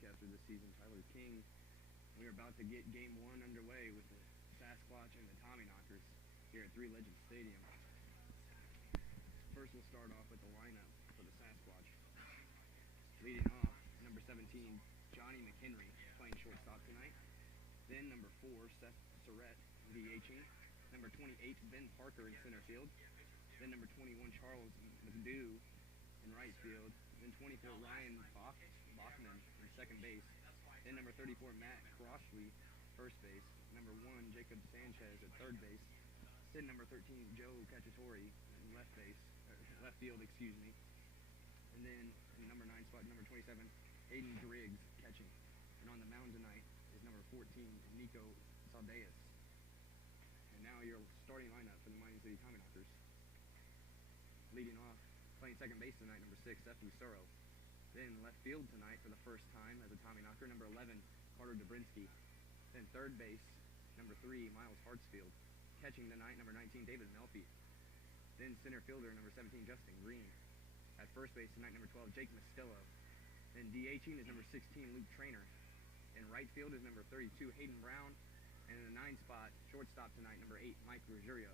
broadcaster this season, Tyler King. We are about to get game one underway with the Sasquatch and the Tommyknockers here at Three Legends Stadium. First, we'll start off with the lineup for the Sasquatch. Leading off, number 17, Johnny McHenry, playing shortstop tonight. Then number 4, Seth Surratt, DHing. Number 28, Ben Parker in center field. Then number 21, Charles McDew in right field. Then 24, Ryan Bachman in second base. Then number 34, Matt Crossley, first base. Number 1, Jacob Sanchez at third base. Then number 13, Joe Cacciatore in left field, And then in number 9 spot, number 27, Hayden Driggs catching. And on the mound tonight is number 14, Nico Saldeas. And now your starting lineup for the Miami City Tommyknockers. Leading off, playing second base tonight, number 6, Seth Lucero. Then left field tonight for the first time as a Tommyknocker, number 11, Carter Dobrinsky. Then third base, number 3, Miles Hartsfield. Catching tonight, number 19, David Melfi. Then center fielder, number 17, Justin Green. At first base tonight, number 12, Jake Mastillo. Then DHing is number 16, Luke Trainer. In right field is number 32, Hayden Brown. And in the 9 spot, shortstop tonight, number 8, Mike Ruggiero.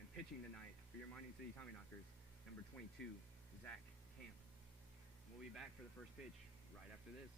And pitching tonight for your Mining City Tommyknockers, number 22, Zach Camp. We'll be back for the first pitch right after this.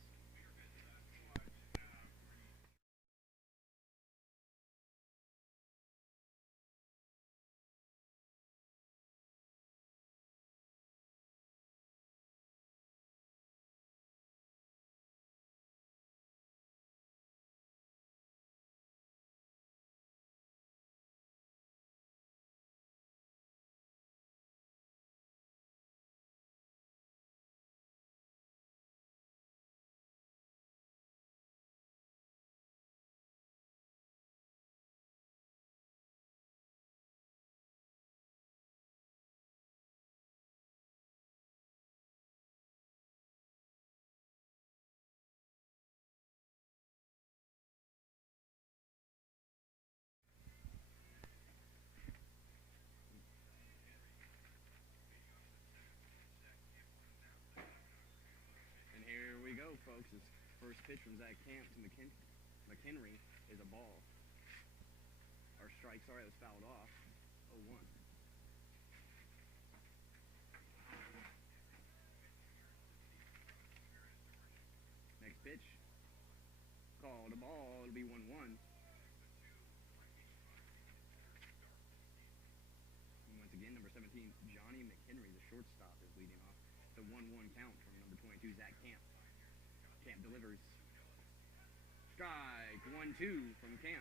Folks, his first pitch from Zach Camp to McHenry is a ball. Our strike, sorry, it was fouled off. 0-1. Next pitch. Called a ball. It'll be 1-1. Once again, number 17, Johnny McHenry, the shortstop, is leading off. It's a 1-1 count from number 22, Zach Camp. Camp delivers. Strike 1-2 from Camp.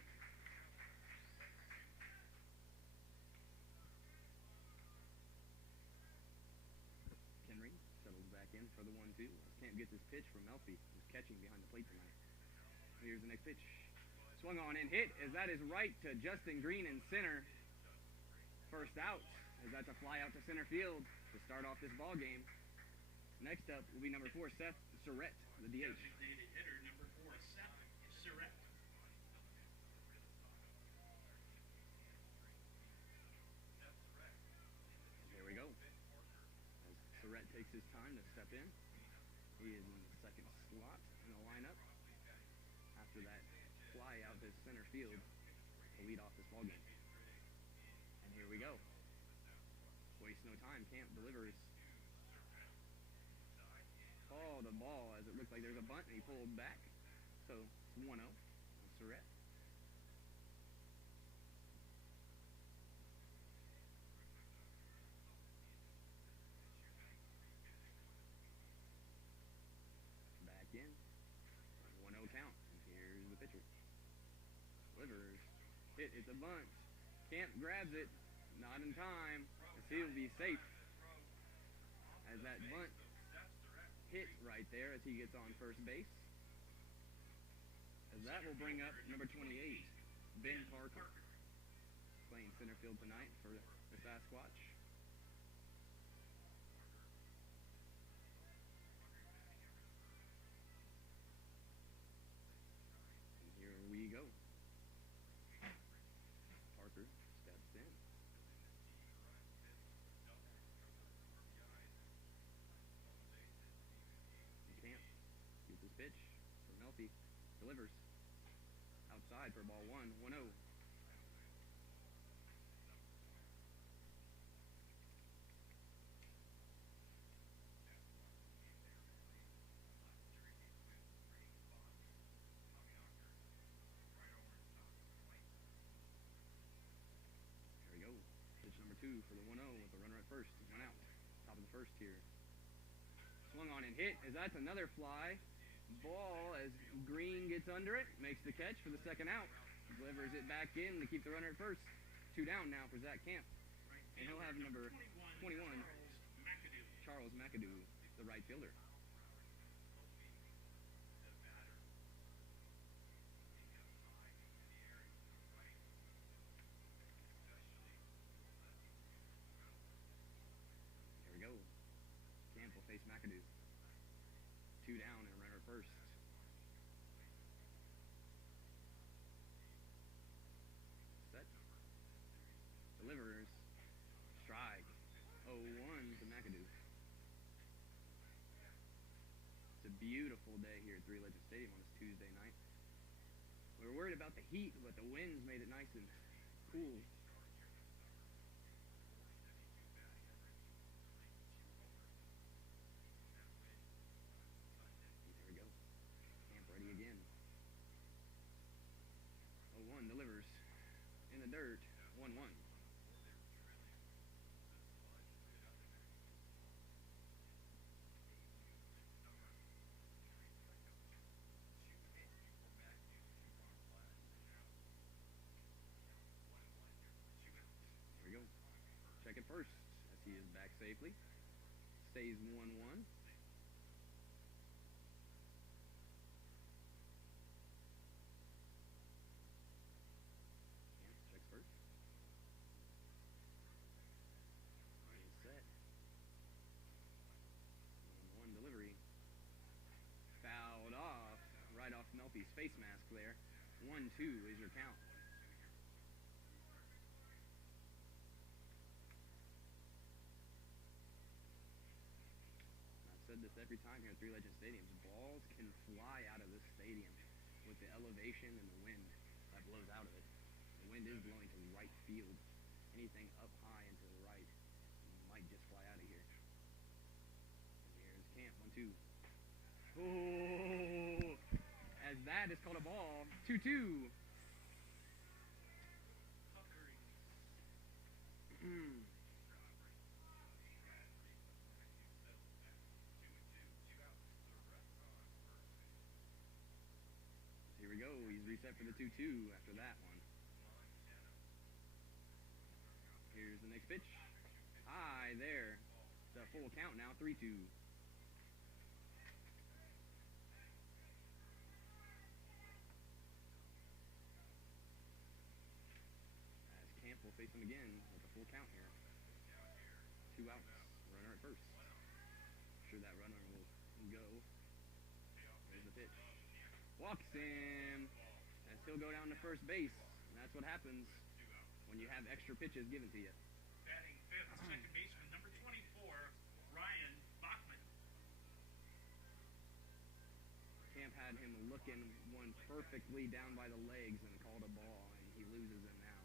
Henry settles back in for the 1-2. Camp gets his pitch from Melfi, who's catching behind the plate tonight. Here's the next pitch. Swung on and hit as that is right to Justin Green in center. First out, as that's a fly out to center field to start off this ball game. Next up will be number 4, Seth Surratt, the DH. Designated hitter, number 4, Seth Surratt. There we go. As Surratt takes his time to step in, he is in the second slot in the lineup. After that fly out to center field to lead off this ball game. And here we go. Waste no time. Camp delivers. Oh, the ball, as it looked like there's a bunt, and he pulled back. So, 1-0 on Surratt. Back in. 1-0 count. And here's the pitcher. Delivers. Hit. It's a bunt. Camp grabs it. Not in time. He'll be safe. As that bunt hit right there as he gets on first base. As that will bring up number 28, Ben Parker, playing center field tonight for the Sasquatch. And here we go. Parker steps in. Pitch. Melfi. Delivers. Outside for ball 1. 1-0. There we go. Pitch number 2 for the 1-0 with the runner at first. 1 out. Top of the first here. Swung on and hit as that's another fly. Ball as Green gets under it, makes the catch for the second out. Delivers it back in to keep the runner at first. 2 down now for Zach Camp. And he'll have number 21, Charles McAdoo, the right fielder. There we go. Camp will face McAdoo. 2 down and runner first. Set. Delivers. Strike. 0-1 to McAdoo. It's a beautiful day here at Three Legends Stadium on this Tuesday night. We were worried about the heat, but the winds made it nice and cool. Again. 0-1 delivers in the dirt. 1-1. There we go. Check it first as he is back safely. Stays 1-1. Melfi's face mask there. 1-2 is your count. I've said this every time here at Three Legends Stadiums. Balls can fly out of this stadium with the elevation and the wind that blows out of it. The wind is blowing to right field. Anything up high and to the right might just fly out of here. And here's Camp. 1-2. Oh! As that is called a ball. 2-2. Here we go. He's reset for the 2-2 after that one. Here's the next pitch. High there. It's a full count now. 3-2. We'll face him again with a full count here. 2 outs. Runner at first. Sure that runner will go. There's the pitch. Walks him. As he'll go down to first base. And that's what happens when you have extra pitches given to you. Batting fifth, second baseman, number 24, Ryan Bachman. Camp had him looking one perfectly down by the legs and called a ball, and he loses him now.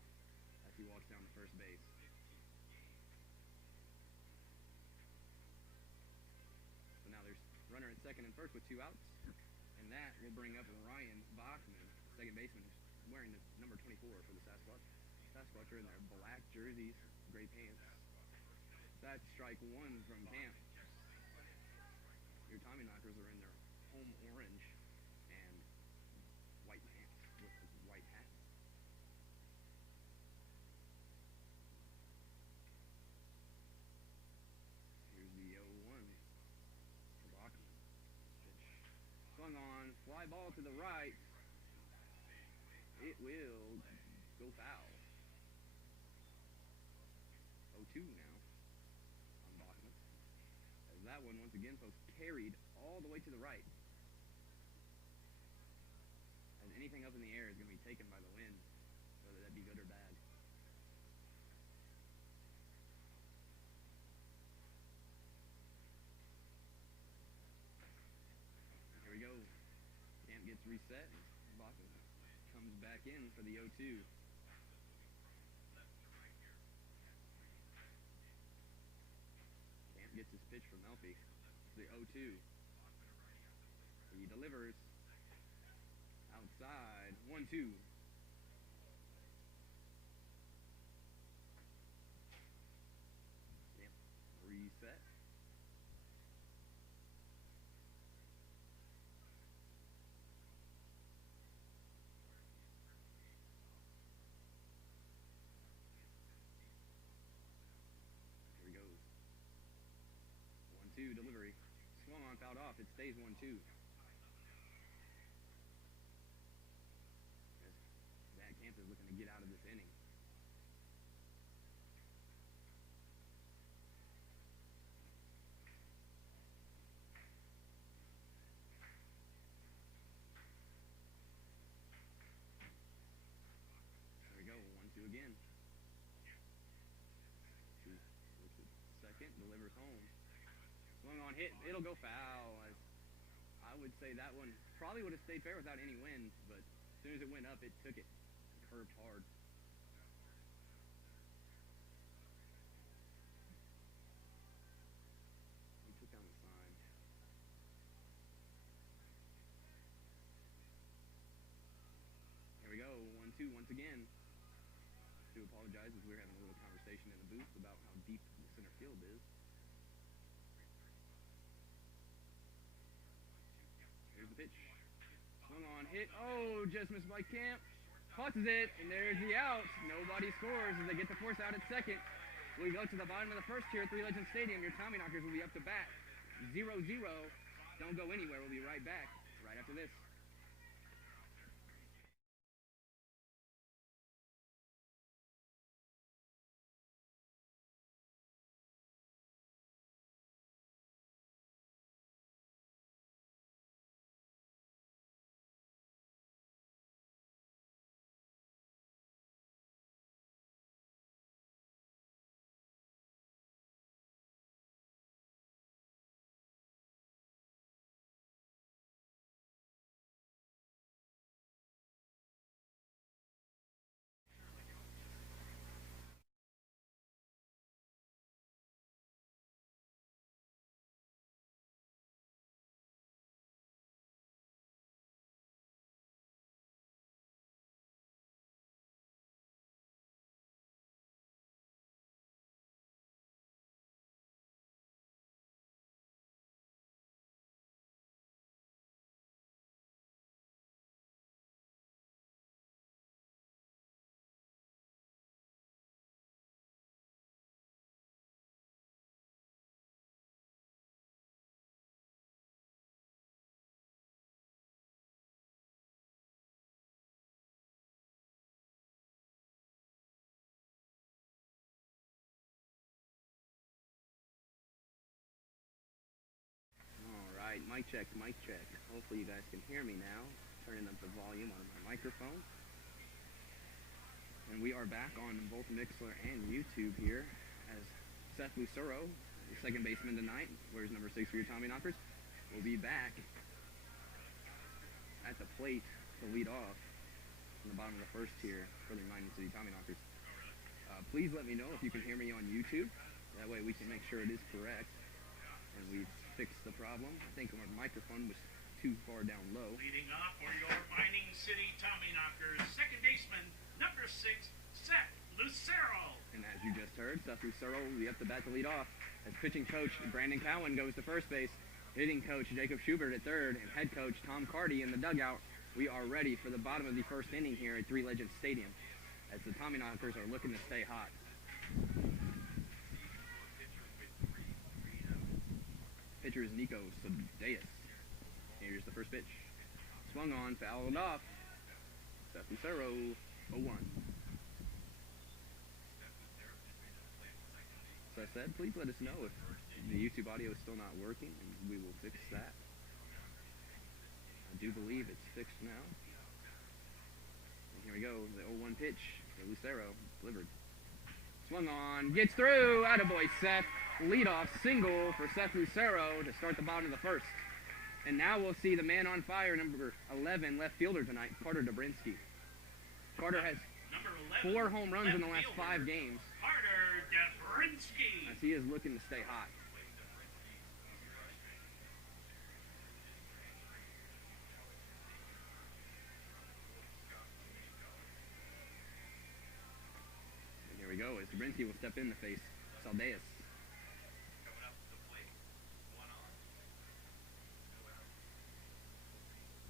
He walks down to first base. So now there's runner at second and first with 2 outs. And that will bring up Ryan Bachman, second baseman, wearing the number 24 for the Sasquatch. Sasquatch are in their black jerseys, gray pants. That's strike 1 from Camp. Your Tommyknockers are in their home orange and white pants with the white hat. Fly ball to the right. It will go foul. 0-2 now on Bachman. As that one, once again, folks, carried all the way to the right. As anything up in the air is going to be taken by the wind, whether that be good or bad. Here we go. Camp gets reset. Baca comes back in for the 0-2. Camp gets his pitch from Melfi. The 0-2. He delivers. Outside. 1-2. Camp reset. Delivery. Swung on, fouled off. It stays 1-2. That Camp is looking to get out of this inning. There we go. 1-2 again. Looks at second. Delivers home. Swung on, hit. It'll go foul. I would say that one probably would have stayed fair without any wind, but as soon as it went up, it took it. Curved hard. He took down the sign. Here we go. 1-2 once again. I do apologize as we're having a little conversation in the booth about how deep the center field is. Pitch. Swung on, hit. Oh, just missed by Camp. Tosses it, and there's the out. Nobody scores as they get the force out at second. We go to the bottom of the first here at Three Legends Stadium. Your Tommyknockers will be up to bat. 0-0. Don't go anywhere. We'll be right back right after this. Mic check, mic check. Hopefully you guys can hear me now. Turning up the volume on my microphone. And we are back on both Mixlr and YouTube here as Seth Lucero, the second baseman tonight, wears number 6 for your Tommyknockers, will be back at the plate to lead off in the bottom of the first here for the United City Tommyknockers. Please let me know if you can hear me on YouTube. That way we can make sure it is correct and we've fixed the problem. I think our microphone was too far down low. Leading off for your Mining City Tommyknockers, second baseman, number 6, Seth Lucero. And as you just heard, Seth Lucero will be up to bat to lead off as pitching coach Brandon Cowan goes to first base, hitting coach Jacob Schubert at third, and head coach Tom Carty in the dugout. We are ready for the bottom of the first inning here at Three Legends Stadium as the Tommyknockers are looking to stay hot. Pitcher is Nico Subdeus. Here's the first pitch. Swung on, fouled off. Seth Lucero, 0-1. So I said, please let us know if the YouTube audio is still not working, and we will fix that. I do believe it's fixed now. And here we go, the 0-1 pitch for Lucero, delivered. Swung on, gets through, attaboy Seth. Leadoff single for Seth Lucero to start the bottom of the first. And now we'll see the man on fire, number 11, left fielder tonight, Carter Dobrinsky. Carter has Number 11, 4 home runs in the left last fielder, 5 games, Carter Dobrinsky. as he is looking to stay hot. And here we go, as Dobrinsky will step in to face Saldeas.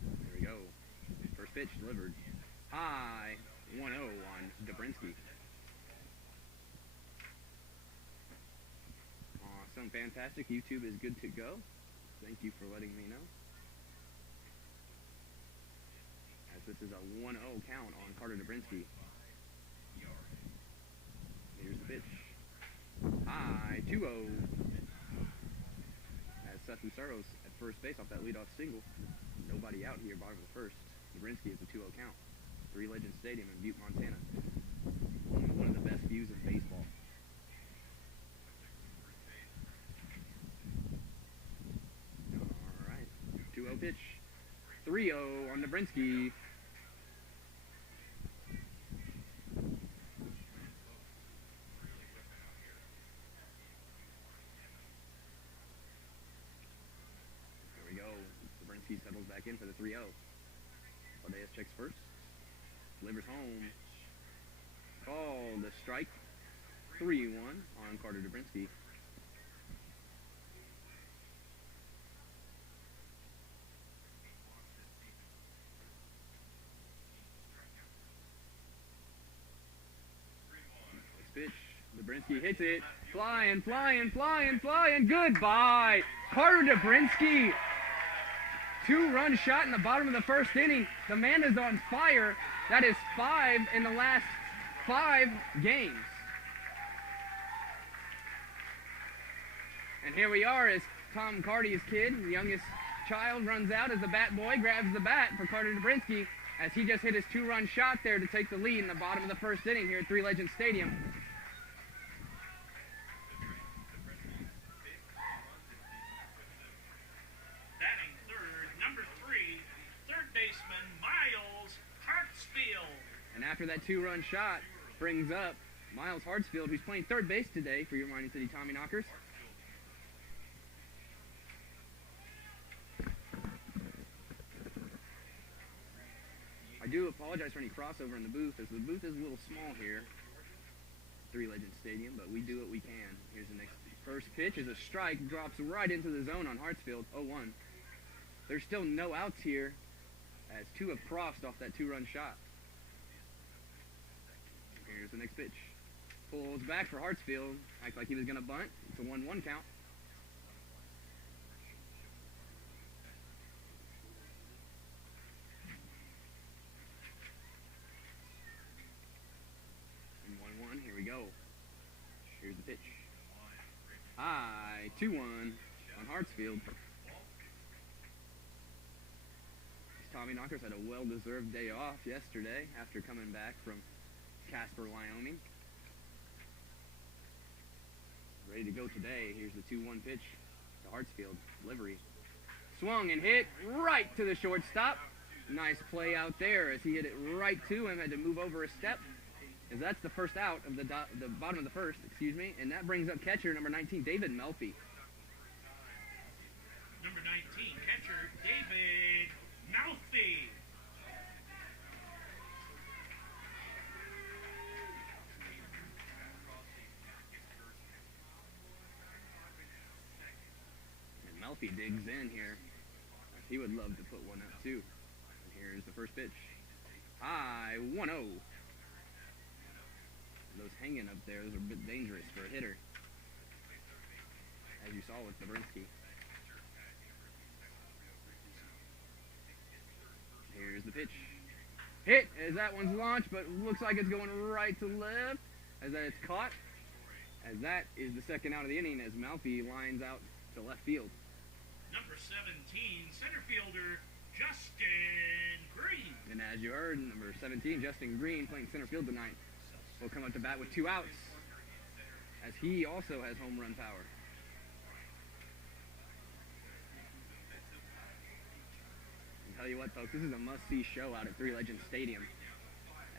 Here we go. First pitch delivered. High, 1-0 on Dobrinsky. Awesome, fantastic. YouTube is good to go. Thank you for letting me know. As this is a 1-0 count on Carter Dobrinsky. Here's the pitch. High, 2-0. As Seth Lucero's at first base off that leadoff single. Nobody out here, bottom of the first. Dobrinsky is a 2-0 count. 3 Legends Stadium in Butte, Montana. One of the best views in baseball. Alright, 2-0 pitch. 3-0 on Dobrinsky. There we go. Dobrinsky settles back in for the 3-0. Saldeas checks first. Delivers home. Called a strike. 3-1 on Carter Dobrinsky. Next pitch. Dobrinsky hits it. Flying, flying, flying, flying. Goodbye. Carter Dobrinsky. 2-run shot in the bottom of the first inning. The man is on fire. That is 5 in the last 5 games. And here we are as Tom Carty's kid, the youngest child, runs out as the bat boy grabs the bat for Carter Dobrinsky as he just hit his 2-run shot there to take the lead in the bottom of the first inning here at 3 Legends Stadium. And after that 2-run shot brings up Miles Hartsfield, who's playing third base today for your Mining City Tommyknockers. I do apologize for any crossover in the booth, as the booth is a little small here at 3 Legends Stadium, but we do what we can. Here's the next first pitch is a strike, drops right into the zone on Hartsfield, 0-1. There's still no outs here, as 2 have crossed off that 2-run shot. Here's the next pitch. Pulls back for Hartsfield. Act like he was going to bunt. It's a 1-1 count. And 1-1. Here we go. Here's the pitch. High. 2-1 on Hartsfield. Tommyknockers had a well-deserved day off yesterday after coming back from Casper, Wyoming. Ready to go today. Here's the 2-1 pitch to Hartsfield. Delivery. Swung and hit right to the shortstop. Nice play out there as he hit it right to him. Had to move over a step. As that's the first out of the bottom of the first, excuse me. And that brings up catcher number 19, David Melfi. Number 19, catcher David Melfi. Melfi digs in here. He would love to put one up too. And here's the first pitch. High, 1-0. Those hanging up there, those are a bit dangerous for a hitter, as you saw with Dobrinsky. Here's the pitch. Hit as that one's launched, but looks like it's going right to left as that it's caught. As that is the second out of the inning as Melfi lines out to left field. Number 17, center fielder Justin Green. And as you heard, number 17, Justin Green, playing center field tonight, will come up to bat with 2 outs, as he also has home run power. tell you what, folks, this is a must-see show out at Three Legends Stadium.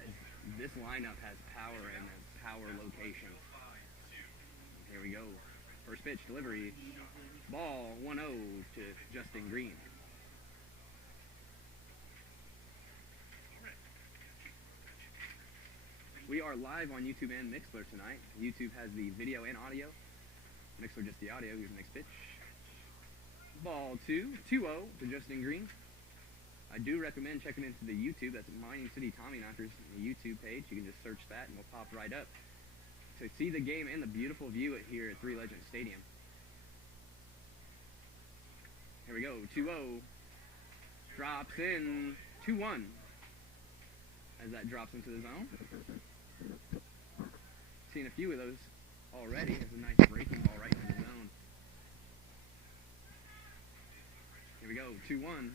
As this lineup has power and a power location. Here we go. First pitch, delivery. Ball 1-0 to Justin Green. We are live on YouTube and Mixlr tonight. YouTube has the video and audio. Mixlr just the audio. Here's the next pitch. Ball 2-0 to Justin Green. I do recommend checking into the YouTube. That's Mining City Tommyknockers, the YouTube page. You can just search that and it'll pop right up to see the game and the beautiful view here at Three Legends Stadium. Here we go, 2-0. Drops in, 2-1. As that drops into the zone. Seen a few of those already. It's a nice breaking ball right into the zone. Here we go, 2-1.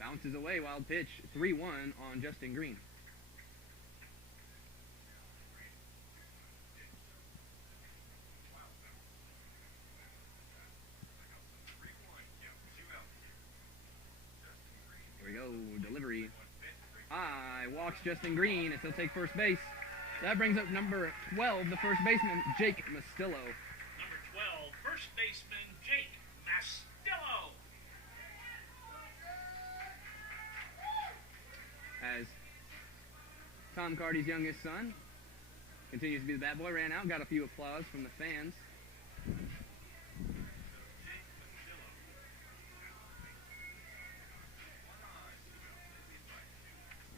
Bounces away, wild pitch, 3-1 on Justin Green. Here we go, delivery. High, walks Justin Green, and he'll take first base. That brings up number 12, the first baseman, Jake Mastillo. Number 12, first baseman Jake Mastillo. As Tom Cardy's youngest son continues to be the bat boy, ran out, got a few applause from the fans. And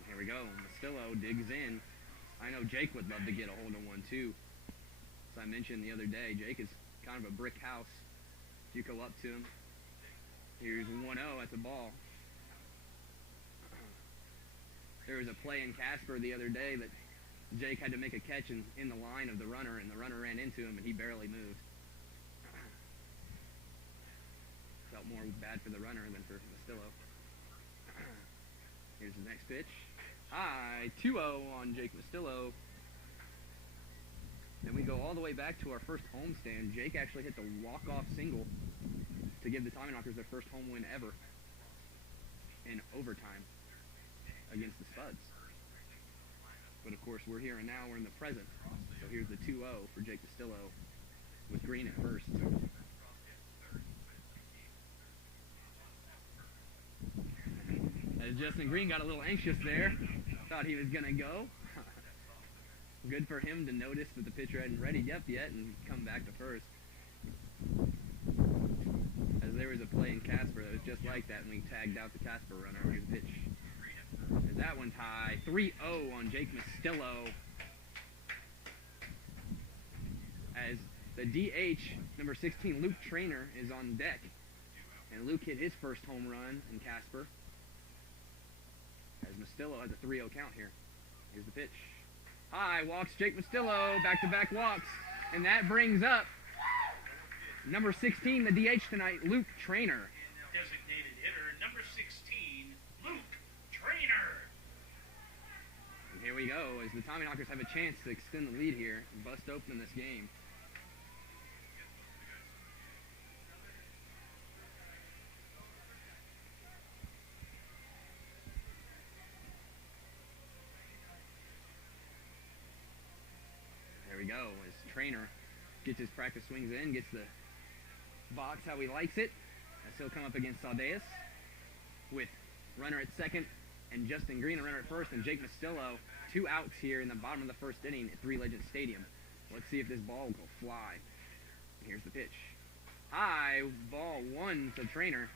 here we go, Mastillo digs in. I know Jake would love to get a hold of one too. As I mentioned the other day, Jake is kind of a brick house. You go up to him. Here's 1-0 at the ball. There was a play in Casper the other day that Jake had to make a catch in the line of the runner, and the runner ran into him, and he barely moved. Felt more bad for the runner than for Mastillo. Here's the next pitch. High, 2-0 on Jake Mastillo. Then we go all the way back to our first homestand. Jake actually hit the walk-off single to give the Tommyknockers their first home win ever in overtime against the Spuds. But of course, we're here and now, we're in the present. So here's the 2-0 for Jake Mastillo with Green at first. As Justin Green got a little anxious there, thought he was going to go. Good for him to notice that the pitcher hadn't readied up yet and come back to first. As there was a play in Casper that was just like that, and we tagged out the Casper runner. Here's the pitch. As that one's high, 3-0 on Jake Mastillo. As the DH, number 16, Luke Trainer, is on deck. And Luke hit his first home run in Casper. As Mastillo has a 3-0 count here. Here's the pitch. High, walks Jake Mastillo, back-to-back walks. And that brings up number 16, the DH tonight, Luke Trainer. Designated hitter, number 16, Luke Trainer. And here we go, as the Tommyknockers have a chance to extend the lead here and bust open this game. There we go, as Trainer gets his practice swings in, gets the box how he likes it, as he'll come up against Saldeas with runner at second and Justin Green, a runner at first, and Jake Mastillo, 2 outs here in the bottom of the first inning at Three Legends Stadium. Let's see if this ball will fly. Here's the pitch. High, ball 1 to Trainer.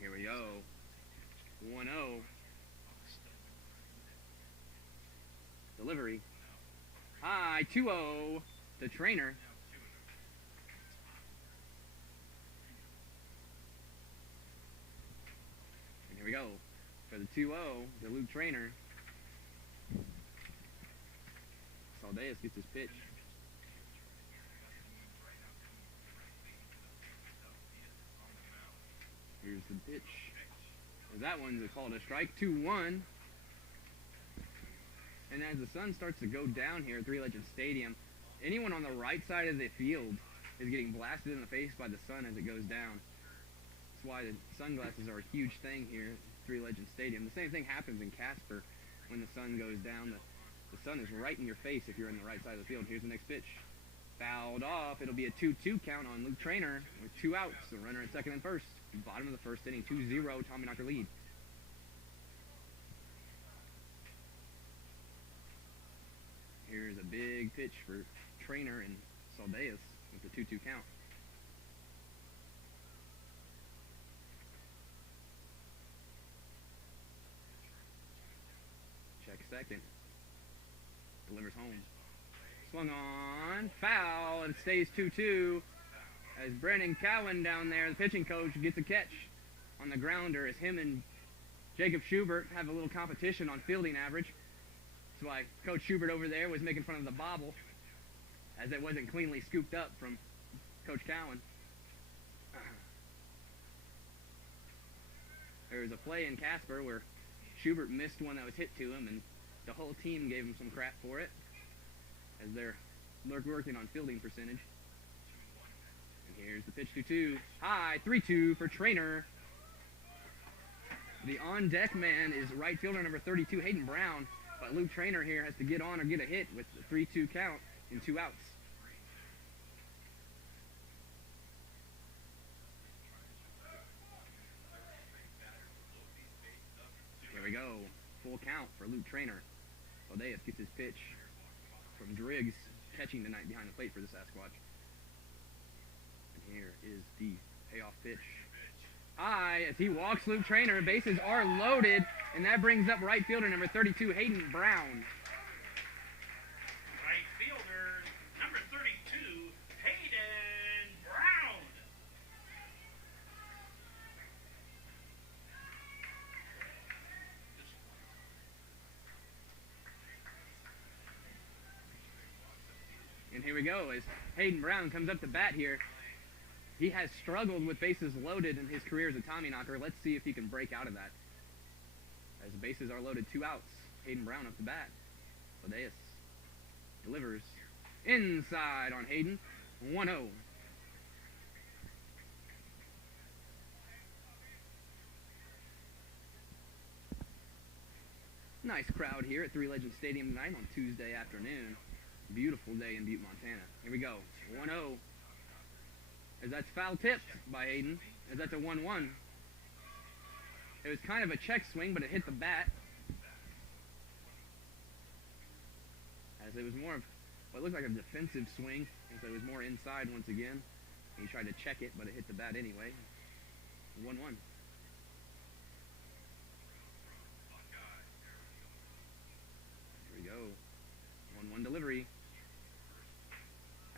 Here we go. 1-0. Delivery. High, 2-0 to Trainer. And here we go. For the 2-0 to Luke Trainer. Saldeas gets his pitch. Here's the pitch. That one's called a strike. 2-1. And as the sun starts to go down here at Three Legends Stadium, anyone on the right side of the field is getting blasted in the face by the sun as it goes down. That's why the sunglasses are a huge thing here at Three Legends Stadium. The same thing happens in Casper when the sun goes down. The sun is right in your face if you're in the right side of the field. Here's the next pitch. Fouled off. It'll be a 2-2 count on Luke Trainer with 2 outs. The runner at second and first. Bottom of the first inning. 2-0 Tommyknocker lead. Here's a big pitch for Trainer and Saldeas with the 2-2 count. Check second. Delivers home. Swung on. Foul. And it stays 2-2 as Brennan Cowan down there, the pitching coach, gets a catch on the grounder as him and Jacob Schubert have a little competition on fielding average. That's why Coach Schubert over there was making fun of the bobble as it wasn't cleanly scooped up from Coach Cowan. There was a play in Casper where Schubert missed one that was hit to him, and the whole team gave him some crap for it as they're working on fielding percentage. And here's the pitch 2-2. High, 3-2 for Trainer. The on-deck man is right fielder number 32, Hayden Brown. But Luke Trainer here has to get on or get a hit with the 3-2 count in 2 outs. Here we go. Full count for Luke Trainer. Saldeas gets his pitch from Driggs, catching tonight behind the plate for the Sasquatch. And here is the payoff pitch. High as he walks Luke Trainer. Bases are loaded, and that brings up right fielder number 32, Hayden Brown. Right fielder number 32, Hayden Brown. And here we go as Hayden Brown comes up to bat here. He has struggled with bases loaded in his career as a Tommyknocker. Let's see if he can break out of that. As the bases are loaded, 2 outs. Hayden Brown up to bat. Saldeas delivers inside on Hayden. 1-0. Nice crowd here at Three Legends Stadium tonight on Tuesday afternoon. Beautiful day in Butte, Montana. Here we go. 1-0. As that's foul tipped by Hayden, as that's a 1-1. It was kind of a check swing, but it hit the bat. As it was more of what looked like a defensive swing, as it was more inside once again. He tried to check it, but it hit the bat anyway. 1-1. Here we go. 1-1 delivery.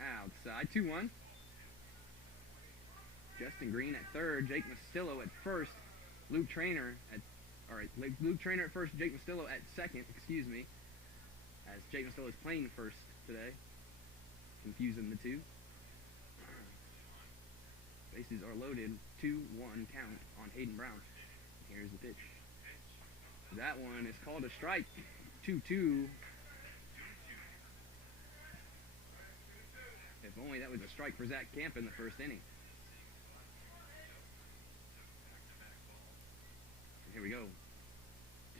Outside, 2-1. Justin Green at third, Jake Mastillo at first, Luke Trainer at first, Jake Mastillo at second, excuse me, as Jake Mastillo is playing first today, confusing the two. Bases are loaded, 2-1 count on Hayden Brown. Here's the pitch. That one is called a strike, 2-2. If only that was a strike for Zach Camp in the first inning. Here we go.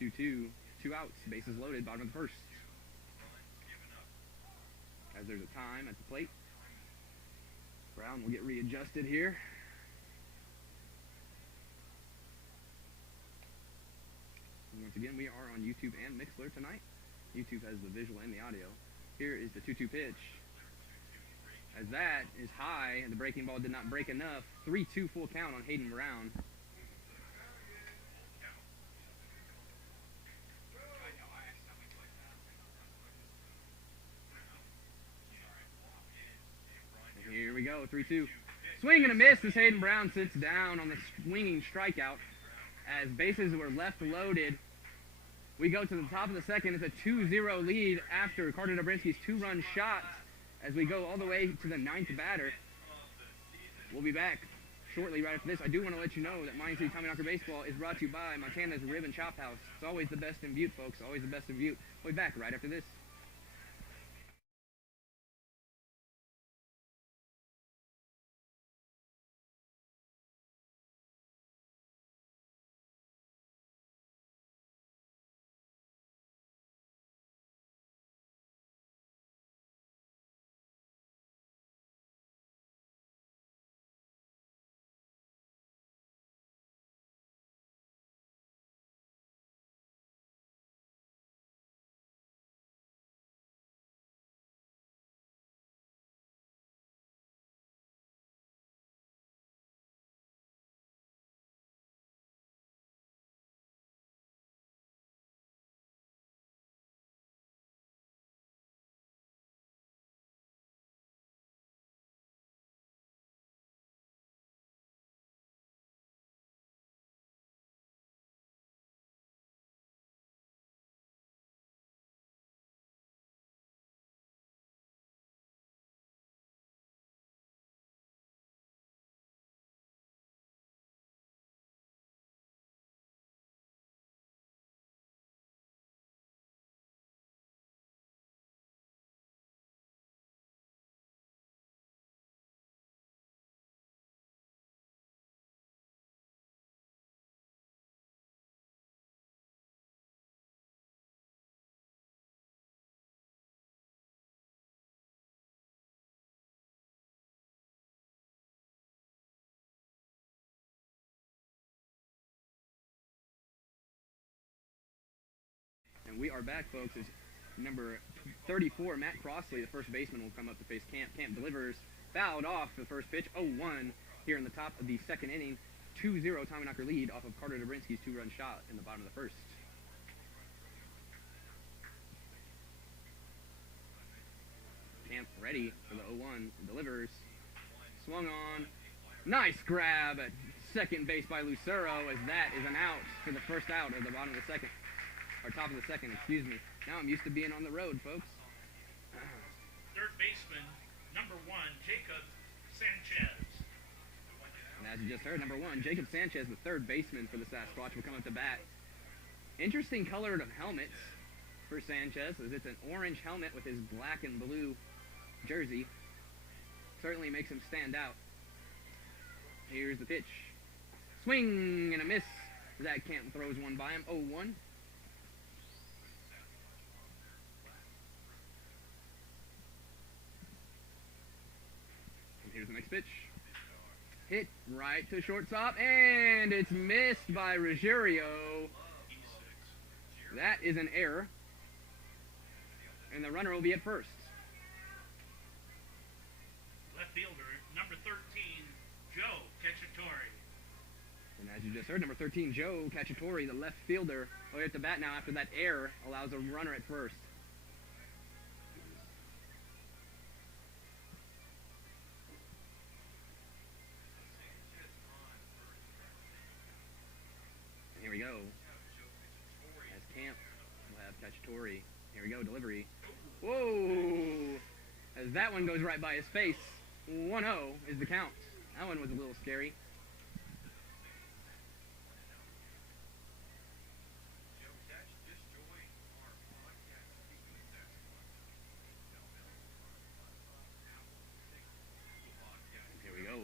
2-2, 2 outs, bases loaded, bottom of the first. As there's a time at the plate. Brown will get readjusted here. And once again, we are on YouTube and Mixlr tonight. YouTube has the visual and the audio. Here is the 2-2 pitch. As that is high, and the breaking ball did not break enough. 3-2 full count on Hayden Brown. Here we go, 3-2. Swing and a miss as Hayden Brown sits down on the swinging strikeout. As bases were left loaded, we go to the top of the second. It's a 2-0 lead after Carter Dobrinsky's 2-run shot as we go all the way to the 9th batter. We'll be back shortly right after this. I do want to let you know that Mining City Tommyknocker Baseball is brought to you by Montana's Rib and Chop House. It's always the best in Butte, folks. Always the best in Butte. We'll be back right after this. And we are back, folks. As number 34, Matt Crossley, the first baseman, will come up to face Camp. Camp delivers, fouled off the first pitch, 0-1 here in the top of the second inning. 2-0 Tommyknocker lead off of Carter Dobrinsky's two-run shot in the bottom of the first. Camp ready for the 0-1, delivers, swung on, nice grab at second base by Lucero, as that is an out for the first out of the bottom of the second. Or top of the second, excuse me. Now I'm used to being on the road, folks. Third baseman, number 1, Jacob Sanchez. And as you just heard, number 1, Jacob Sanchez, the third baseman for the Sasquatch, will come up to bat. Interesting colored helmets for Sanchez, as it's an orange helmet with his black and blue jersey. Certainly makes him stand out. Here's the pitch. Swing and a miss. Zach Camp throws one by him, 0-1. Here's the next pitch. Hit right to shortstop, and it's missed by Ruggiero. That is an error. And the runner will be at first. Left fielder, number 13, Joe Cacciatore. And as you just heard, number 13, Joe Cacciatore, the left fielder, will hit the bat now after that error allows a runner at first. Here we go. As Camp will have Cacciatore. Here we go, delivery. Whoa! As that one goes right by his face. 1-0 is the count. That one was a little scary. Here we go.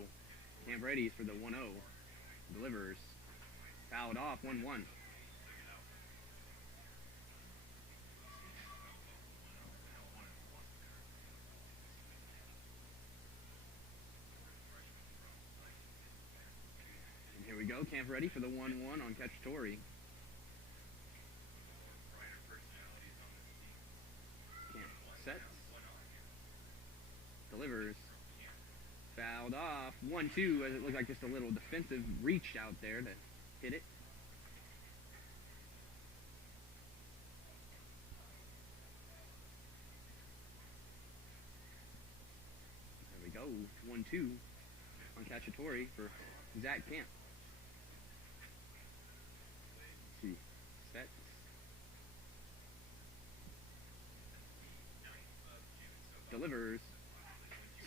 Camp ready for the 1-0. Delivers. Fouled off, 1-1. And here we go, Camp ready for the 1-1 on Cacciatore. Camp sets. Delivers. Fouled off, 1-2, as it looked like just a little defensive reach out there to hit it. There we go. 1-2 on Cacciatore for Zach Camp. Let's see. Sets. Delivers.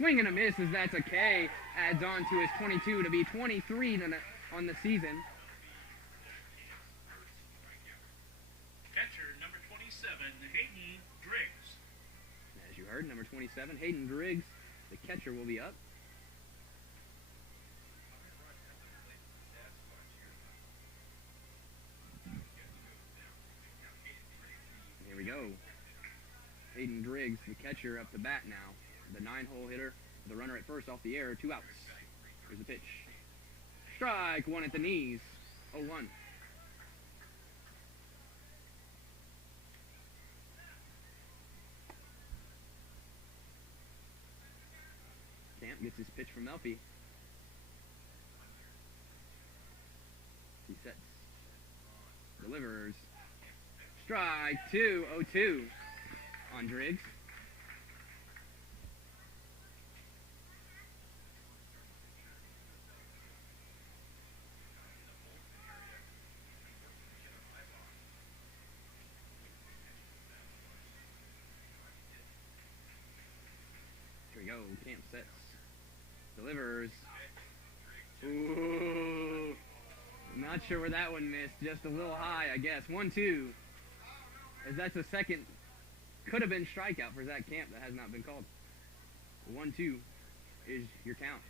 Swing and a miss as that's a K. Adds on to his 22 to be 23 on the season. Catcher, number 27, Hayden Driggs. As you heard, number 27, Hayden Driggs, the catcher, will be up. Here we go. Hayden Driggs, the catcher, up to bat now. The 9-hole hitter, the runner at first off the air, 2 outs. Here's the pitch. Strike, 1 at the knees. 0-1. Camp gets his pitch from Melfi. He sets. Delivers. Strike 2, 0-2 on Driggs. Here we go. Camp sets. Delivers. Ooh. Not sure where that one missed. Just a little high, I guess. 1-2. As that's a second. Could have been strikeout for Zach Camp that has not been called. 1-2 is your count.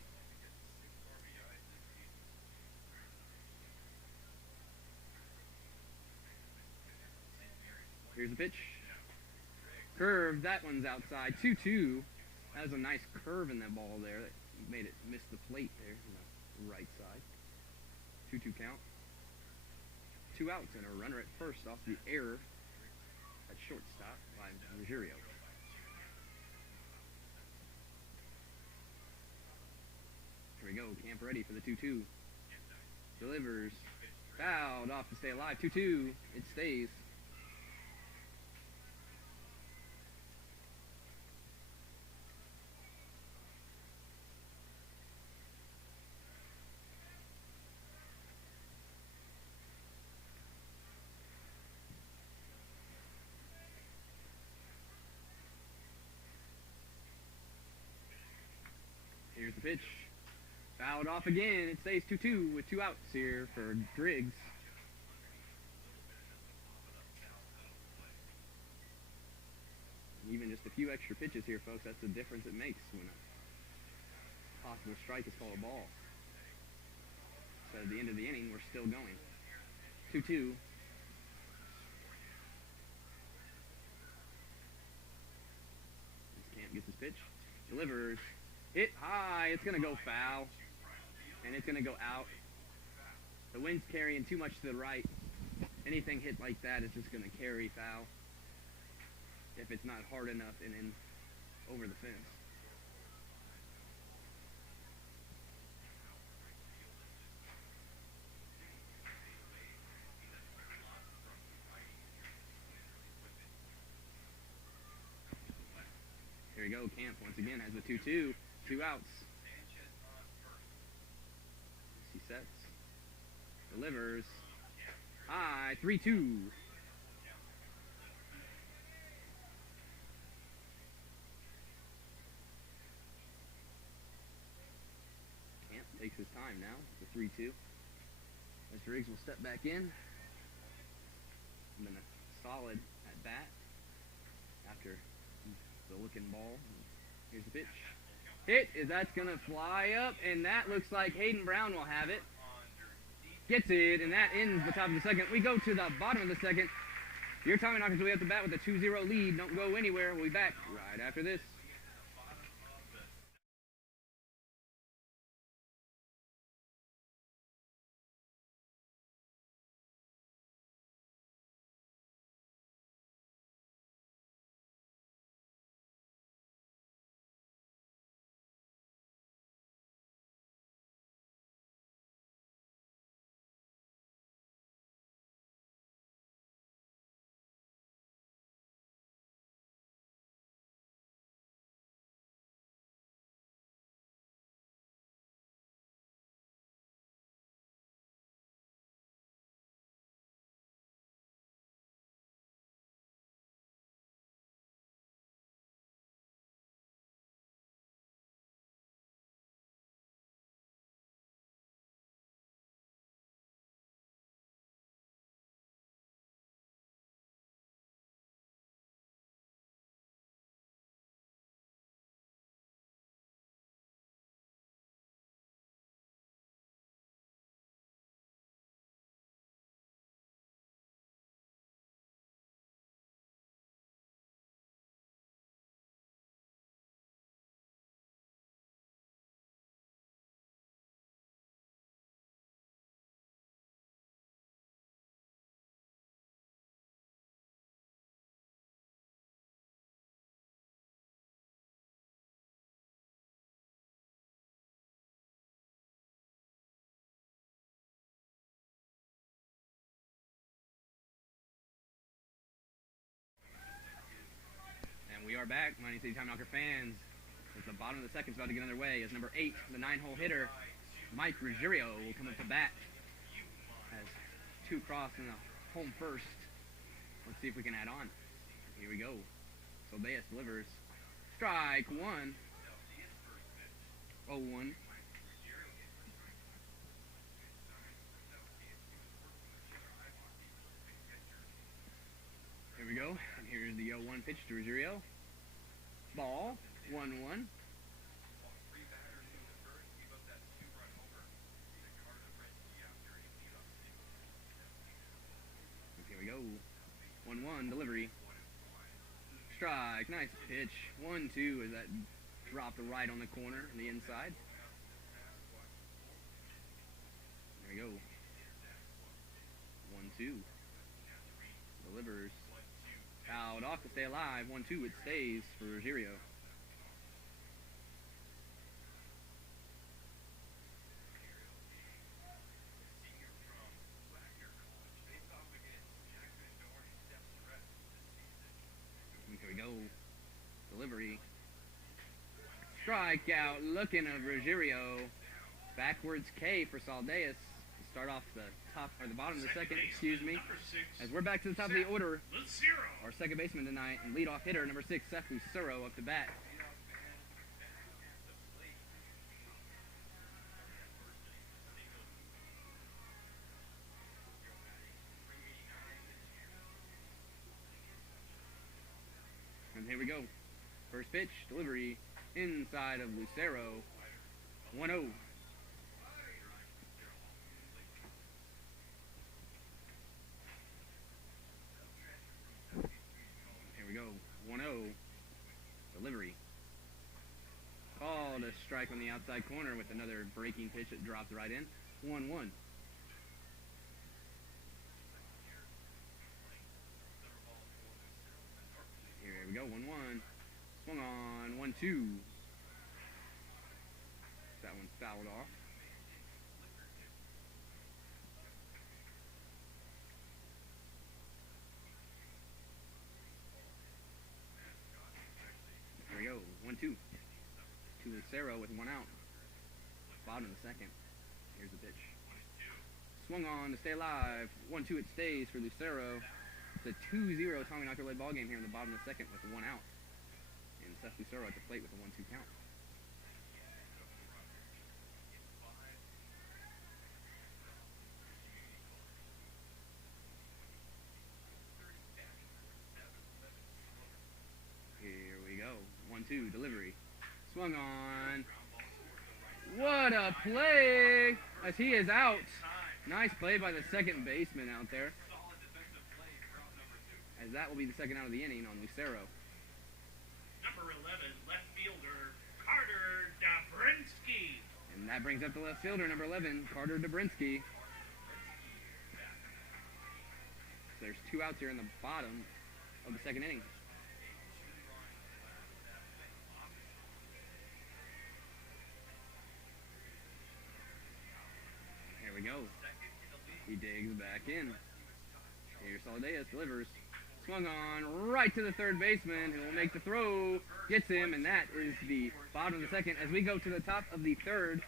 Here's the pitch. Curve. That one's outside. 2-2. That was a nice curve in that ball there. That made it miss the plate there on the right side. 2-2 count. 2 outs and a runner at first off the error at shortstop by Ruggiero. Here we go. Camp ready for the 2-2. Delivers. Fouled off to stay alive. 2-2. It stays. Here's the pitch. Fouled off again. It stays 2-2 with 2 outs here for Driggs. Even just a few extra pitches here, folks, that's the difference it makes when a possible strike is called a ball. So at the end of the inning, we're still going. 2-2. Camp gets his pitch. Delivers. Hit high. It's going to go foul. And it's going to go out. The wind's carrying too much to the right. Anything hit like that is just going to carry foul. If it's not hard enough and in over the fence. Here we go. Camp once again has the 2-2. 2 outs. He sets. Delivers. High. 3-2. Camp takes his time now. The 3-2. As Driggs will step back in. And then a solid at bat after the looking ball. Here's the pitch. Hit is that's going to fly up, and that looks like Hayden Brown will have it. Gets it, and that ends the top of the second. We go to the bottom of the second. Your Tommyknockers will be at the bat with a 2-0 lead. Don't go anywhere. We'll be back right after this. are back, Mining City Tommyknocker fans. As the bottom of the second is about to get underway, as number 8, the 9-hole hitter, Mike Ruggiero, will come up to bat. Has 2 cross in the home first. Let's see if we can add on. Here we go. Soldeas delivers. Strike 1. 0-1. Here we go. And here's the 0-1 pitch to Ruggiero. Ball. 1-1. Here we go. 1-1 delivery. Strike. Nice pitch. 1-2 as that dropped right on the corner on the inside. There we go. 1-2. Delivers. Fouled off to stay alive. 1-2. It stays for Ruggiero. Here we go. Delivery. Strikeout. Looking of Ruggiero. Backwards K for Soldeas. Start off the top or the bottom of the second, excuse me. As we're back to the top of the order, our second baseman tonight and leadoff hitter number 6, Seth Lucero, up to bat. And here we go. First pitch, delivery inside of Lucero. 1-0. Here we go. 1-0. Delivery. Called a strike on the outside corner with another breaking pitch that dropped right in. 1-1. Here we go. 1-1. Swung on. 1-2. That one's fouled off. There we go. 1-2. To Lucero with 1 out. Bottom of the second. Here's the pitch. Swung on to stay alive. 1-2. It stays for Lucero. It's a 2-0 Tommyknocker led ball game here in the bottom of the second with 1 out. And Seth Lucero at the plate with a 1-2 count. Here we go. 1-2 delivery. Swung on. What a play! As he is out. Nice play by the second baseman out there. As that will be the second out of the inning on Lucero. Number 11, left fielder, Carter Dobrinsky. And that brings up the left fielder, number 11, Carter Dobrinsky. There's 2 outs here in the bottom of the second inning. Here we go. He digs back in. Here's Soldeas, delivers. Swung on right to the third baseman, who will make the throw. Gets him, and that is the bottom of the second. As we go to the top of the third,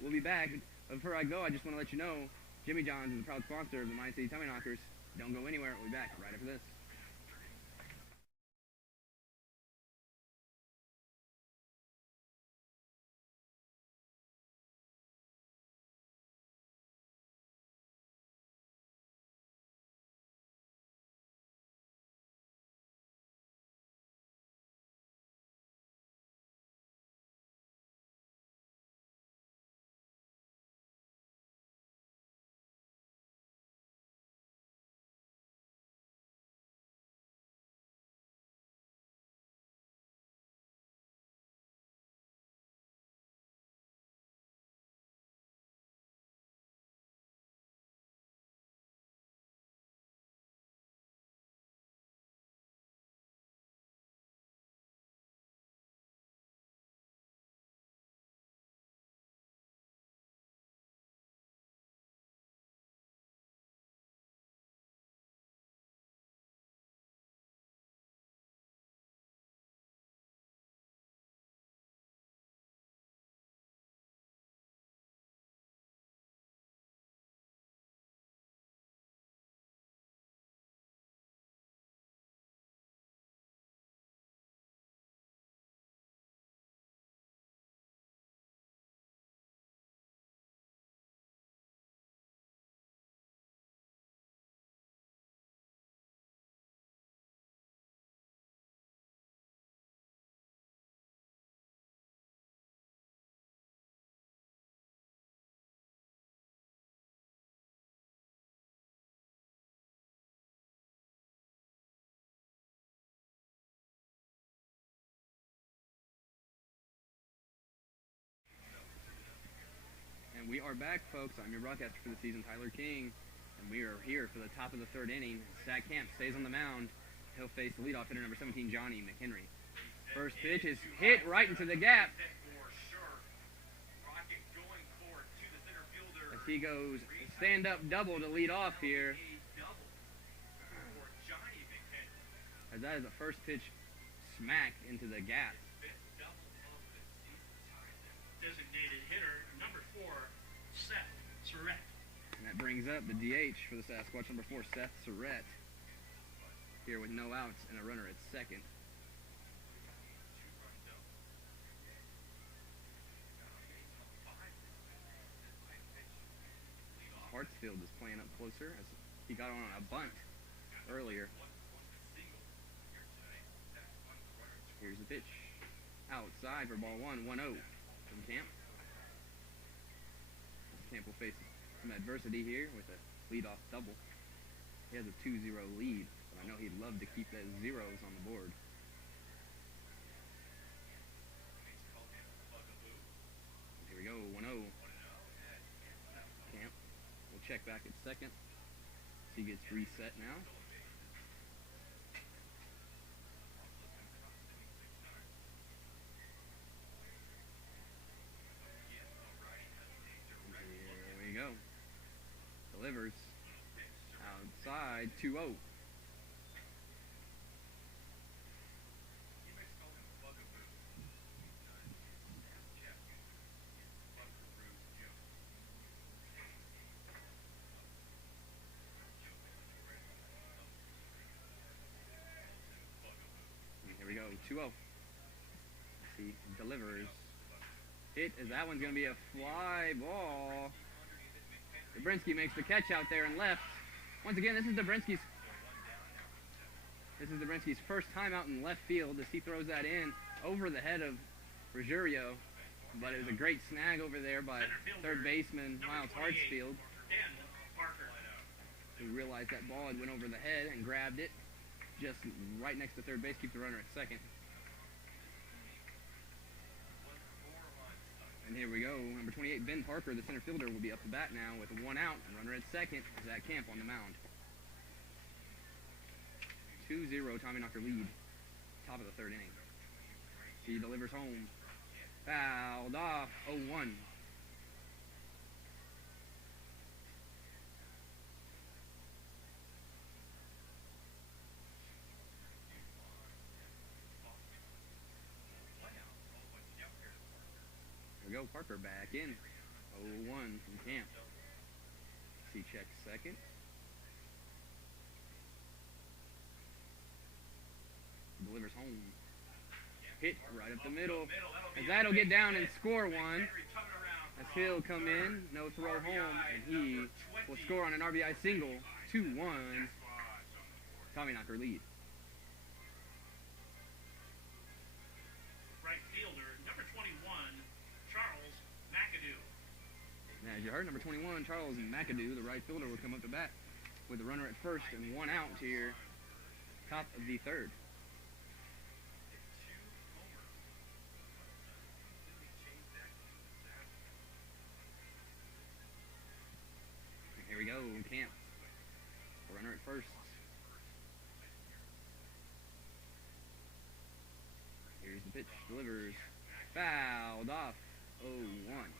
we'll be back. Before I go, I just want to let you know, Jimmy John's is the proud sponsor of the Mining City Tommyknockers. Don't go anywhere. We'll be back right after this. We are back, folks. I'm your broadcaster for the season, Tyler King, and we are here for the top of the third inning. Zach Camp stays on the mound. He'll face the leadoff hitter, number 17, Johnny McHenry. First pitch is hit right into the gap as he goes stand-up double to lead off here. As that is the first pitch smack into the gap. Designated hitter, number 4, Seth Surratt. And that brings up the DH for the Sasquatch, number 4, Seth Surratt. Here with no outs and a runner at second. Hartsfield is playing up closer as he got on a bunt earlier. Here's the pitch. Outside for ball 1, 1-0 from Camp. Camp will face some adversity here with a leadoff double. He has a 2-0 lead, but I know he'd love to keep those zeros on the board. Here we go, 1-0. Camp will check back at second. He gets reset now. Delivers outside 2-0. Here we go, 2-0. He delivers. Hit as that one's going to be a fly ball. Dabrinsky makes the catch out there and left. Once again, this is Dabrinsky's first time out in left field as he throws that in over the head of Ruggiero. But it was a great snag over there by third baseman Miles Hartsfield, who realized that ball had went over the head and grabbed it just right next to third base, keep the runner at second. And here we go, number 28, Ben Parker, the center fielder, will be up to bat now with 1 out and runner at second. Zach Camp on the mound. 2-0 Tommyknocker lead, top of the third inning. He delivers home. Fouled off, 0-1. Go Parker back in. 0-1 from Camp. He checks second. Delivers home. Hit right up the middle. As that'll get down and score one. As he'll come in, no throw home, and he will score on an RBI single. 2-1. Tommyknocker lead. As you heard, number 21, Charles McAdoo, the right fielder, will come up to bat with a runner at first and 1 out here, top of the third. And here we go, Camp, a runner at first. Here's the pitch, delivers, fouled off, 0-1.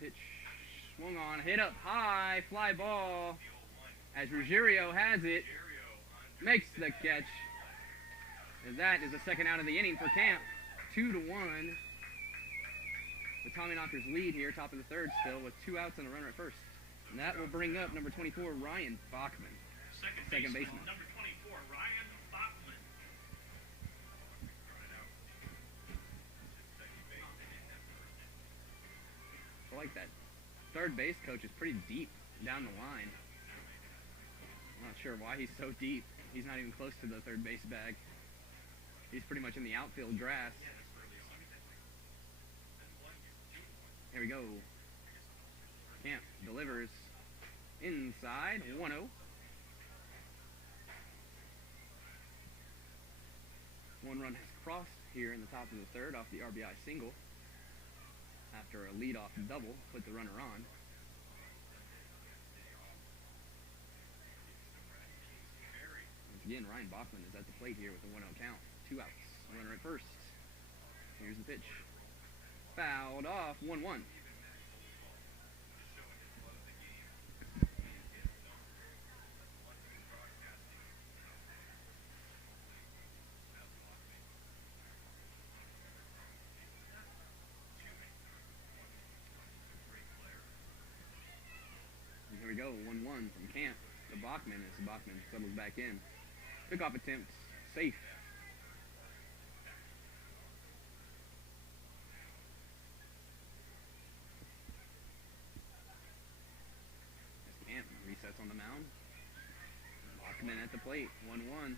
Pitch swung on, hit up high, fly ball, as Ruggiero has it, makes the catch, and that is the second out of the inning for Camp. 2-1. The Tommyknockers lead here, top of the third still, with 2 outs and a runner at first. And that will bring up number 24, Ryan Bachman, second baseman. Number 24, Ryan Bachman. I like that. Third base coach is pretty deep down the line. I'm not sure why he's so deep. He's not even close to the third base bag. He's pretty much in the outfield grass. Here we go. Camp delivers inside 1-0. One run has crossed here in the top of the third off the RBI single after a leadoff double put the runner on. Once again, Ryan Bachman is at the plate here with a 1-0 count. 2 outs. Runner at first. Here's the pitch. Fouled off. 1-1. Here we go, 1-1 from Camp to Bachman as Bachman settles back in. Pickoff attempt, safe. As Camp resets on the mound. Bachman at the plate, 1-1.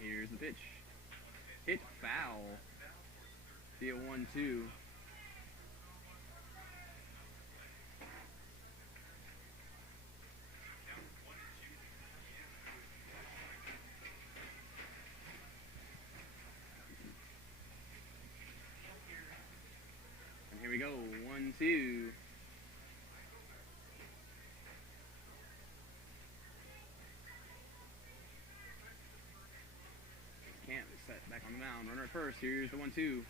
Here's the pitch. Hit foul. The 1-2. Here we go, 1-2. Camp is set back on the mound. Runner at first. Here's the 1-2.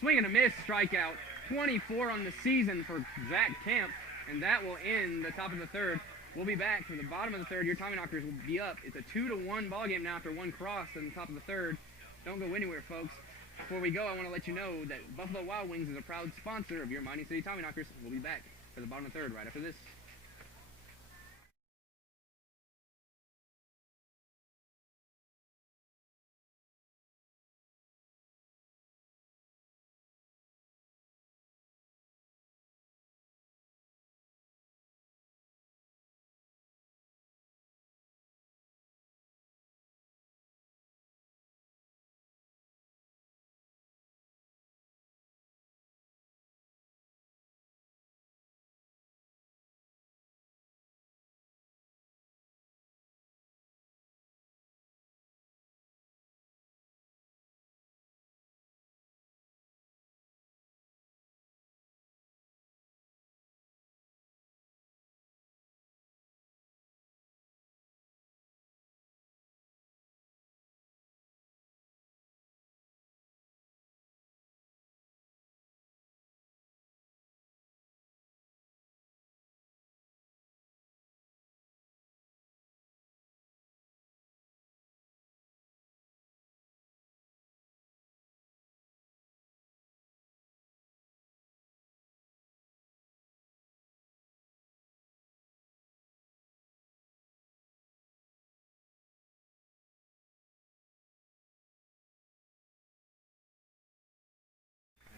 Swing and a miss. Strikeout. 24 on the season for Zach Camp. And that will end the top of the third. We'll be back from the bottom of the third. Your Tommyknockers will be up. It's a 2-1 ball game now after one cross in the top of the third. Don't go anywhere, folks. Before we go, I want to let you know that Buffalo Wild Wings is a proud sponsor of your Mighty City Tommyknockers. We'll be back for the bottom of the third right after this.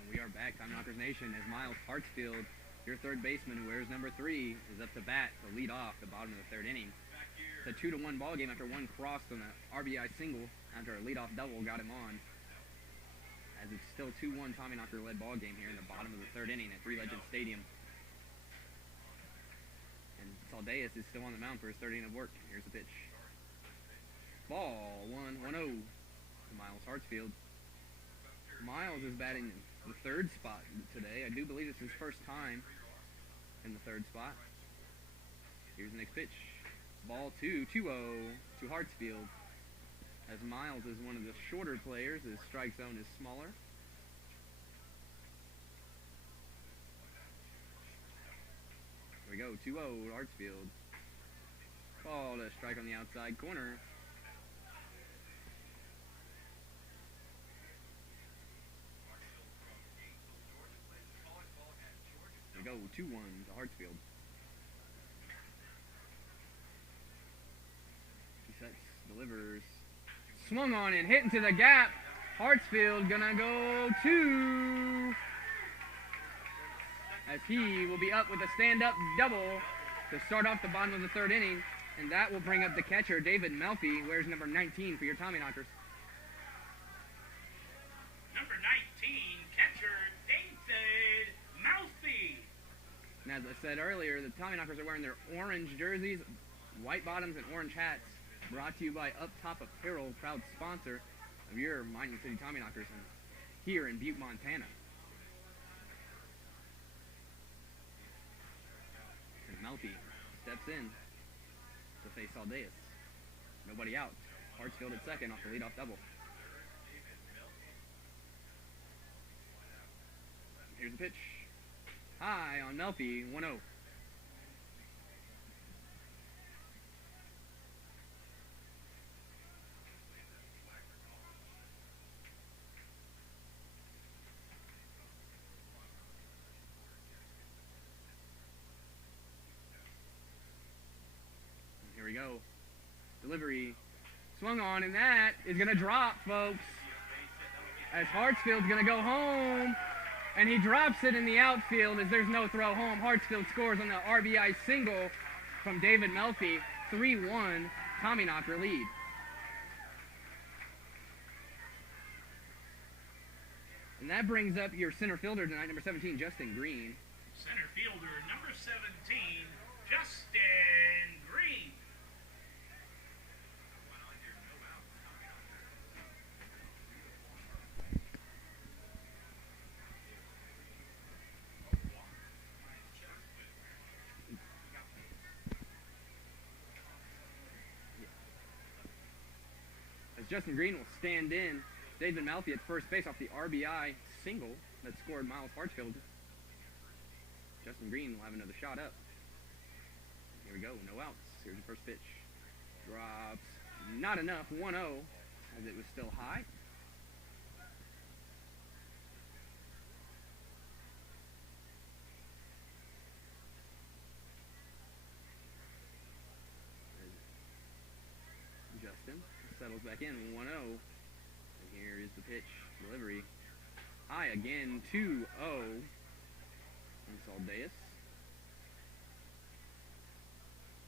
We are back, Tommyknockers Nation, as Miles Hartsfield, your third baseman who wears number 3, is up to bat to lead off the bottom of the third inning. It's a 2-1 ball game after one crossed on an RBI single after a leadoff double got him on. As it's still 2-1 Tommyknocker led ball game here in the bottom of the third inning at Three Legends Stadium. And Saldeas is still on the mound for his third inning of work. Here's the pitch. Ball 1-0 to Miles Hartsfield. Miles is batting the third spot today. I do believe it's his first time in the third spot. Here's the next pitch. Ball 2-0 to Hartsfield. As Miles is one of the shorter players, his strike zone is smaller. Here we go, 2-0 to Hartsfield. Called a strike on the outside corner. Here we go, 2-1 to Hartsfield. He sets, delivers. Swung on and hit into the gap. Hartsfield gonna go 2. As he will be up with a stand-up double to start off the bottom of the third inning. And that will bring up the catcher, David Melfi, wears number 19 for your Tommyknockers. Number 19, catcher said earlier, the Tommyknockers are wearing their orange jerseys, white bottoms, and orange hats. Brought to you by Up Top Apparel, proud sponsor of your Mining City Tommyknockers here in Butte, Montana. And Melfi steps in to face Aldeus. Nobody out. Hartsfield at second off the leadoff double. Here's the pitch. High on Melfi, 1-0. Here we go. Delivery swung on, and that is going to drop, folks. As Hartsfield's going to go home. And he drops it in the outfield as there's no throw home. Hartsfield scores on the RBI single from David Melfi. 3-1 Tommyknocker lead. And that brings up your center fielder tonight, number 17, Justin Green. Center fielder, number 17, Justin Green. Justin Green will stand in. David Melfi at first base off the RBI single that scored Miles Hartsfield. Justin Green will have another shot up. Here we go, no outs. Here's the first pitch. Drops, not enough, 1-0, as it was still high. Justin settles back in, 1-0. And here is the pitch, delivery. High again, 2-0. And Aldeus.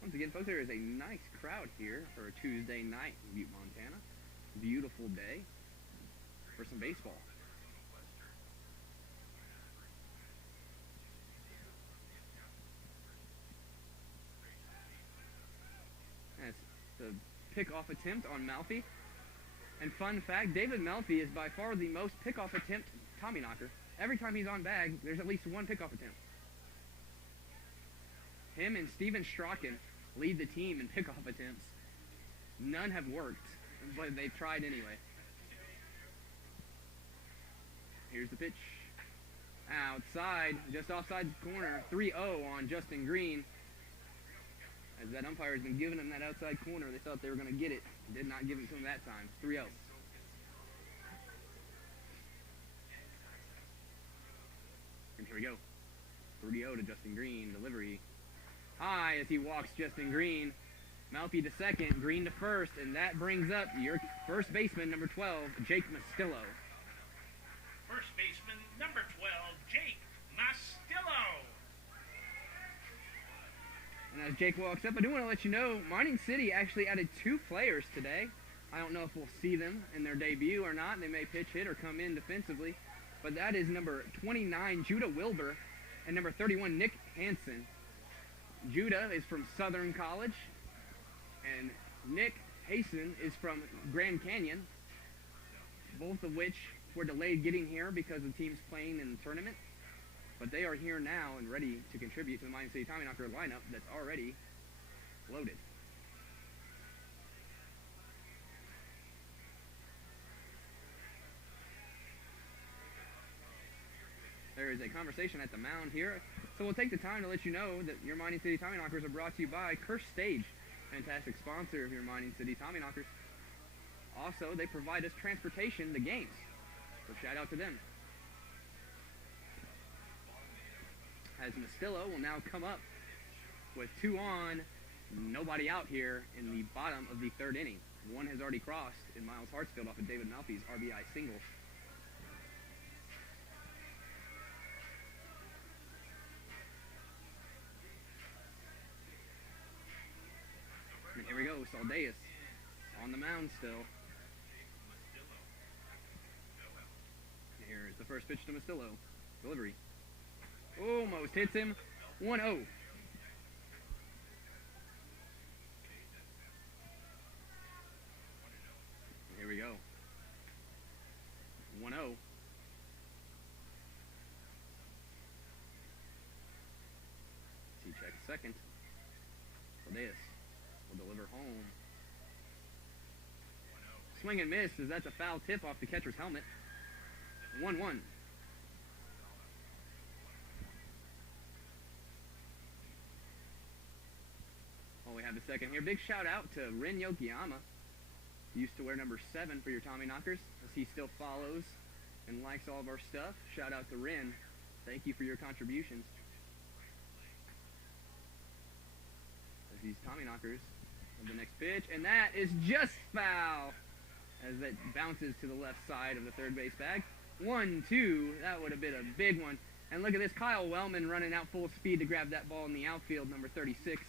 Once again, folks, there is a nice crowd here for a Tuesday night in Butte, Montana. Beautiful day for some baseball. That's the pickoff attempt on Melfi. And fun fact, David Melfi is by far the most pickoff attempt Tommyknocker. Every time he's on bag, there's at least one pickoff attempt. Him and Steven Strachan lead the team in pickoff attempts. None have worked, but they've tried anyway. Here's the pitch. Outside, just offside corner, 3-0 on Justin Green. As that umpire has been giving him that outside corner, they thought they were going to get it. Did not give it to him that time. 3-0. And here we go. 3-0 to Justin Green. Delivery high as he walks Justin Green. Melfi to second, Green to first, and that brings up your first baseman, number 12, Jake Mastillo. First baseman, number 12, Jake Mastillo. And as Jake walks up, I do want to let you know, Mining City actually added 2 players today. I don't know if we'll see them in their debut or not. They may pitch hit or come in defensively. But that is number 29, Judah Wilbur, and number 31, Nick Hansen. Judah is from Southern College, and Nick Hansen is from Grand Canyon, both of which were delayed getting here because the team's playing in the tournament. But they are here now and ready to contribute to the Mining City Tommyknocker lineup that's already loaded. There is a conversation at the mound here. So we'll take the time to let you know that your Mining City Tommyknockers are brought to you by Kirsch Stage, fantastic sponsor of your Mining City Tommyknockers. Also, they provide us transportation to games. So shout out to them. As Mastillo will now come up with 2 on, nobody out here in the bottom of the 3rd inning. One has already crossed in Miles Hartsfield off of David Melfi's RBI single. And here we go, Aldeus on the mound still. Here's the first pitch to Mastillo. Delivery. Almost hits him. 1-0. Here we go. 1-0. He checks second. Saldeus will deliver home. Swing and miss, as that's a foul tip off the catcher's helmet. 1-1. Oh, we have the second here. Big shout out to Rin Yokiyama. He used to wear number 7 for your Tommyknockers, as he still follows and likes all of our stuff. Shout out to Rin. Thank you for your contributions. As these Tommyknockers of the next pitch, and that is just foul, as that bounces to the left side of the third base bag. 1-2. That would have been a big one. And look at this, Kyle Wellman running out full speed to grab that ball in the outfield, number 36,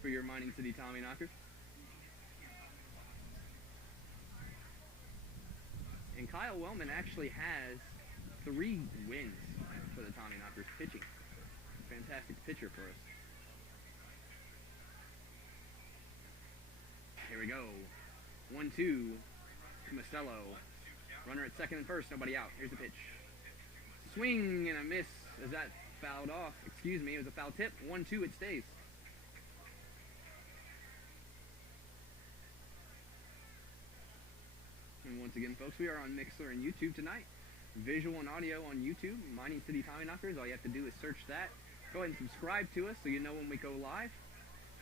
for your Mining City Tommyknockers. And Kyle Wellman actually has 3 wins for the Tommyknockers pitching. Fantastic pitcher for us. Here we go. 1-2. Macello. Runner at second and first. Nobody out. Here's the pitch. Swing and a miss. Is that fouled off? Excuse me. It was a foul tip. 1-2. It stays. And once again, folks, we are on Mixlr and YouTube tonight. Visual and audio on YouTube. Mining City Tommyknockers. All you have to do is search that. Go ahead and subscribe to us so you know when we go live.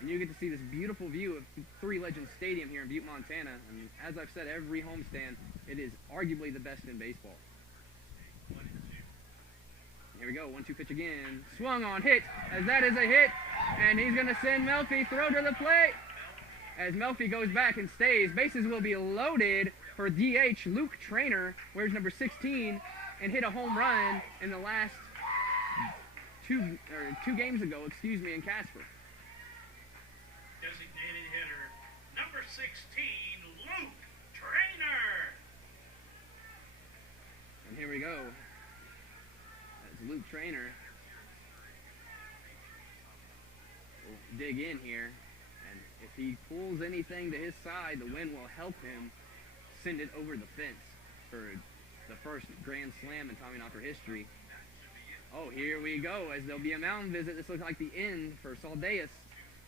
And you get to see this beautiful view of Three Legends Stadium here in Butte, Montana. And as I've said every homestand, it is arguably the best in baseball. Here we go, 1-2 pitch again. Swung on, hit, as that is a hit. And he's going to send Melfi, throw to the plate. As Melfi goes back and stays, bases will be loaded for DH Luke Trainer, wears number 16, and hit a home run in the last two games ago, in Casper. Designated hitter, number 16, Luke Trainer. And here we go. That's Luke Trainer. We'll dig in here. And if he pulls anything to his side, the wind will help him send it over the fence for the first Grand Slam in Tommyknocker history. Oh, here we go. As there'll be a mountain visit. This looks like the end for Saldeus.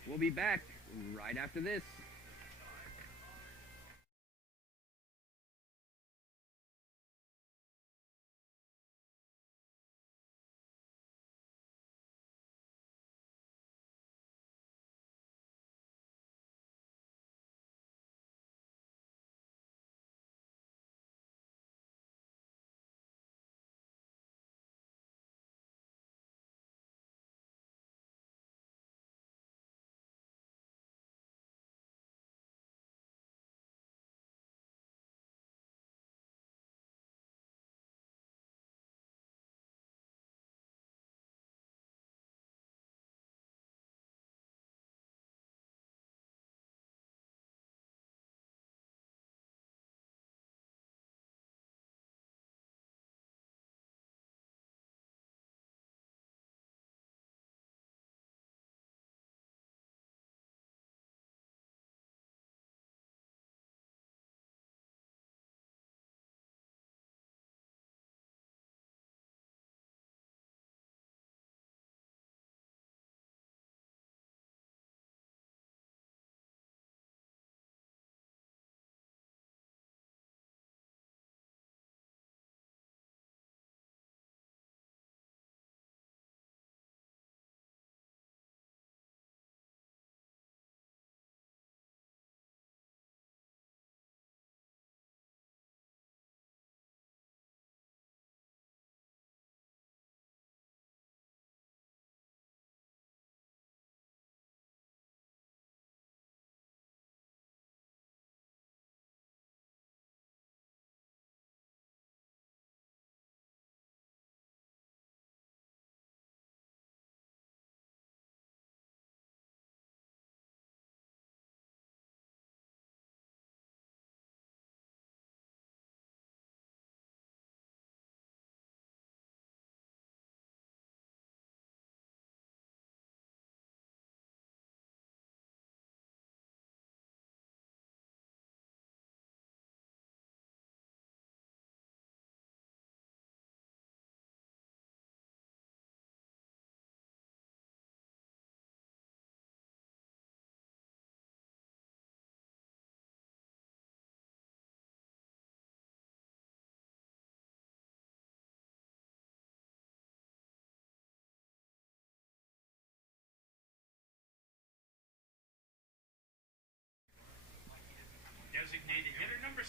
We'll be back right after this.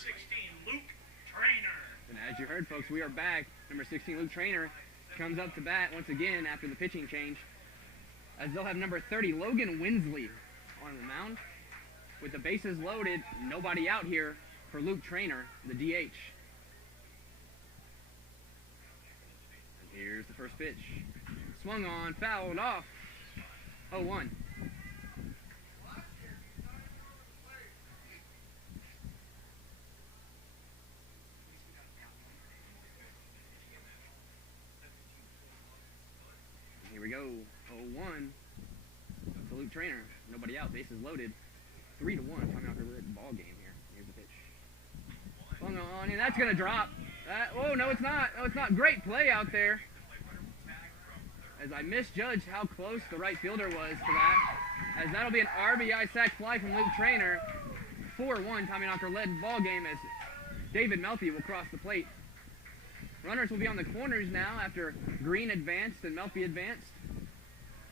16, Luke Trainer. And as you heard, folks, we are back. Number 16, Luke Trainer, comes up to bat once again after the pitching change, as they'll have number 30, Logan Winsley, on the mound. With the bases loaded, nobody out here for Luke Trainer, the DH. And here's the first pitch. Swung on, fouled off. 0-1. Here we go. 0-1. To Luke Trainer. Nobody out. Bases loaded. 3-1. Tommyknockers led ball game here. Here's the pitch. Swung on, and that's gonna drop. Oh no, it's not. No, it's not. Great play out there. As I misjudged how close the right fielder was to that. As that'll be an RBI sac fly from Luke Trainer. 4-1. Tommyknocker led ball game as David Melfi will cross the plate. Runners will be on the corners now after Green advanced and Melfi advanced.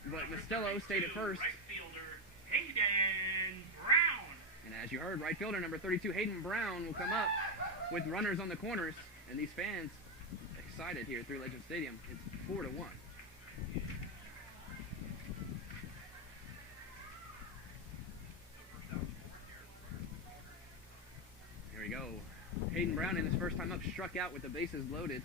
But Mostello stayed at first. Right fielder, Hayden Brown. And as you heard, right fielder number 32, Hayden Brown, will come up with runners on the corners. And these fans excited here through Legend Stadium. It's 4-1. Here we go. Hayden Brown in his first time up struck out with the bases loaded.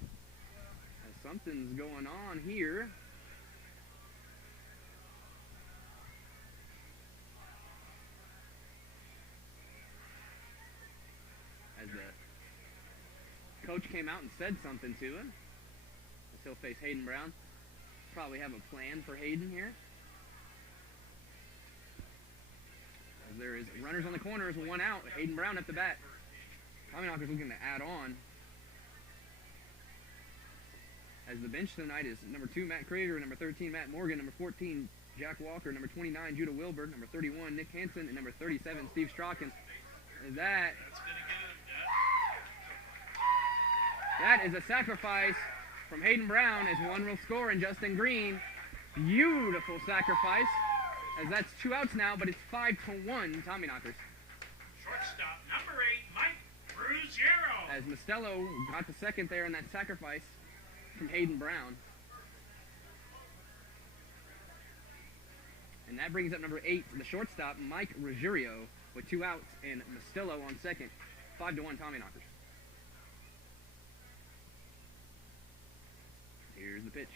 As something's going on here. As the coach came out and said something to him. As he'll face Hayden Brown. Probably have a plan for Hayden here. As there is runners on the corners, one out. Hayden Brown at the bat. Tommyknockers looking to add on. As the bench tonight is number 2, Matt Crater, number 13, Matt Morgan, number 14, Jack Walker, number 29, Judah Wilbur, number 31, Nick Hansen, and number 37, Steve Strachan. And that is a sacrifice from Hayden Brown, as one will score in Justin Green. Beautiful sacrifice. As that's 2 outs now, but it's 5-1 Tommyknockers. Shortstop number 8, Mike Ruggiero. As Mostello got the second there in that sacrifice from Hayden Brown. And that brings up number 8, the shortstop, Mike Ruggiero, with 2 outs, and Mostello on second. 5-1 Tommyknockers. Here's the pitch.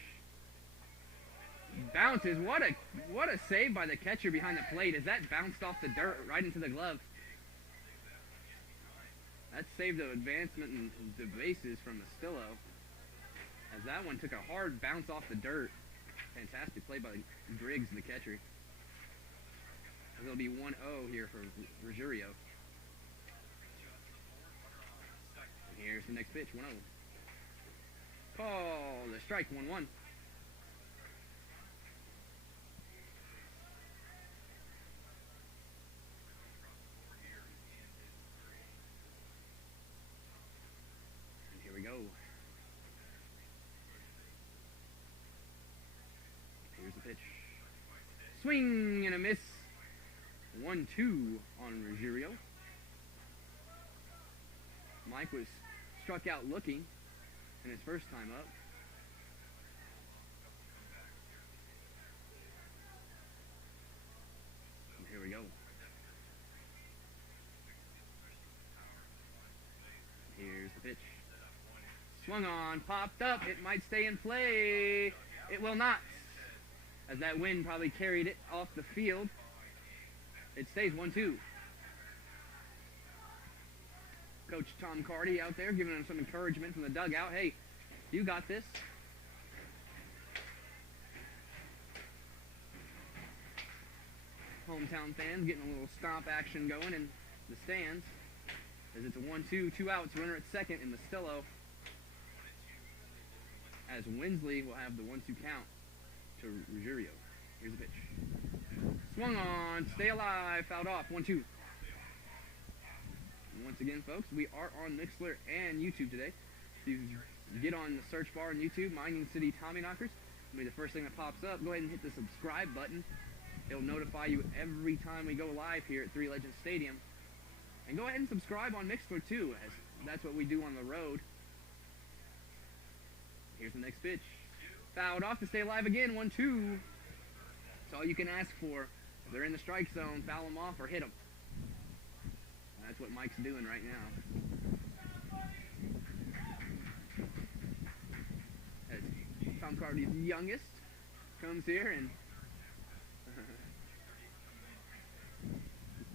Bounces. What a save by the catcher behind the plate, as that bounced off the dirt right into the glove. That saved the advancement in the bases from Mostello, as that one took a hard bounce off the dirt. Fantastic play by Griggs, the catcher. It'll be 1-0 here for Ruggiero. And here's the next pitch, 1-0. Call the strike, 1-1. Go. Here's the pitch. Swing and a miss. 1-2 on Ruggiero. Mike was struck out looking in his first time up. And here we go. Here's the pitch. Swung on, popped up, it might stay in play. It will not, as that wind probably carried it off the field. It stays 1-2. Coach Tom Carty out there giving him some encouragement from the dugout. Hey, you got this. Hometown fans getting a little stomp action going in the stands, as it's a 1-2, 2 outs, runner at second, and Mostello, as Winsley will have the 1-2 count to Ruggiero. Here's the pitch. Swung on, stay alive, fouled off, 1-2. And once again, folks, we are on Mixlr and YouTube today. If you get on the search bar on YouTube, Mining City Tommyknockers, it'll be the first thing that pops up. Go ahead and hit the subscribe button. It'll notify you every time we go live here at Three Legends Stadium. And go ahead and subscribe on Mixlr too, as that's what we do on the road. Here's the next pitch. Fouled off to stay alive again, 1-2. That's all you can ask for. If they're in the strike zone, foul them off or hit them. That's what Mike's doing right now. As Tom Cardy's youngest comes here and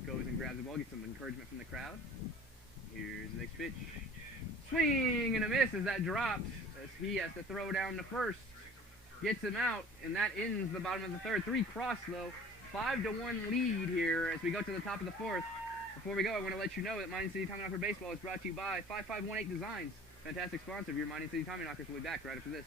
goes and grabs the ball, gets some encouragement from the crowd. Here's the next pitch. Swing and a miss as that drops, as he has to throw down the first. Gets him out, and that ends the bottom of the third. 3 cross though. 5-1 lead here as we go to the top of the fourth. Before we go, I want to let you know that Mining City Tommyknocker Baseball is brought to you by 5518 Designs. Fantastic sponsor of your Mining City Tommyknockers. We'll be back right after this.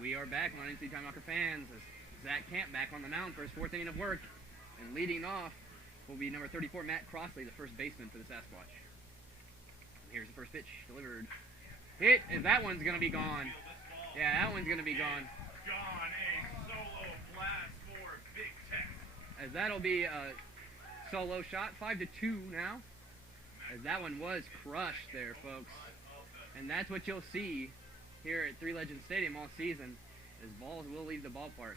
We are back, Mining City Tommyknocker fans, as Zach Camp back on the mound for his 4th inning of work. And leading off will be number 34, Matt Crossley, the first baseman for the Sasquatch. And here's the first pitch, delivered. Hit, and that one's going to be gone. Yeah, that one's going to be gone. Gone, a solo blast for Big Tech. As that'll be a solo shot, 5-2 now. As that one was crushed there, folks. And that's what you'll see here at Three Legends Stadium all season, as balls will leave the ballpark.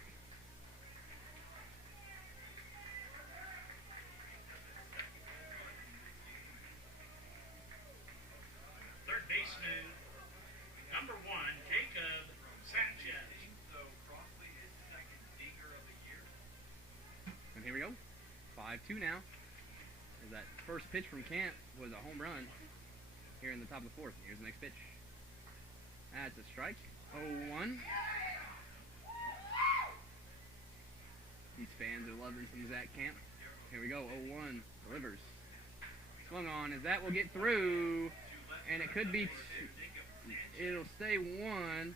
Third baseman, number 1, Jacob Sanchez. And here we go, 5-2 now. As that first pitch from Camp was a home run here in the top of the 4th. Here's the next pitch. That's a strike. 0-1. These fans are loving some Zach Camp. Here we go. 0-1. Delivers. Swung on as that will get through. And it could be... It'll stay 1.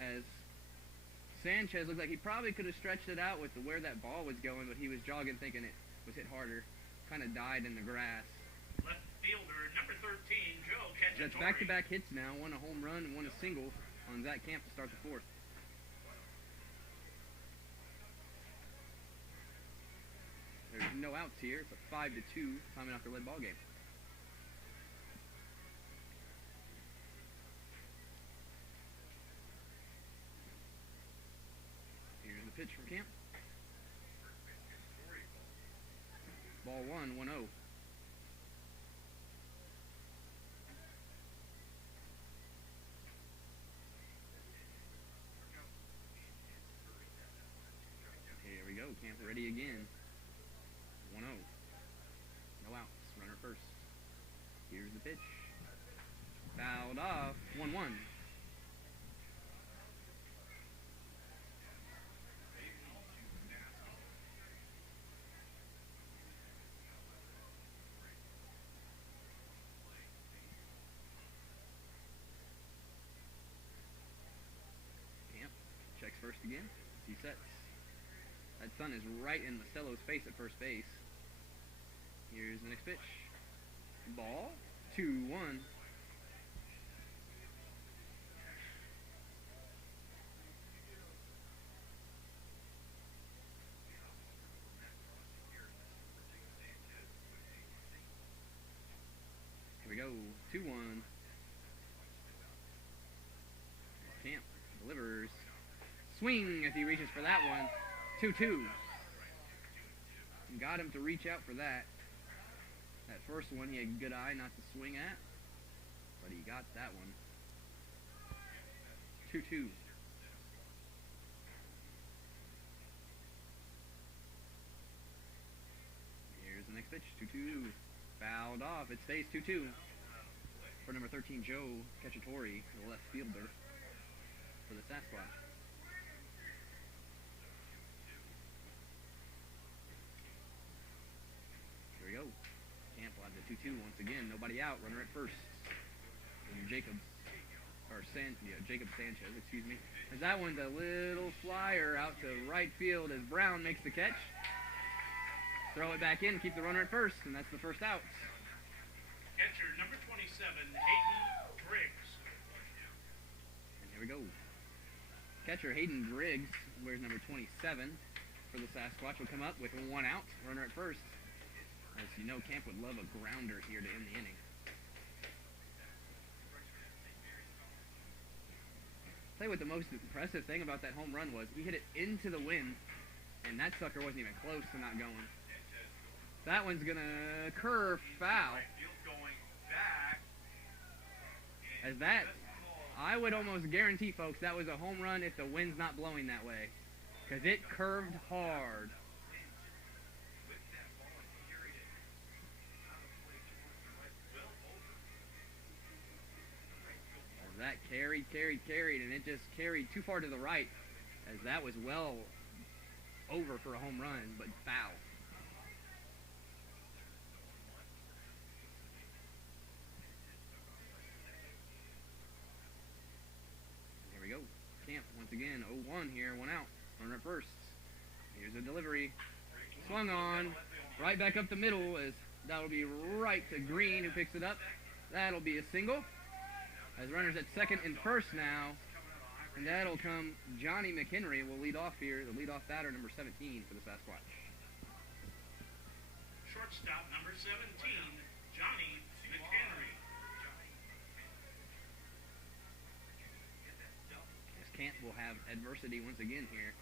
As Sanchez looks like he probably could have stretched it out with where that ball was going, but he was jogging thinking it was hit harder. Kind of died in the grass. Left fielder, number 13, Joe Cacciatore. That's back-to-back hits now. One a home run and one a single on Zach Camp to start the 4th. There's no outs here. It's a 5-2 Tommyknocker-led ball game. Here's the pitch from Camp. Ball 1-1-0. Camp ready again. 1-0. No outs. Runner first. Here's the pitch. Fouled off. 1-1. Camp checks first again. He sets. That sun is right in Marcelo's face at first base. Here's the next pitch. Ball. 2-1. Here we go. 2-1. Camp delivers. Swing as he reaches for that one. 2-2. Got him to reach out for that. That first one he had a good eye not to swing at, but he got that one. 2-2. Here's the next pitch. 2-2. Fouled off. It stays 2-2. For number 13, Joe Cacciatore, the left fielder for the Sasquatch. Here we go. Camp will have the 2-2 once again. Nobody out. Runner at first. And Jacob Sanchez, excuse me. As that one's a little flyer out to right field as Brown makes the catch. Throw it back in, keep the runner at first, and that's the first out. Catcher number 27, Hayden Driggs. And here we go. Catcher Hayden Driggs wears number 27 for the Sasquatch. Will come up with one out. Runner at first. As you know, Camp would love a grounder here to end the inning. Tell you what the most impressive thing about that home run was. He hit it into the wind, and that sucker wasn't even close to not going. That one's gonna curve foul. As that, I would almost guarantee, folks, that was a home run if the wind's not blowing that way, because it curved hard. As that carried, and it just carried too far to the right, as that was well over for a home run, but foul. We go. Camp once again. 0-1 here. One out. Runner at first. Here's a delivery. Swung on. Right back up the middle as that'll be right to Green who picks it up. That'll be a single. As runners at second and first now. And that'll come Johnny McHenry will lead off here. The leadoff batter, number 17 for the Sasquatch. Shortstop number 17, Johnny McHenry. Camp will have adversity once again here.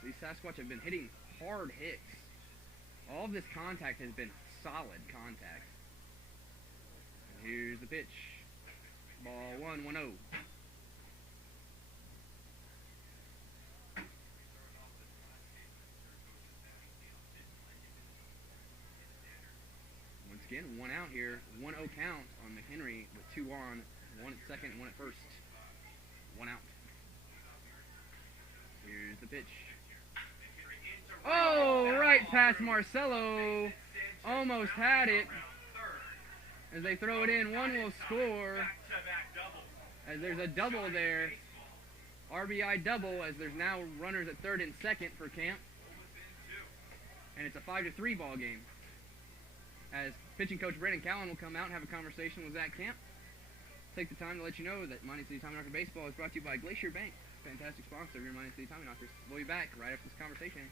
So these Sasquatch have been hitting hard hits. All of this contact has been solid contact. And here's the pitch. Ball 1-1-0. Again, one out here, 1-0 count on McHenry with two on, one at second and one at first. One out. Here's the pitch. Oh, right past Marcelo. Almost had it. As they throw it in, one will score. As there's a double there. RBI double as there's now runners at third and second for Camp. And it's a 5-3 ball game. As pitching coach Brandon Callen will come out and have a conversation with Zach Camp. Take the time to let you know that Mining City Tommyknocker Baseball is brought to you by Glacier Bank, fantastic sponsor of your Mining City Tommyknockers. We'll be back right after this conversation.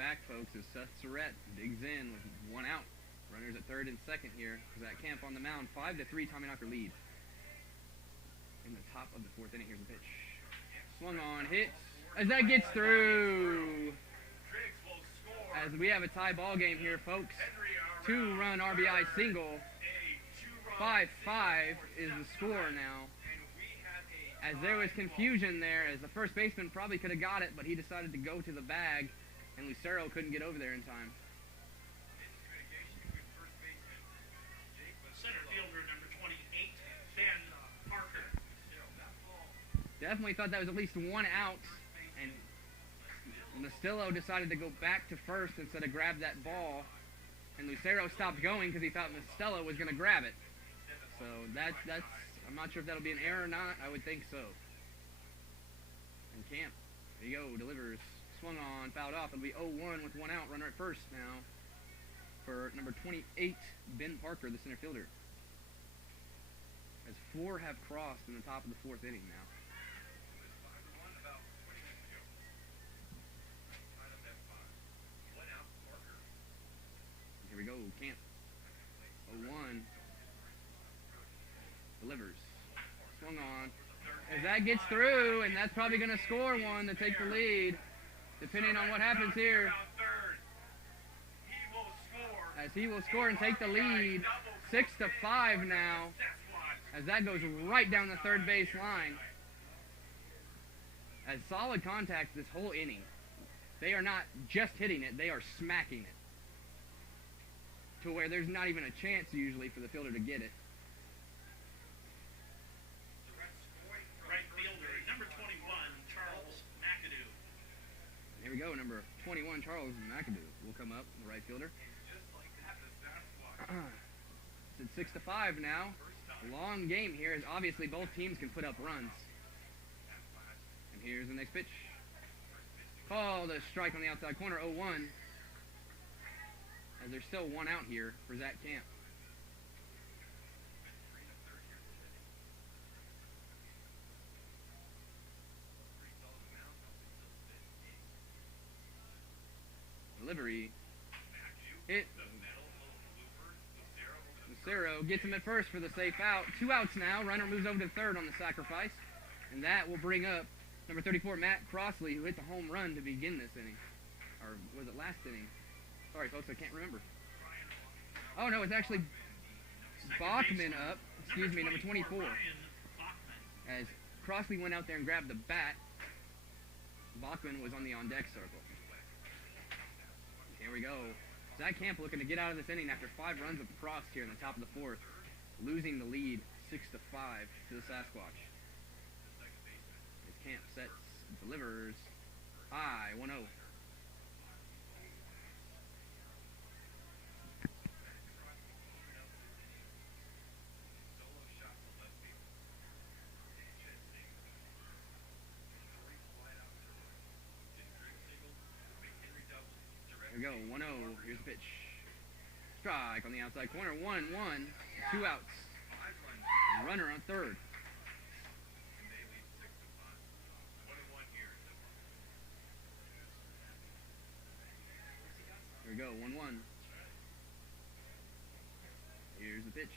back, folks, as Seth Surratt digs in with 1 out. Runners at third and second here. Zach Camp on the mound. 5-3 Tommyknocker lead. In the top of the 4th inning, here's the pitch. Swung on, hit. As that gets through. As we have a tie ball game here, folks. 2-run RBI single. 5-5 is the score now. As there was confusion there, as the first baseman probably could have got it, but he decided to go to the bag, and Lucero couldn't get over there in time. Center fielder number 28, Ben Parker. Definitely thought that was at least 1 out, and Mastillo decided to go back to first instead of grab that ball, and Lucero stopped going because he thought Mastillo was going to grab it. So that's I'm not sure if that'll be an error or not. I would think so. And Camp, there you go, delivers. Swung on, fouled off. It'll be 0-1 with 1 out. Runner at first now for number 28, Ben Parker, the center fielder. As 4 have crossed in the top of the 4th inning now. Here we go, Camp. 0-1. Delivers. Swung on. As that gets through, and that's probably going to score one to take the lead, depending on what happens here. As he will score and take the lead, 6-5 now, as that goes right down the third base line. As solid contact this whole inning. They are not just hitting it, they are smacking it. To where there's not even a chance usually for the fielder to get it. Right fielder, number 21, Charles McAdoo. Here we go, number 21, Charles McAdoo will come up, the right fielder. It's 6-5 now. A long game here, as obviously both teams can put up runs. And here's the next pitch. Called a strike on the outside corner, 0-1. As there's still 1 out here for Zach Camp. Delivery. Hit. Lucero gets him at first for the safe out. 2 outs now. Runner moves over to third on the sacrifice. And that will bring up number 34, Matt Crossley, who hit the home run to begin this inning. Or was it last inning? Sorry, folks, I can't remember. Oh, no, it's actually Bachman up. Excuse me, number 24. As Crossley went out there and grabbed the bat, Bachman was on the on-deck circle. Here we go. Zach Camp looking to get out of this inning after 5 runs across here in the top of the 4th, losing the lead 6-5 to the Sasquatch. As Camp sets, delivers, high, 1-0. Here we go, 1-0. Here's the pitch. Strike on the outside corner. 1-1. 2 outs. Runner on third. Here we go, 1-1. Here's the pitch.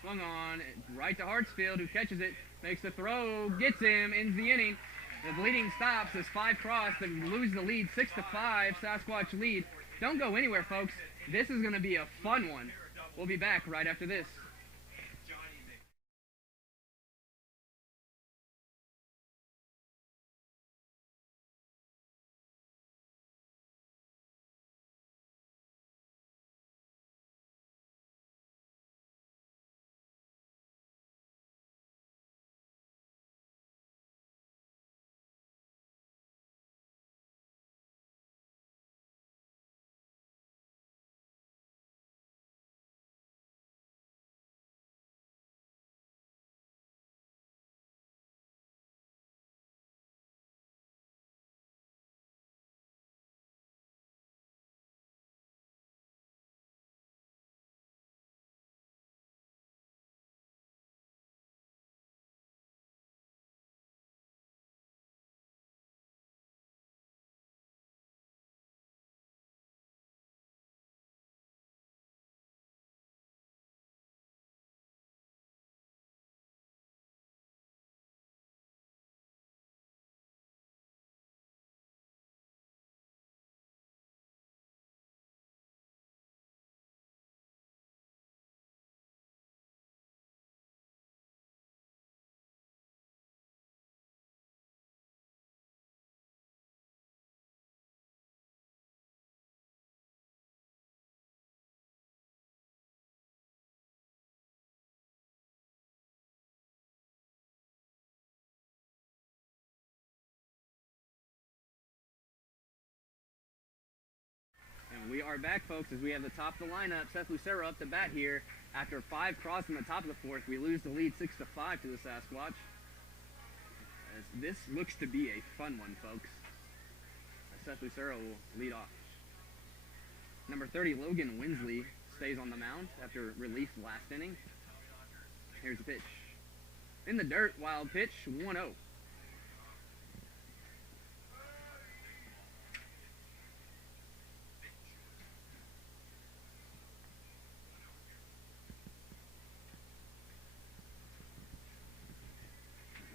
Swung on, right to Hartsfield, who catches it, makes the throw, gets him, ends the inning. The bleeding stops as 5 cross, then lose the lead, 6-5, Sasquatch lead. Don't go anywhere, folks. This is going to be a fun one. We'll be back right after this. We are back, folks, as we have the top of the lineup. Seth Lucero up to bat here. After 5 cross in the top of the 4th, we lose the lead 6-5 to the Sasquatch. As this looks to be a fun one, folks. Seth Lucero will lead off. Number 30, Logan Winsley, stays on the mound after relief last inning. Here's the pitch. In the dirt, wild pitch, 1-0. There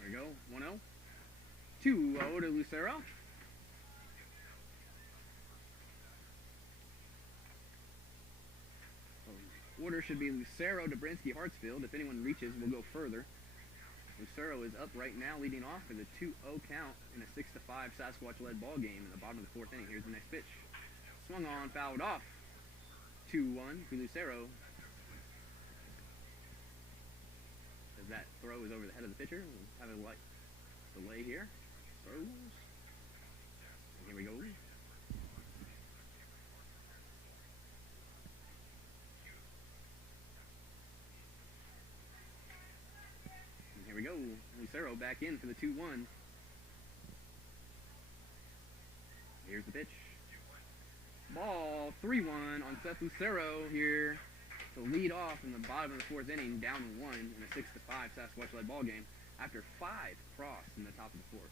we go, 1-0. 2-0 to Lucero. Order should be Lucero, Dobrinsky, Hartsfield. If anyone reaches, we'll go further. Lucero is up right now, leading off with a 2-0 count in a 6-5 Sasquatch-led ball game in the bottom of the 4th inning. Here's the next pitch. Swung on, fouled off. 2-1 to Lucero. As that throw is over the head of the pitcher. We'll have a light delay here. Throws. And here we go. Here we go. Lucero back in for the 2-1. Here's the pitch. Ball 3-1 on Seth Lucero here to lead off in the bottom of the 4th inning, down 1 in a 6-5 Sasquatch-led ball game after 5 cross in the top of the 4th.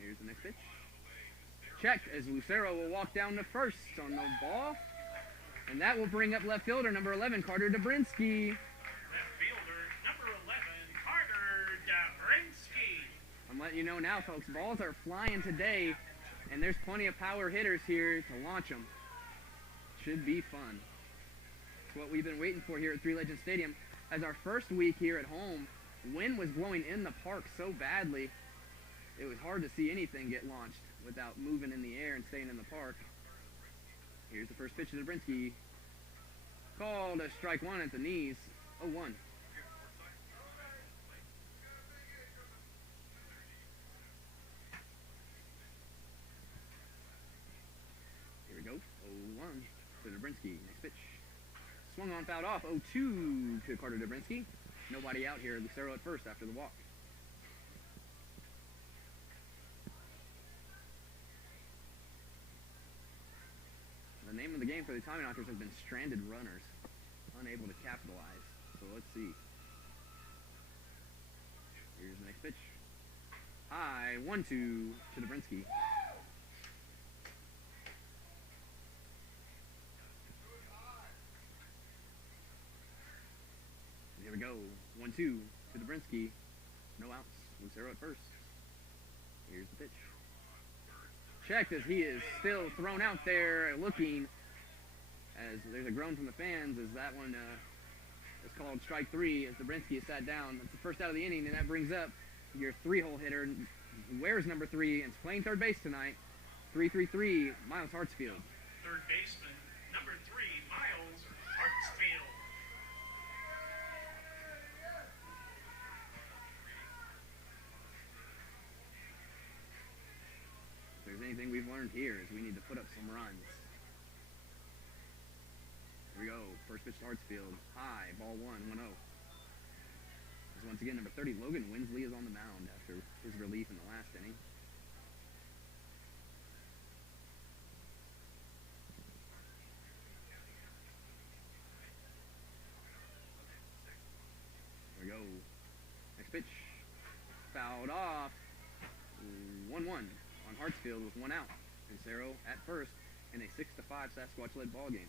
Here's the next pitch. Check as Lucero will walk down to first on the ball. And that will bring up left fielder number 11, Carter Dobrinsky. I'm letting you know now, folks, balls are flying today, and there's plenty of power hitters here to launch them. Should be fun. It's what we've been waiting for here at Three Legends Stadium. As our first week here at home, wind was blowing in the park so badly, it was hard to see anything get launched without moving in the air and staying in the park. Here's the first pitch to Dobrinsky. Called a strike 1 at the knees. 0-1. To Dobrinsky. Next pitch. Swung on, fouled off. 0-2 to Carter Dobrinsky. Nobody out here. Lucero at first after the walk. The name of the game for the Tommyknockers has been stranded runners. Unable to capitalize. So let's see. Here's the next pitch. High. 1-2 to Dobrinsky. Here we go. 1-2 to Dobrinsky. No outs. Lucero at first. Here's the pitch. Checked as he is still thrown out there looking as there's a groan from the fans as that one is called strike 3 as Dobrinsky is sat down. That's the first out of the inning, and that brings up your 3-hole hitter who wears number 3 and is playing third base tonight. 3-3-3, Miles Hartsfield. Third baseman, number 3, Miles Hartsfield. If there's anything we've learned here is we need to put up some runs. Here we go. First pitch to Hartsfield. High. Ball 1. 1-0. As once again, number 30, Logan Winsley is on the mound after his relief in the last inning. Here we go. Next pitch. Fouled off. 1-1 on Hartsfield with 1 out. Lucero at first in a 6-5 Sasquatch-led ball game.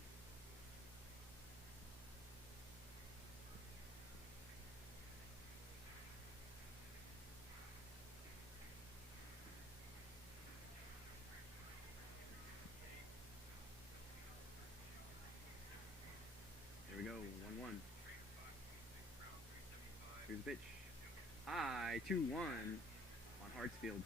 Here we go, 1-1. Here's the pitch. High, 2-1 on Hartsfield.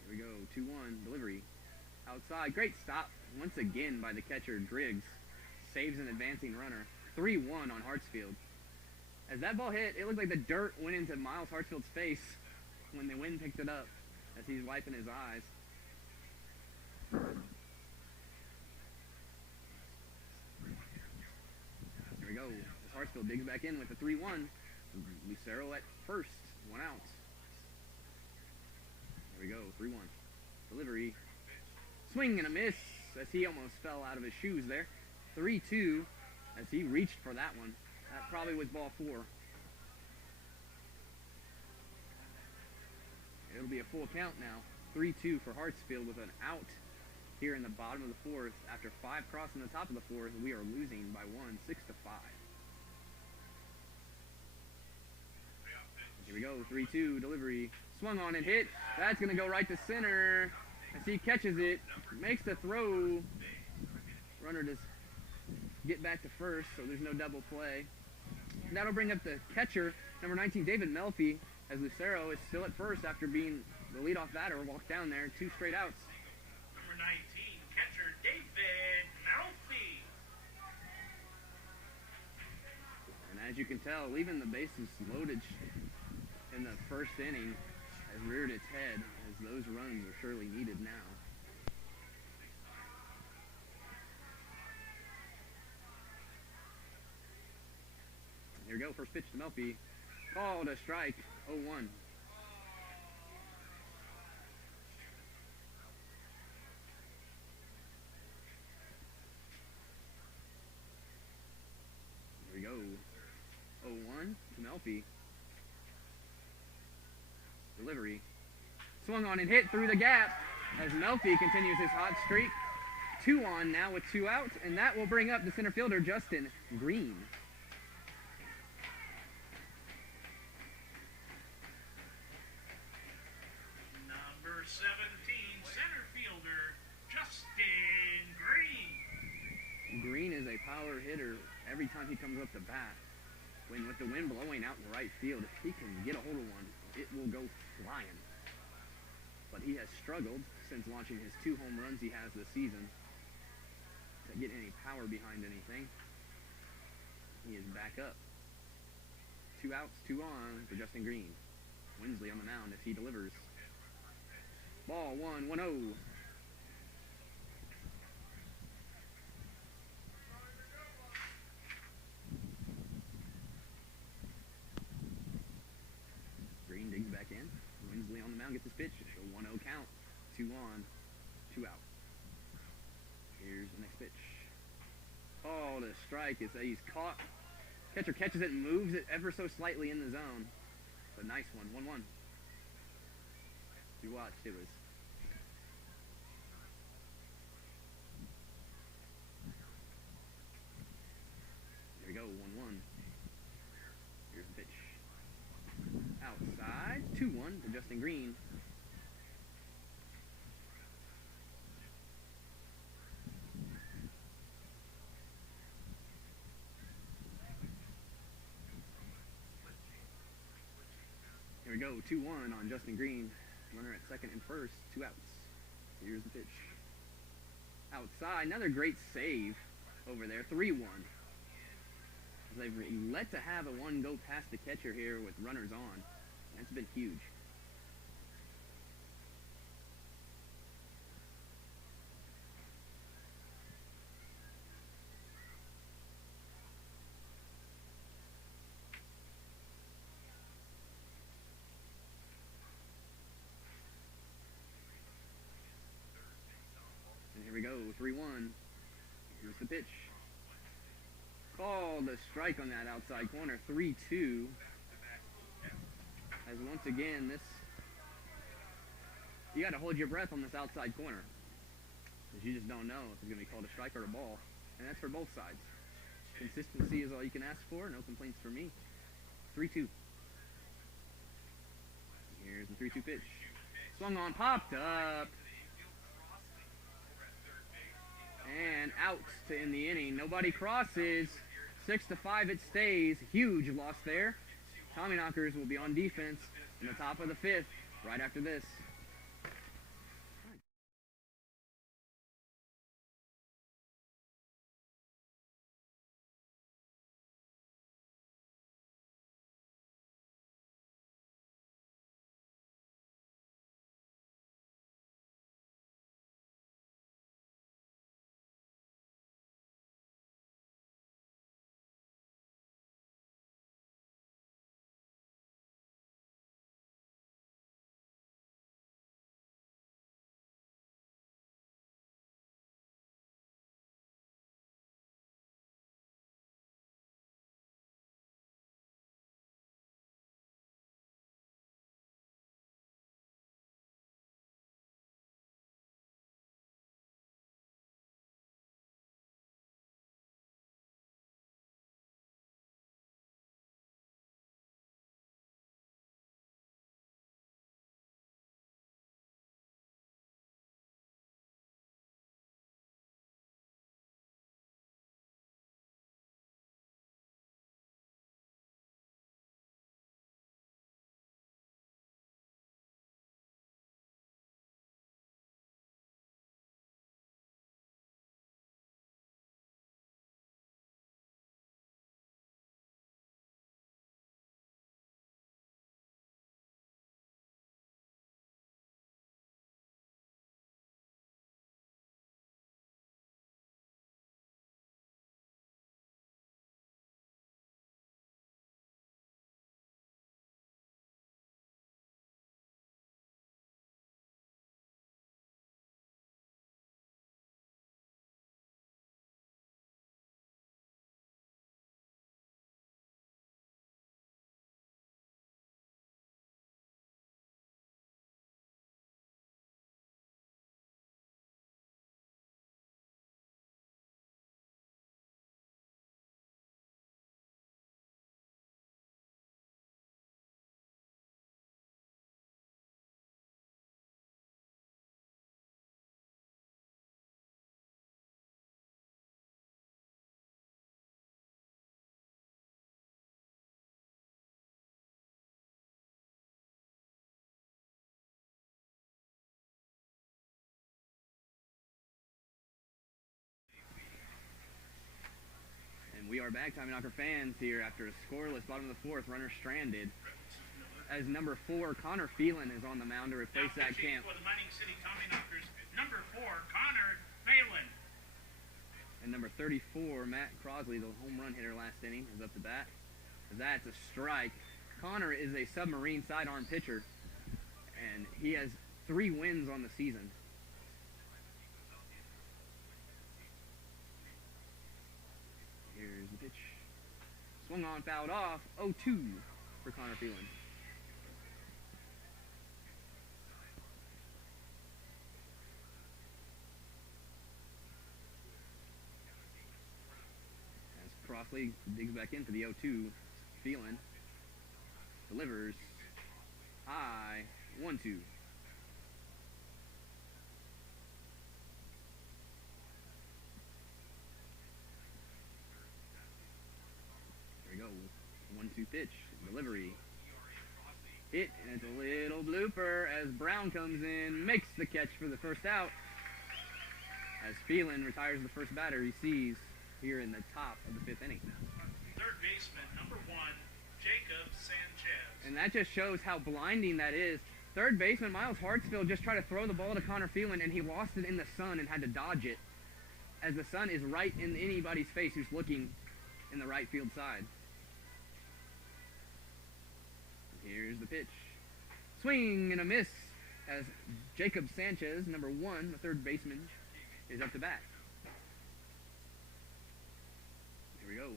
Here we go, 2-1, delivery. Outside, great stop once again by the catcher, Driggs. saves an advancing runner. 3-1 on Hartsfield. As that ball hit, it looked like the dirt went into Miles Hartsfield's face when the wind picked it up as he's wiping his eyes. Here we go. As Hartsfield digs back in with the 3-1. Lucero at first. 1 out. There we go. 3-1. Delivery. Swing and a miss as he almost fell out of his shoes there. 3-2 as he reached for that one. That probably was ball 4. It'll be a full count now. 3-2 for Hartsfield with an out here in the bottom of the 4th. After 5 crossing the top of the 4th, we are losing by 1, 6-5. Here we go, 3-2, delivery. Swung on and hit. That's going to go right to center. As he catches it, makes the throw. Runner does get back to first, so there's no double play. That'll bring up the catcher, number 19, David Melfi, as Lucero is still at first after being the leadoff batter. Walked down there, 2 straight outs. Number 19, catcher David Melfi. And as you can tell, leaving the bases loaded in the first inning has reared its head, as those runs are surely needed now. Here we go, first pitch to Melfi. Called a strike, 0-1. Here we go, 0-1 to Melfi. Delivery. Swung on and hit through the gap as Melfi continues his hot streak. 2 on now with 2 outs, and that will bring up the center fielder, Justin Green. Number 17, center fielder Justin Green. Green is a power hitter every time he comes up to bat. With the wind blowing out in right field, if he can get a hold of one, it will go flying. But he has struggled since launching his 2 home runs he has this season to get any power behind anything. He is back up. 2 outs, 2 on for Justin Green. Winsley on the mound as he delivers. Ball 1, 1-0. Green digs back in. Winsley on the mound gets his pitch. It's a 1-0 count. 2 on, 2 out. Here's the next pitch. Oh, the strike is he's caught. Catcher catches it and moves it ever so slightly in the zone. It's a nice one. 1-1. You watched, it was. Here we go, 1-1. Here's the pitch. Outside, 2-1 to Justin Green. Here we go, 2-1 on Justin Green. Runner at second and first, 2 outs. Here's the pitch. Outside, another great save over there, 3-1. They've let to have a 1 go past the catcher here with runners on. That's been huge. And here we go, 3-1. Here's the pitch. Called a strike on that outside corner, 3-2. As once again, you got to hold your breath on this outside corner, because you just don't know if it's going to be called a strike or a ball, and that's for both sides. Consistency is all you can ask for. No complaints for me. 3-2. Here's the 3-2 pitch. Swung on, popped up. And out to end the inning. Nobody crosses. 6-5 it stays. Huge loss there. Tommyknockers will be on defense in the top of the 5th right after this. We are back, Tommyknocker fans, here after a scoreless bottom of the fourth, runner stranded. As number 4, Connor Phelan is on the mound to replace that camp. For the Mining City Tommyknockers, number 4, Connor Phelan. And number 34, Matt Crosley, the home run hitter last inning, is up to bat. That's a strike. Connor is a submarine sidearm pitcher, and he has 3 wins on the season. Here's the pitch. Swung on, fouled off. 0-2 for Connor Phelan. As Crossley digs back in for the 0-2. Phelan delivers. High. 1-2. There we go. 1-2 pitch. Delivery. Hit, and it's a little blooper as Brown comes in, makes the catch for the first out. As Phelan retires the first batter he sees here in the top of the 5th inning. Third baseman, number 1, Jacob Sanchez. And that just shows how blinding that is. Third baseman Miles Hartsfield just tried to throw the ball to Connor Phelan, and he lost it in the sun and had to dodge it, as the sun is right in anybody's face who's looking in the right field side. Here's the pitch. Swing and a miss as Jacob Sanchez, number 1, the third baseman, is up to bat. Here we go.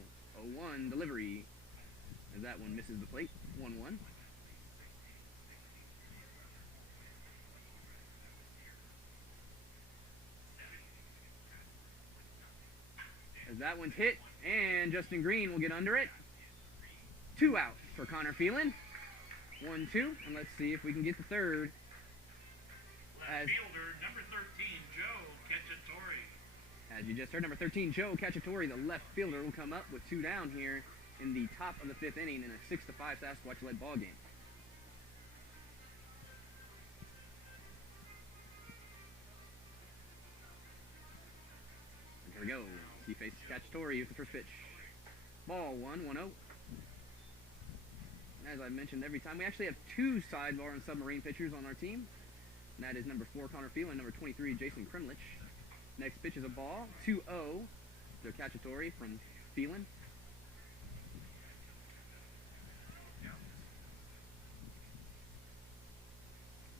0-1 delivery. As that one misses the plate. 1-1. As that one's hit, and Justin Green will get under it. 2 out for Connor Phelan. 1-2, and let's see if we can get the third. Left fielder, number 13, Joe Cacciatore. As you just heard, number 13, Joe Cacciatore, the left fielder, will come up with 2 down here in the top of the 5th inning in a 6-5 Sasquatch-led ball game. And here we go. He faces Cacciatore with the first pitch. Ball 1-1-0. As I mentioned every time, we actually have 2 sidebar and submarine pitchers on our team. And that is number 4, Connor Phelan, number 23, Jason Krimlich. Next pitch is a ball, 2-0 to Cacciatore from Phelan.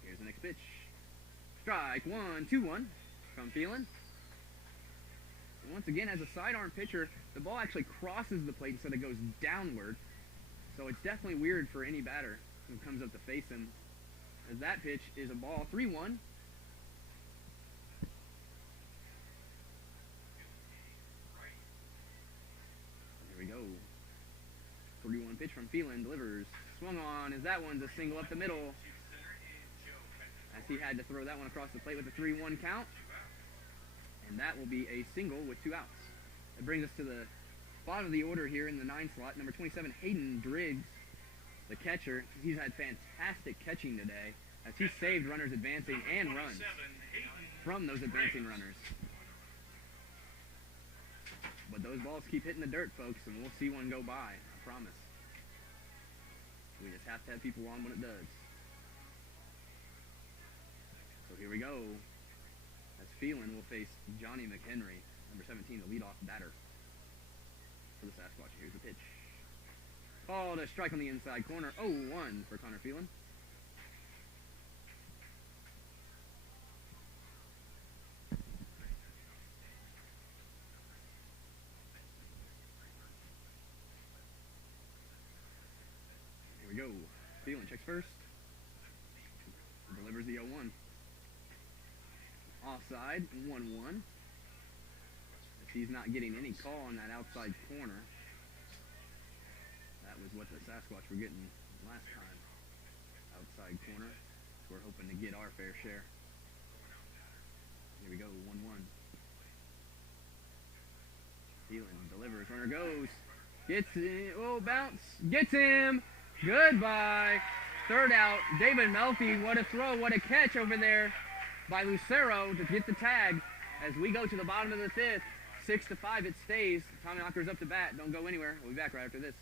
Here's the next pitch. Strike 1, 2-1 from Phelan. And once again, as a sidearm pitcher, the ball actually crosses the plate instead of goes downward. So it's definitely weird for any batter who comes up to face him. As that pitch is a ball, 3-1. There we go. 3-1 pitch from Phelan, delivers. Swung on, as that one's a single up the middle. As he had to throw that one across the plate with a 3-1 count. And that will be a single with 2 outs. That brings us to the bottom of the order here in the 9 slot. Number 27, Hayden Driggs, the catcher. He's had fantastic catching today as he saved runners advancing and runs from those advancing runners. But those balls keep hitting the dirt, folks, and we'll see one go by, I promise. We just have to have people on when it does. So here we go. As Phelan will face Johnny McHenry, number 17, the leadoff batter for the Sasquatch. Here's the pitch. Called a strike on the inside corner. 0-1 for Connor Phelan. Here we go. Phelan checks first. Delivers the 0-1. Offside, 1-1. He's not getting any call on that outside corner. That was what the Sasquatch were getting last time. Outside corner. So we're hoping to get our fair share. Here we go, 1-1. Phelan delivers, runner goes. Gets it, oh, bounce. Gets him. Goodbye. Third out, David Melfi. What a throw, what a catch over there by Lucero to get the tag as we go to the bottom of the 5th. 6-5, it stays. Tommyknockers up to bat. Don't go anywhere. We'll be back right after this.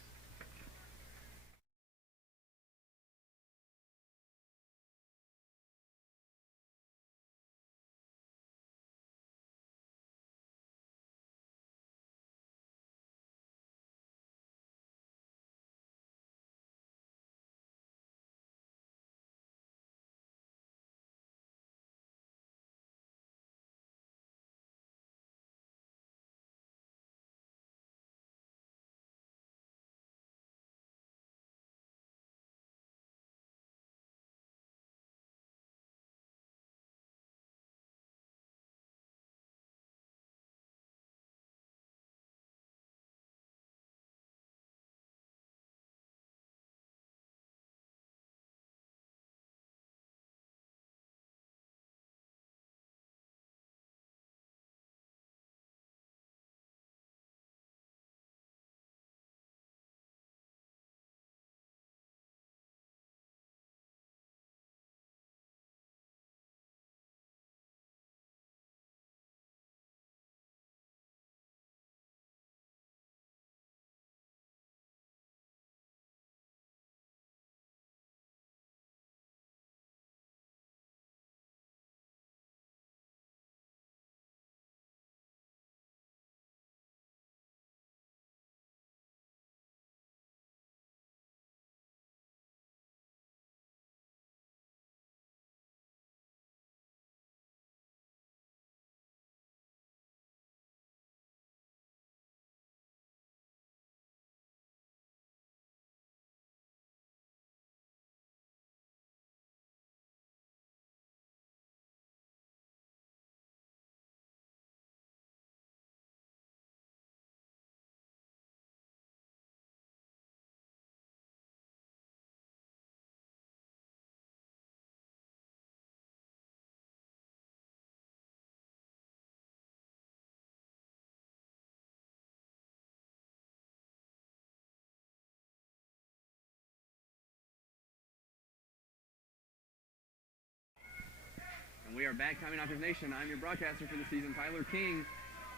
We are back, Tommyknockers Nation. I'm your broadcaster for the season, Tyler King,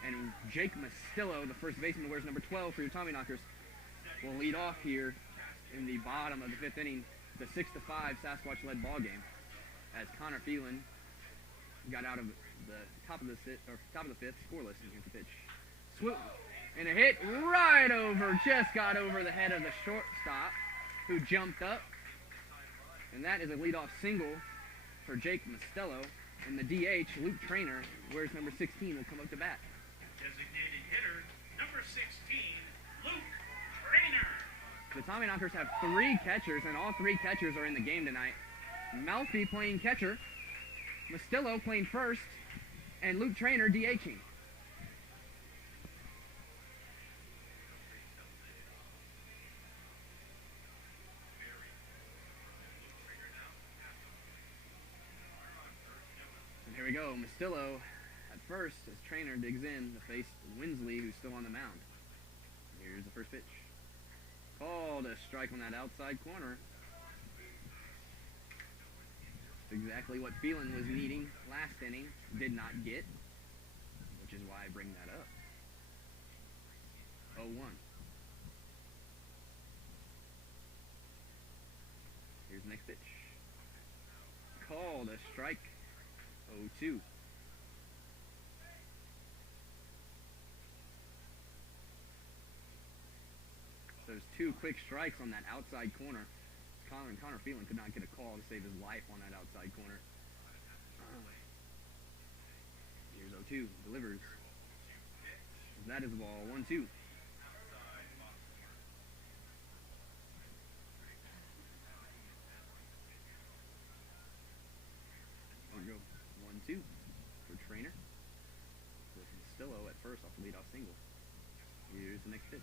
and Jake Mastillo, the first baseman who wears number 12 for your Tommyknockers, will lead off here in the bottom of the 5th inning, the 6-5 Sasquatch-led ball game, as Connor Phelan got out of the top of the 5th, scoreless, and here's the pitch. Swoop, and a hit right over, just got over the head of the shortstop, who jumped up, and that is a leadoff single for Jake Mastillo. And the DH, Luke Trainer, wears number 16, will come up to bat. Designated hitter, number 16, Luke Trainer. The Tommyknockers have 3 catchers, and all 3 catchers are in the game tonight. Malfi playing catcher, Mastillo playing first, and Luke Trainer DHing. Here we go, Mastillo at first as Trainer digs in to face Winsley, who's still on the mound. Here's the first pitch. Called a strike on that outside corner. It's exactly what Phelan was needing last inning, did not get, which is why I bring that up. 0-1. Here's the next pitch. Called a strike. 0-2. So there's 2 quick strikes on that outside corner. Connor Phelan could not get a call to save his life on that outside corner. Here's 0-2. Delivers. That is the ball. 1-2. Here we go. 1-2 for Trainer. With Mastillo at first off the leadoff single. Here's the next pitch.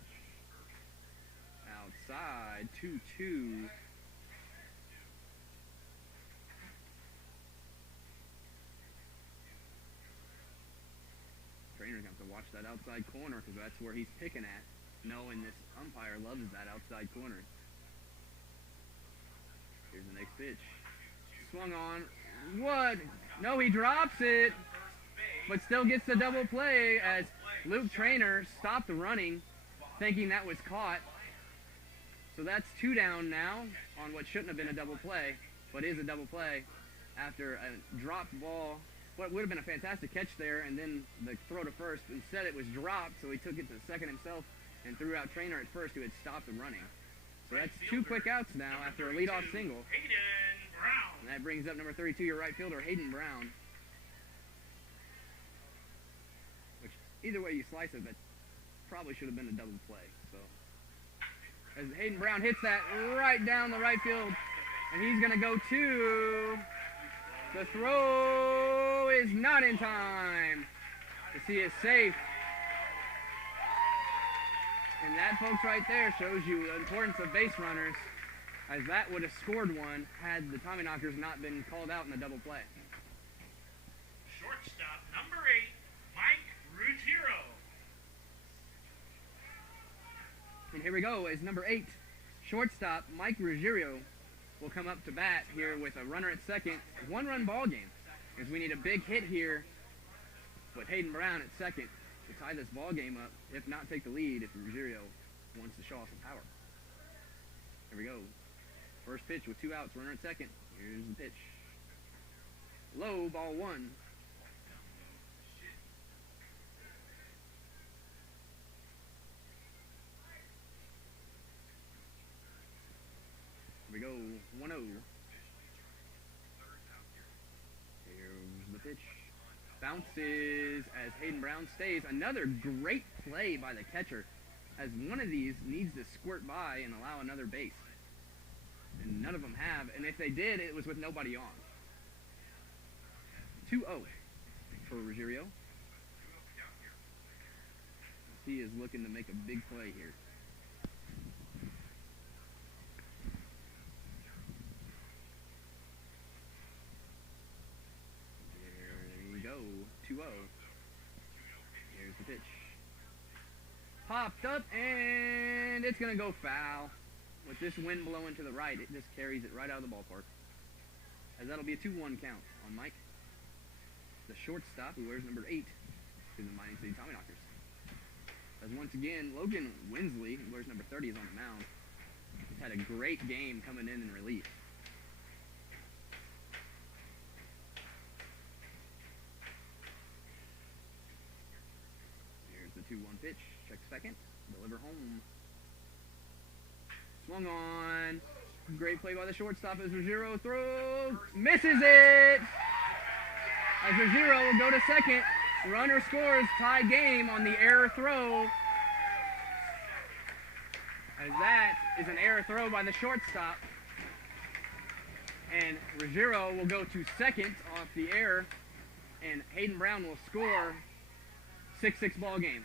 Outside, 2-2. Trainer's going to have to watch that outside corner because that's where he's picking at, knowing this umpire loves that outside corner. Here's the next pitch. Swung on. What? No, he drops it, but still gets the double play as Luke Trainer stopped running, thinking that was caught. So that's 2 down now on what shouldn't have been a double play, but is a double play after a dropped ball. What would have been a fantastic catch there, and then the throw to first. Instead, it was dropped, so he took it to second himself and threw out Trainer at first, who had stopped the running. So that's 2 quick outs now after a leadoff single. Hayden Brown. And that brings up number 32, your right fielder, Hayden Brown. Which, either way you slice it, that probably should have been a double play. So, as Hayden Brown hits that right down the right field, and he's going to go to... The throw is not in time. The C is safe. And that, folks, right there shows you the importance of base runners, as that would have scored one had the Tommyknockers not been called out in the double play. Shortstop, number 8, Mike Ruggiero. And here we go, as number 8, shortstop Mike Ruggiero will come up to bat here with a runner at second. 1-run ball game, because we need a big hit here with Hayden Brown at second to tie this ball game up, if not take the lead, if Ruggiero wants to show off some power. Here we go. First pitch with 2 outs, runner at second. Here's the pitch. Low, ball 1. Here we go, 1-0. Here's the pitch. Bounces as Hayden Brown stays. Another great play by the catcher, as one of these needs to squirt by and allow another base. And none of them have, and if they did, it was with nobody on. 2-0 for Ruggiero. He is looking to make a big play here. There we go, 2-0. Here's the pitch. Popped up, and it's going to go foul. With this wind blowing to the right, it just carries it right out of the ballpark. As that'll be a 2-1 count on Mike, the shortstop, who wears number 8 to the Mining City Tommyknockers. As once again, Logan Winsley, who wears number 30, is on the mound. He's had a great game coming in relief. Here's the 2-1 pitch. Check second. Deliver home. Swung on. Great play by the shortstop as Ruggiero throws. Misses it! As Ruggiero will go to second. Runner scores. Tie game on the error throw. As that is an error throw by the shortstop. And Ruggiero will go to second off the error. And Hayden Brown will score. 6-6 ball game.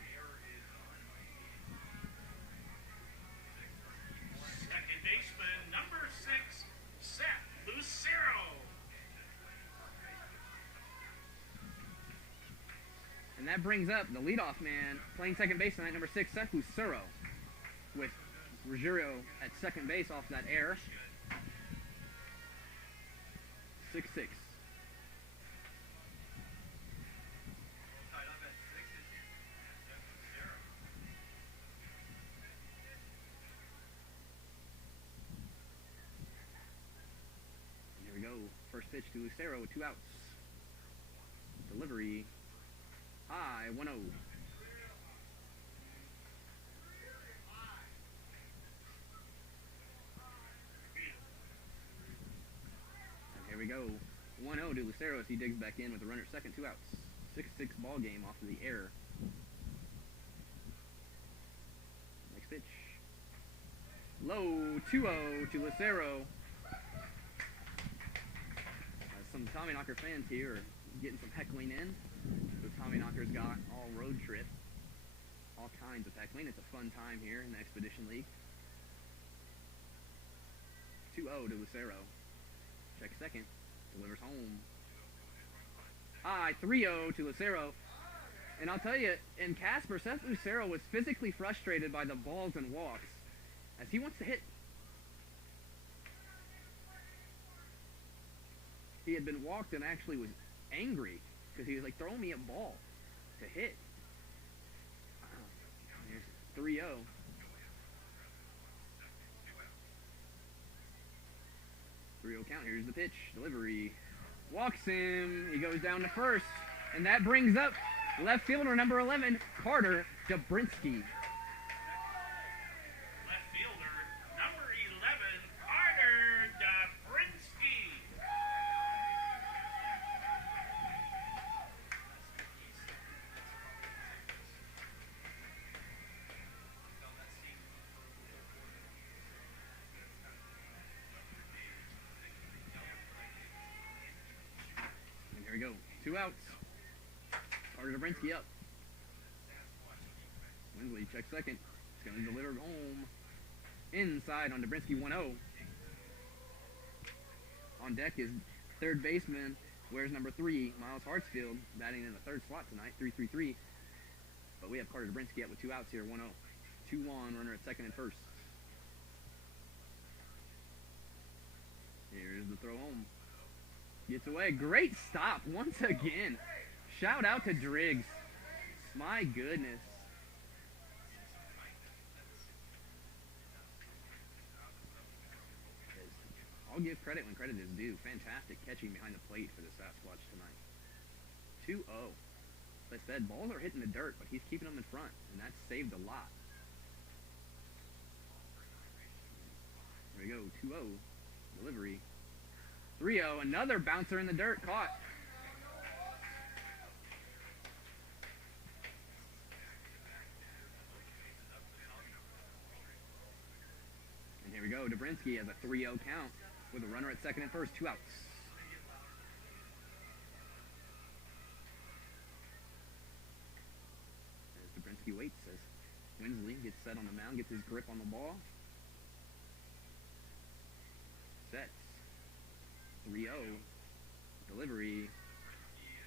And that brings up the leadoff man playing second base tonight, number 6, Seth Lucero, with Ruggiero at second base off that error. 6-6. Here we go. First pitch to Lucero with 2 outs. Delivery. High, 1-0. And here we go. 1-0 to Lucero as he digs back in with a runner at second, 2 outs. 6-6 ball game off of the error. Next pitch. Low, 2-0 to Lucero. Some Tommyknocker fans here are getting some heckling in. The Tommyknockers got all road trip. All kinds of heckling. It's a fun time here in the Expedition League. 2-0 to Lucero. Check second. Delivers home. High, 3-0 to Lucero. And I'll tell you, in Casper, Seth Lucero was physically frustrated by the balls and walks, as he wants to hit. He had been walked and actually was angry, because he was like, throw me a ball to hit. 3-0. Count. Here's the pitch. Delivery. Walks him. He goes down to first. And that brings up left fielder number 11, Carter Dobrinsky. Left fielder number 11, Carter Dobrinsky. And here we go. 2 outs. Carter Dobrinsky up. Winsley checks second. It's going to deliver home. Inside on Dobrinsky, 1-0. On deck is third baseman, wears number 3, Miles Hartsfield, batting in the third slot tonight, 3-3-3. But we have Carter Dobrinsky up with 2 outs here, 1-0. 2-1, runner at second and first. Here's the throw home. Gets away. Great stop once again. Shout out to Driggs. My goodness. I'll give credit when credit is due. Fantastic catching behind the plate for the Sasquatch tonight. 2-0. As I said, balls are hitting the dirt, but he's keeping them in front, and that's saved a lot. There we go, 2-0. Delivery. 3-0, another bouncer in the dirt, caught. And here we go, Dobrinsky has a 3-0 count with a runner at second and first, 2 outs. As Dobrinsky waits, as Winsley gets set on the mound, gets his grip on the ball. Sets. 3-0. Delivery.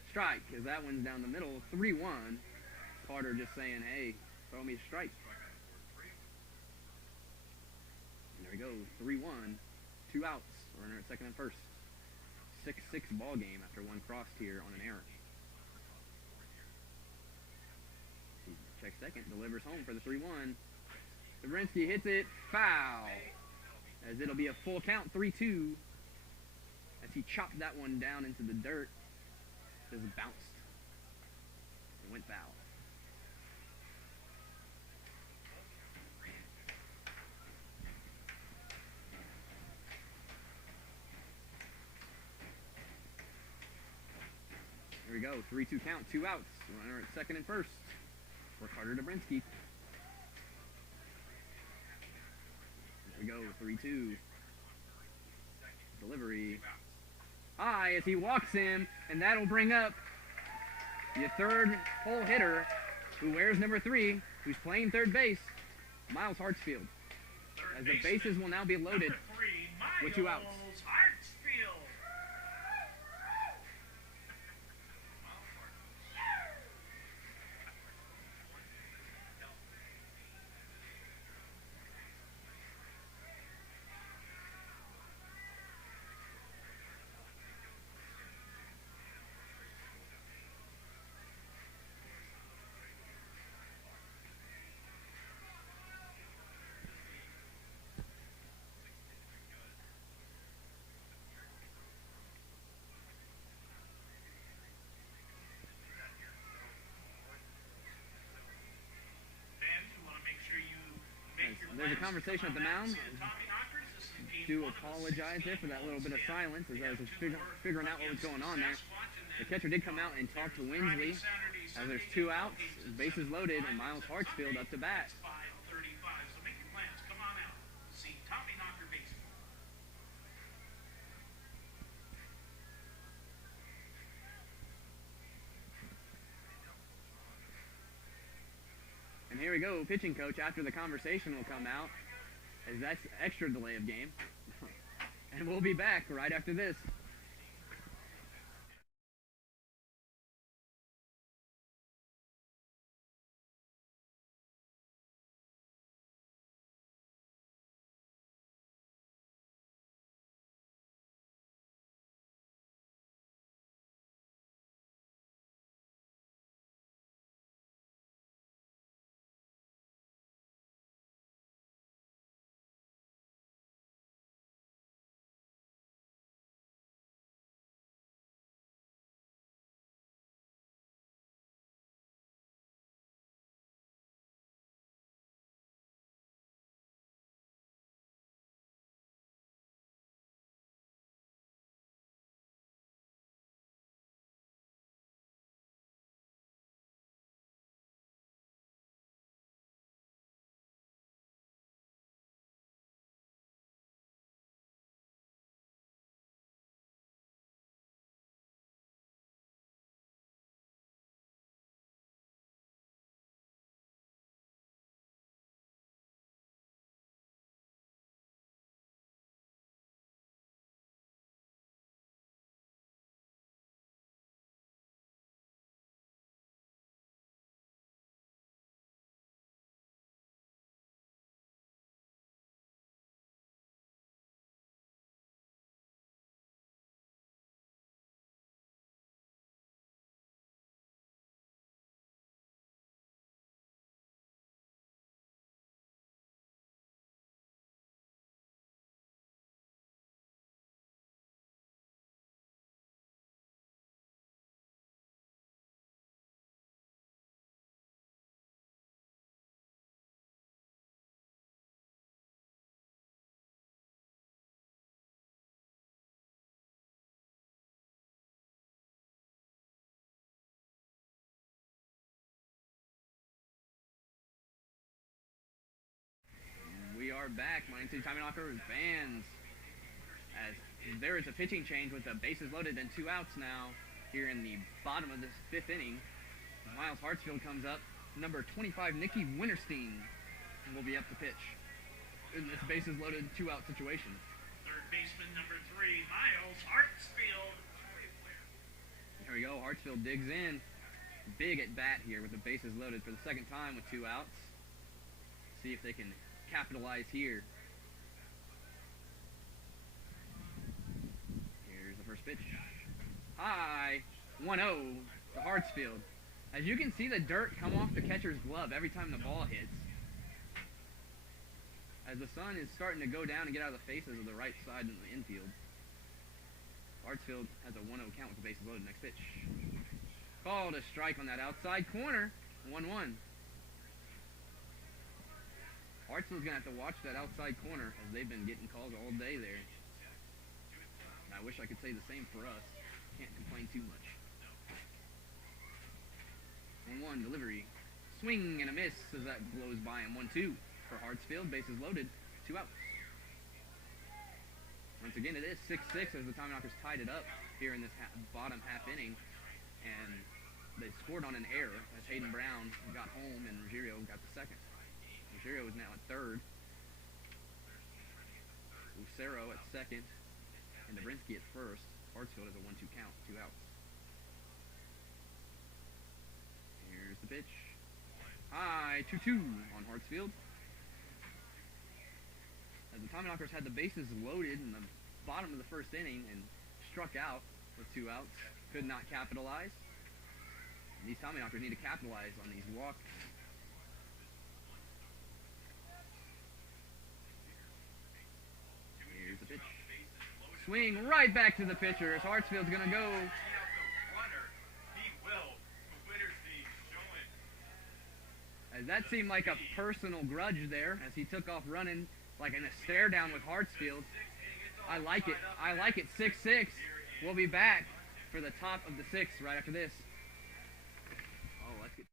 Strike, as that one's down the middle. 3-1. Carter just saying, hey, throw me a strike. And there we go. 3-1. 2 outs. Runner at second and first. 6-6 ball game after one crossed here on an error. He checks second. Delivers home for the 3-1. Dobrinsky hits it. Foul. As it'll be a full count. 3-2. As he chopped that one down into the dirt. Just bounced. It went foul. Here we go. 3-2 count. 2 outs. Runner at second and first for Carter Dobrinsky. There we go. 3-2. Delivery. High as he walks him, and that'll bring up the third hole hitter who wears number 3, who's playing third base, Miles Hartsfield. As the bases will now be loaded with 2 outs. There's a conversation at the mound. I do apologize there for that little bit of silence as I was figuring out what was going on there. The catcher did come out and talk to Winsley as there's 2 outs, bases loaded, and Miles Hartsfield up to bat. And here we go, pitching coach after the conversation will come out, as that's extra delay of game. And we'll be back right after this. are back. Mining City Tommyknockers fans. As there is a pitching change with the bases loaded and 2 outs now here in the bottom of this 5th inning. Miles Hartsfield comes up. Number 25, Nikki Winterstein, will be up to pitch in this bases loaded 2 out situation. Third baseman number 3, Miles Hartsfield. Here we go. Hartsfield digs in. Big at bat here with the bases loaded for the 2nd time with 2 outs. See if they can capitalize here. Here's the first pitch. High. 1-0 to Hartsfield. As you can see the dirt come off the catcher's glove every time the ball hits. As the sun is starting to go down and get out of the faces of the right side in the infield. Hartsfield has a 1-0 count with the bases loaded. Next pitch. Called a strike on that outside corner. 1-1. Hartsfield's going to have to watch that outside corner as they've been getting calls all day there. I wish I could say the same for us. Can't complain too much. 1-1 delivery. Swing and a miss as that blows by him. 1-2 for Hartsfield. Bases loaded. 2 outs. Once again, it is 6-6 as the Tommyknockers tied it up here in this bottom half inning. And they scored on an error as Hayden Brown got home and Ruggiero got the second. Ruggiero is now at third. Lucero at second. And Dobrinsky at first. Hartsfield has a 1-2 count. 2 outs. Here's the pitch. High. 2-2 on Hartsfield. As the Tommyknockers had the bases loaded in the bottom of the 1st inning and struck out with 2 outs. Could not capitalize. And these Tommyknockers need to capitalize on these walks. Here's the pitch. Swing right back to the pitcher as Hartsfield's going to go. As that seemed like a personal grudge there as he took off running like in a stare down with Hartsfield. I like it. I like it. 6-6. We'll be back for the top of the 6th right after this. Oh, let's get...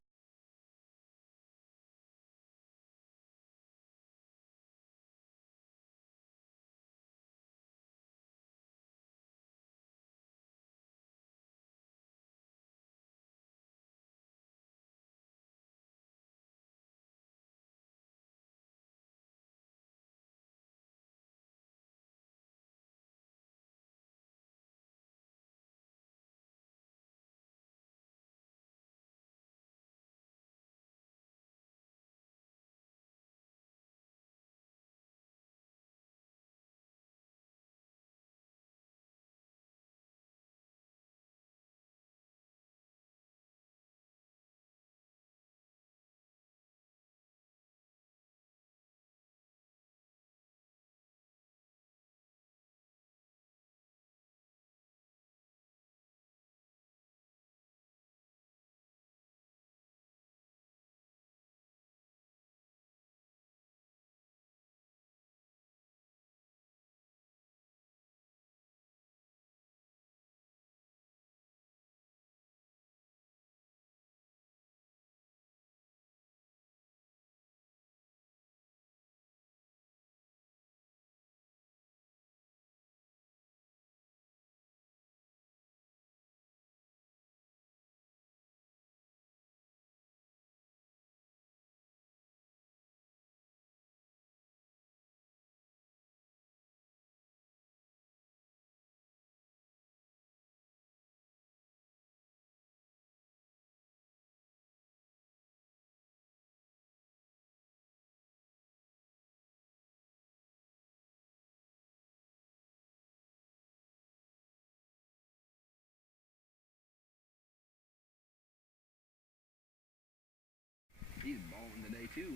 He's balling today too.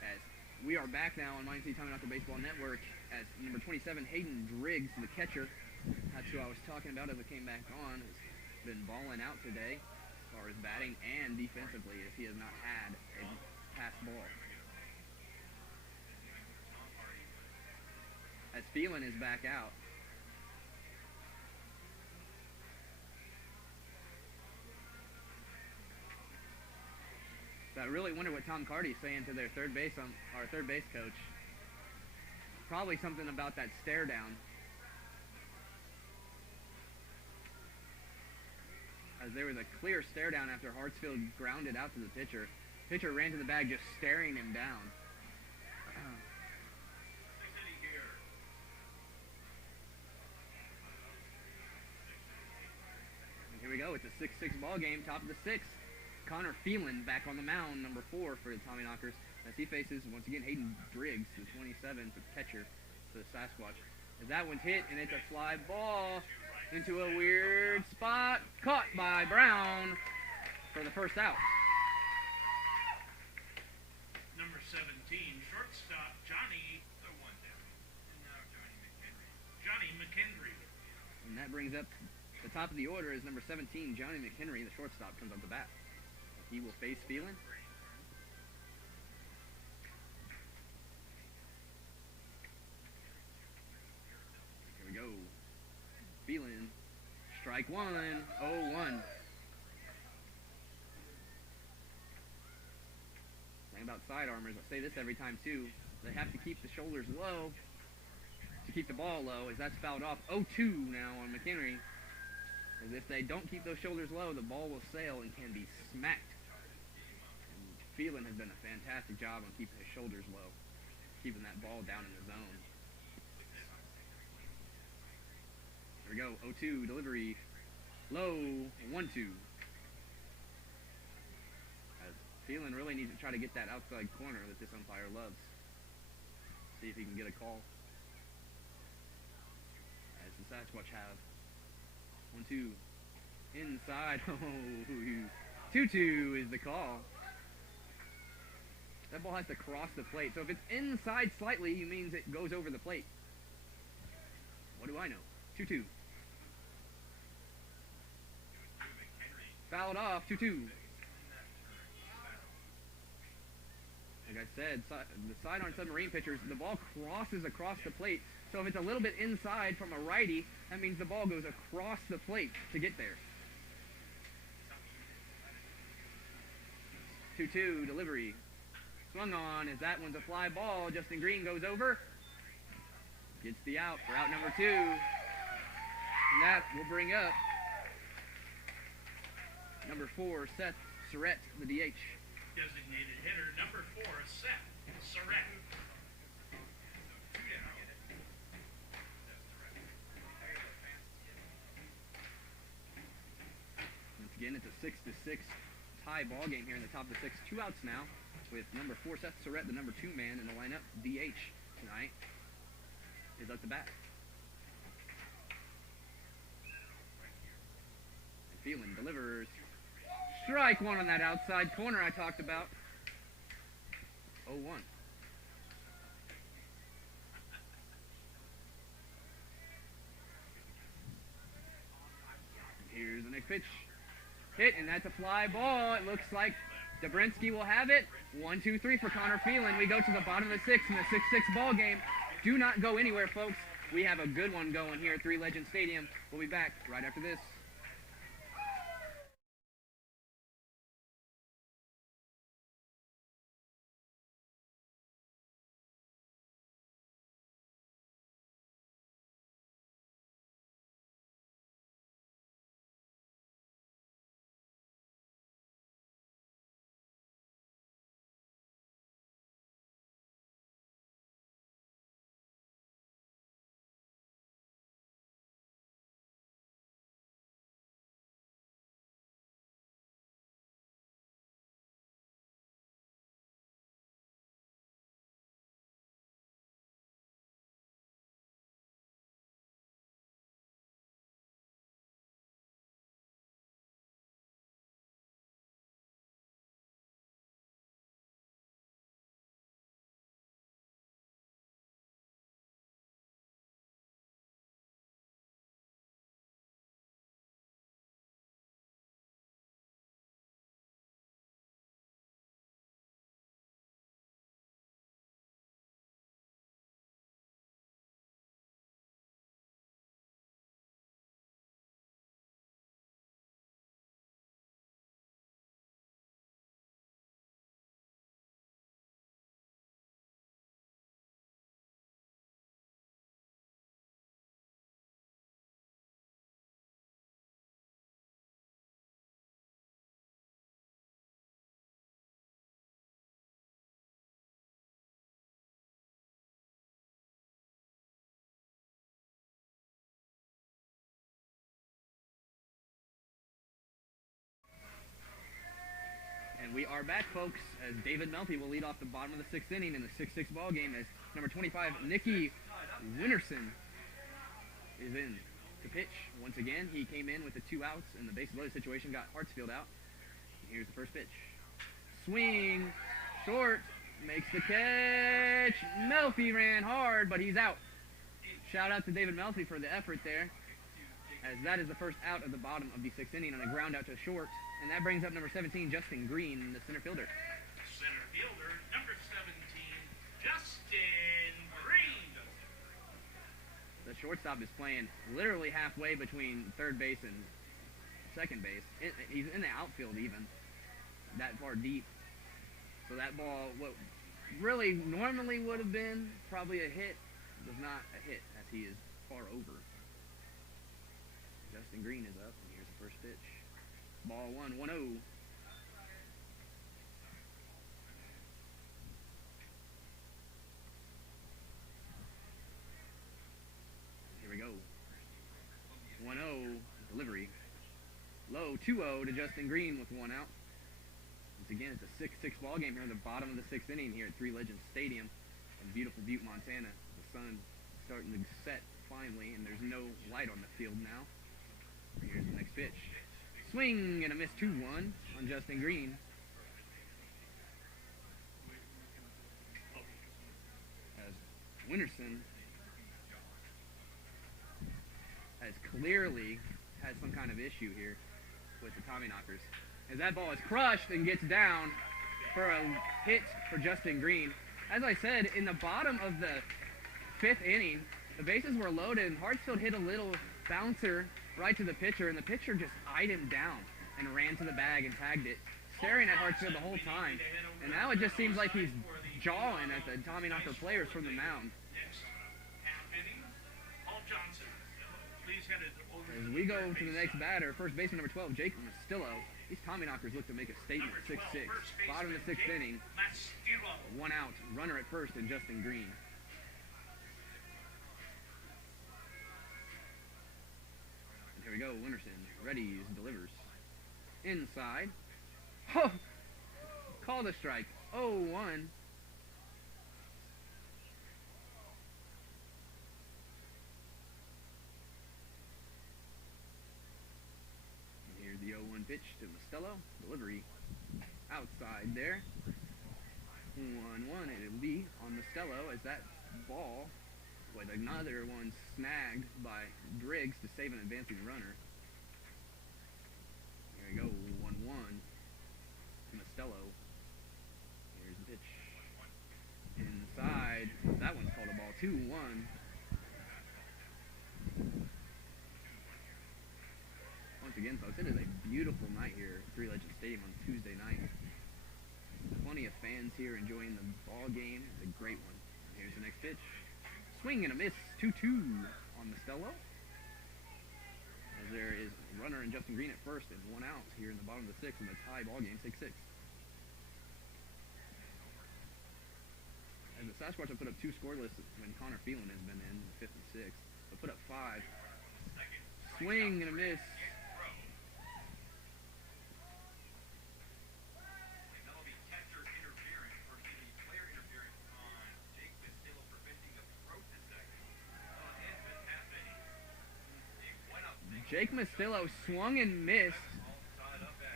As we are back now on Mining City Tommyknocker Baseball Network as number 27 Hayden Driggs, the catcher. That's who I was talking about as I came back on. Has been balling out today as far as batting and defensively as he has not had a pass ball. As Phelan is back out. So I really wonder what Tom Carty's saying to their third base coach. Probably something about that stare down. As there was a clear stare down after Hartsfield grounded out to the pitcher. Pitcher ran to the bag just staring him down. And here we go. It's a 6-6 ball game, top of the 6th. Connor Phelan back on the mound, number 4 for the Tommyknockers, as he faces, once again, Hayden Briggs, the 27th catcher for the Sasquatch. As that one's hit, and it's a fly ball into a weird spot. Caught by Brown for the first out. Number 17, shortstop, Johnny McHenry. And that brings up the top of the order is number 17, Johnny McHenry, the shortstop, comes up to bat. He will face Phelan. Here we go. Phelan. Strike 1. 0-1. Thing about sidearmers, I say this every time too. They have to keep the shoulders low to keep the ball low, as that's fouled off. 0-2 now on McHenry. As if they don't keep those shoulders low, the ball will sail and can be smacked. And Phelan has done a fantastic job on keeping his shoulders low, keeping that ball down in the zone. Here we go. 0-2 delivery. Low. 1-2. As Phelan really needs to try to get that outside corner that this umpire loves. See if he can get a call. As the Sasquatch have. 1-2. Inside. Oh, 2-2 is the call. That ball has to cross the plate. So if it's inside slightly, it means it goes over the plate. What do I know? 2-2. Fouled off. 2-2. Like I said, the sidearm submarine pitchers, the ball crosses across the plate. So if it's a little bit inside from a righty, that means the ball goes across the plate to get there. 2-2 delivery. Swung on as that one's a fly ball. Justin Green goes over. Gets the out for out number 2. And that will bring up number 4, Seth Surratt, the DH. Designated hitter, number 4, Seth Surratt. Once again, it's a 6-6 tie ball game here in the top of the 6th. 2 outs now with number 4, Seth Surratt, the number 2 man in the lineup. DH tonight is up to bat. And Phelan delivers. Strike 1 on that outside corner I talked about. 0-1. Here's the next pitch. Hit, and that's a fly ball. It looks like Dobrinsky will have it. 1-2-3 for Connor Phelan. We go to the bottom of the 6th in the 6-6 ball game. Do not go anywhere, folks. We have a good one going here at Three Legends Stadium. We'll be back right after this. We are back, folks, as David Melfi will lead off the bottom of the 6th inning in the 6-6 ball game as number 25, Nicky Winterson, is in to pitch. Once again, he came in with the 2 outs in the bases loaded situation, got Hartsfield out. Here's the first pitch. Swing, short, makes the catch. Melfi ran hard, but he's out. Shout out to David Melfi for the effort there, as that is the first out of the bottom of the 6th inning on a ground out to short. And that brings up number 17, Justin Green, the center fielder. Center fielder, number 17, Justin Green. The shortstop is playing literally halfway between third base and second base. He's in the outfield even, that far deep. So that ball, what really normally would have been probably a hit, was not a hit, as he is far over. Justin Green is up, and here's the first pitch. Ball 1, 1-0. Here we go. 1-0 delivery. Low 2-0 to Justin Green with 1 out. Once again, it's a 6-6 ball game here in the bottom of the 6th inning here at Three Legends Stadium in beautiful Butte, Montana. The sun starting to set finally, and there's no light on the field now. Here's the next pitch. Swing and a miss 2-1 on Justin Green. As Winterson has clearly had some kind of issue here with the Tommyknockers. As that ball is crushed and gets down for a hit for Justin Green. As I said, in the bottom of the 5th inning, the bases were loaded and Hartsfield hit a little bouncer right to the pitcher, and the pitcher just eyed him down and ran to the bag and tagged it, staring at Hartsfield the whole time. And now it just seems like he's jawing at the Tommyknocker players from the mound. As we go to the next batter, first baseman number 12, Jake Mastillo. These Tommyknockers look to make a statement. 6-6, bottom of the 6th inning, 1 out, runner at first, and Justin Green. Here we go, Winterson, ready, delivers. Inside. Oh! Call the strike. 0-1. Here's the 0-1 pitch to Mastillo. Delivery outside there. 1-1, and it'll be on Mastillo as that ball with another one snagged by Driggs to save an advancing runner. Here we go, 1-1 to Mastillo. Here's the pitch. Inside. That one's called a ball. 2-1. Once again, folks, it is a beautiful night here at Three Legends Stadium on Tuesday night. Plenty of fans here enjoying the ball game. It's a great one. Here's the next pitch. Swing and a miss, 2-2 on Mastillo. As there is a runner and Justin Green at first and 1 out here in the bottom of the 6th in the tie ball game, 6-6. And the Sasquatch have put up 2 scoreless when Connor Phelan has been in the 5th and 6th. But put up 5. Swing and a miss. Jake Mastillo swung and missed.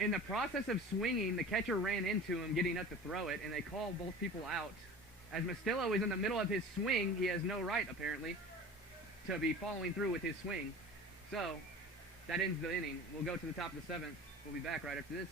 In the process of swinging, the catcher ran into him, getting up to throw it, and they called both people out. As Mastillo is in the middle of his swing, he has no right, apparently, to be following through with his swing. So, that ends the inning. We'll go to the top of the 7th. We'll be back right after this.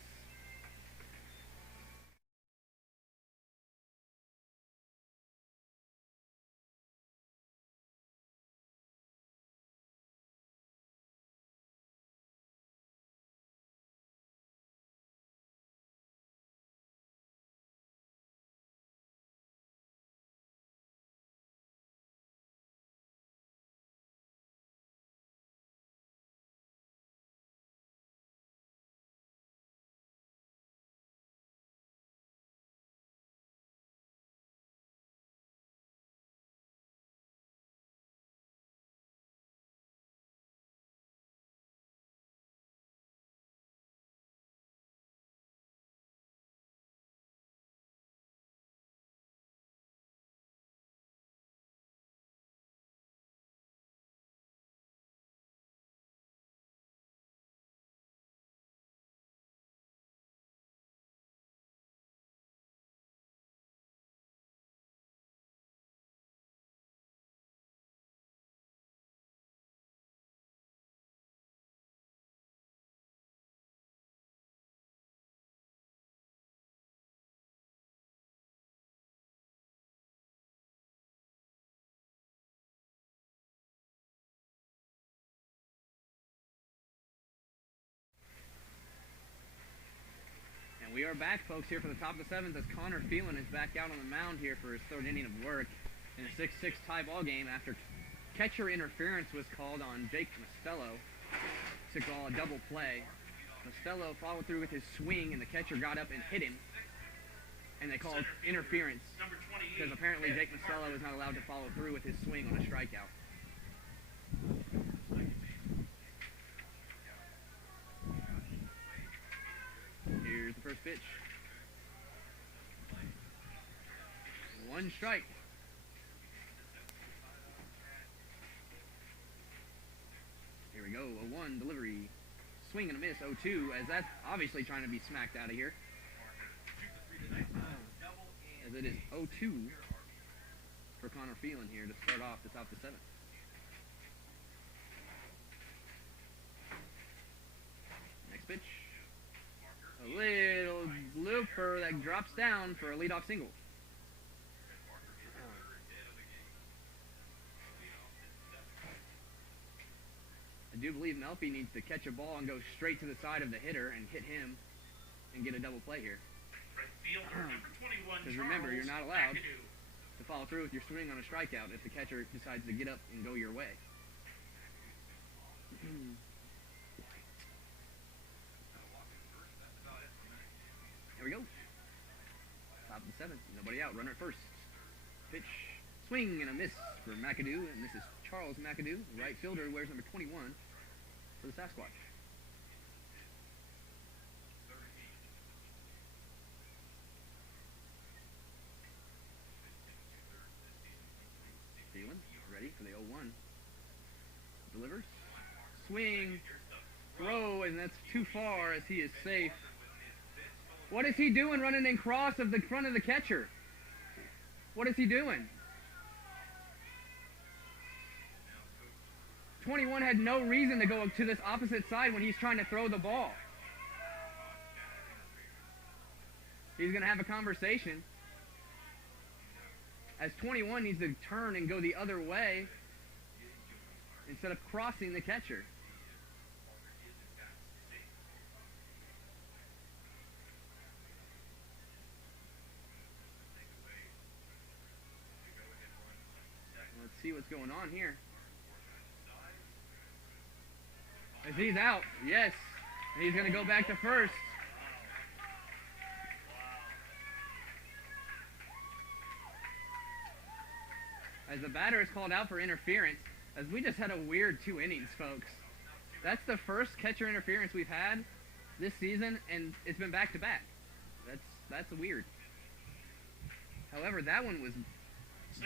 are back, folks, here for the top of the seventh as Connor Phelan is back out on the mound here for his third inning of work in a 6-6 tie ball game after catcher interference was called on Jake Mostello to call a double play. Mostello followed through with his swing, and the catcher got up and hit him, and they called interference because apparently Jake Mostello is not allowed to follow through with his swing on a strikeout. Here's the first pitch. One strike. Here we go, 0-1 delivery. Swing and a miss, 0-2, as that's obviously trying to be smacked out of here. As it is 0-2 for Connor Phelan here to start off the top of the seventh. Next pitch. A little looper that drops down for a leadoff single. I do believe Melfi needs to catch a ball and go straight to the side of the hitter and hit him and get a double play here. Because remember, you're not allowed to follow through with your swing on a strikeout if the catcher decides to get up and go your way. Here we go. Top of the seventh. Nobody out. Runner at first. Pitch. Swing and a miss for McAdoo. And this is Charles McAdoo, right fielder, who wears number 21 for the Sasquatch. Phelan, ready for the 0-1. Delivers. Swing. Throw, and that's too far as he is safe. What is he doing running in cross of the front of the catcher? What is he doing? 21 had no reason to go to this opposite side when he's trying to throw the ball. He's going to have a conversation, as 21 needs to turn and go the other way instead of crossing the catcher. Let's see what's going on here. As he's out, yes. He's going to go back to first. As the batter is called out for interference, as we just had a weird 2 innings, folks. That's the first catcher interference we've had this season, and it's been back-to-back. That's weird. However, that one was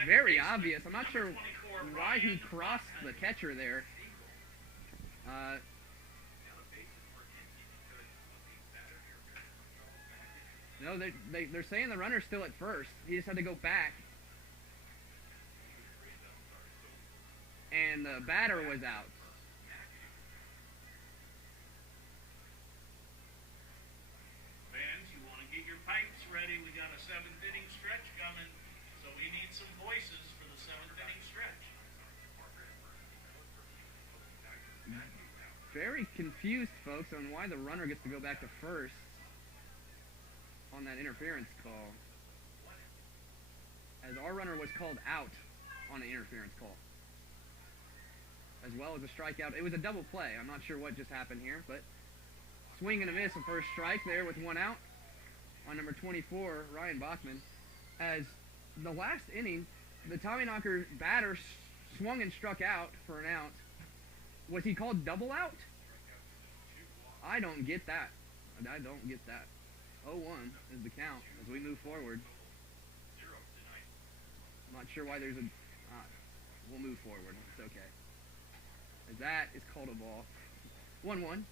very obvious. I'm not sure why he crossed the catcher there. No, they're saying the runner's still at first. He just had to go back. And the batter was out. Fans, you want to get your pipes ready. We got a 7th inning stretch coming, so we need some voices for the 7th inning stretch. Very confused, folks, on why the runner gets to go back to first on that interference call, as our runner was called out on the interference call, as well as a strikeout. It was a double play. I'm not sure what just happened here, but swing and a miss, a first strike there with 1 out on number 24, Ryan Bachman. As the last inning, the Tommyknockers batter swung and struck out for an out. Was he called double out? I don't get that. I don't get that. 0-1 is the count as we move forward. I'm not sure why there's a... we'll move forward. It's okay. As that is called a ball. 1-1.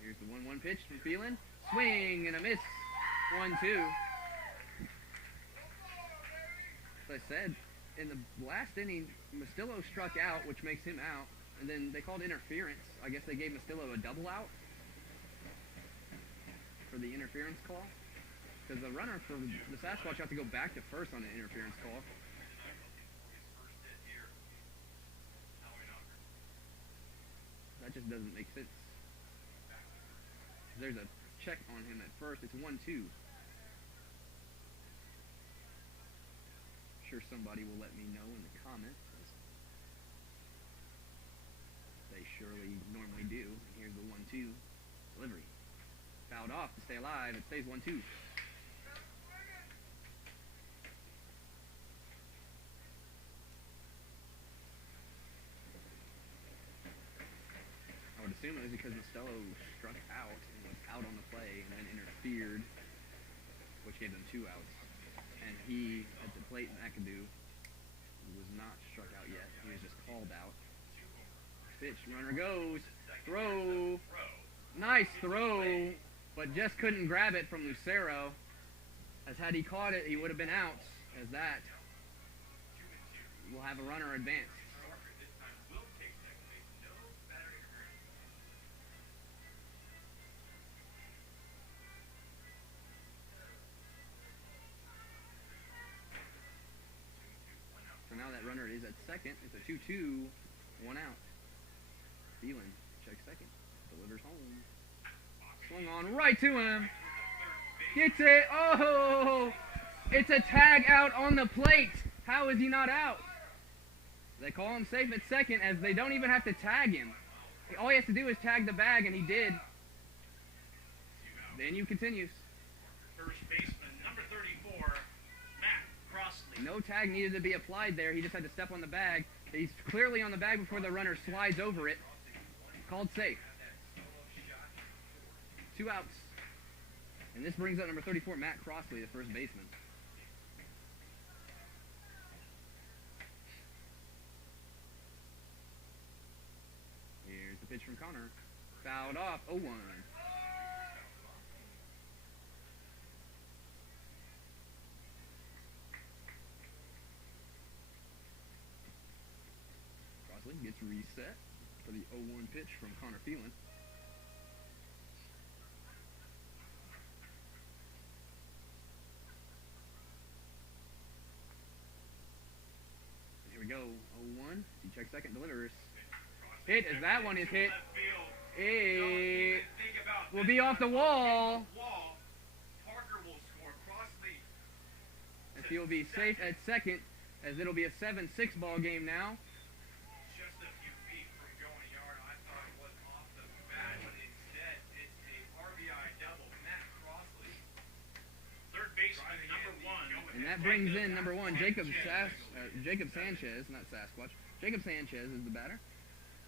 Here's the 1-1 pitch from Phelan. Swing and a miss. 1-2. As I said, in the last inning, Mostello struck out, which makes him out. And then they called interference. I guess they gave Mostello a double out for the interference call. because the runner for the Sasquatch have to go back to first on an interference call. That just doesn't make sense. There's a check on him at first. It's 1-2. Sure somebody will let me know in the comments. They surely normally do. And here's the 1-2 delivery. Fouled off to stay alive. It stays 1-2. I would assume it was because Mostello struck out and was out on the play and then interfered, which gave them 2 outs. And he, at the plate in McAdoo, was not struck out yet. He was just called out. Pitch, runner goes. Throw. Nice throw, but just couldn't grab it from Lucero. As had he caught it, he would have been out. As that will have a runner advance. So now that runner is at second. It's a 2-2, 1 out. Thielen checks second, delivers home. Swung on right to him. Gets it. Oh! It's a tag out on the plate. How is he not out? They call him safe at second as they don't even have to tag him. All he has to do is tag the bag, and he did. The inning continues. First baseman, number 34, Matt Crossley. No tag needed to be applied there. He just had to step on the bag. He's clearly on the bag before the runner slides over it. Called safe. 2 outs. And this brings up number 34, Matt Crossley, the first baseman. Here's the pitch from Connor. Fouled off, 0-1. Crossley gets reset for the 0-1 pitch from Connor Thielen. Here we go, 0-1. He checks second, delivers. Hit as that one is hit. It will be off the wall. As he will be safe at second, as it'll be a 7-6 ball game now. And that brings in number 1, Jacob Sanchez, not Sasquatch. Jacob Sanchez is the batter.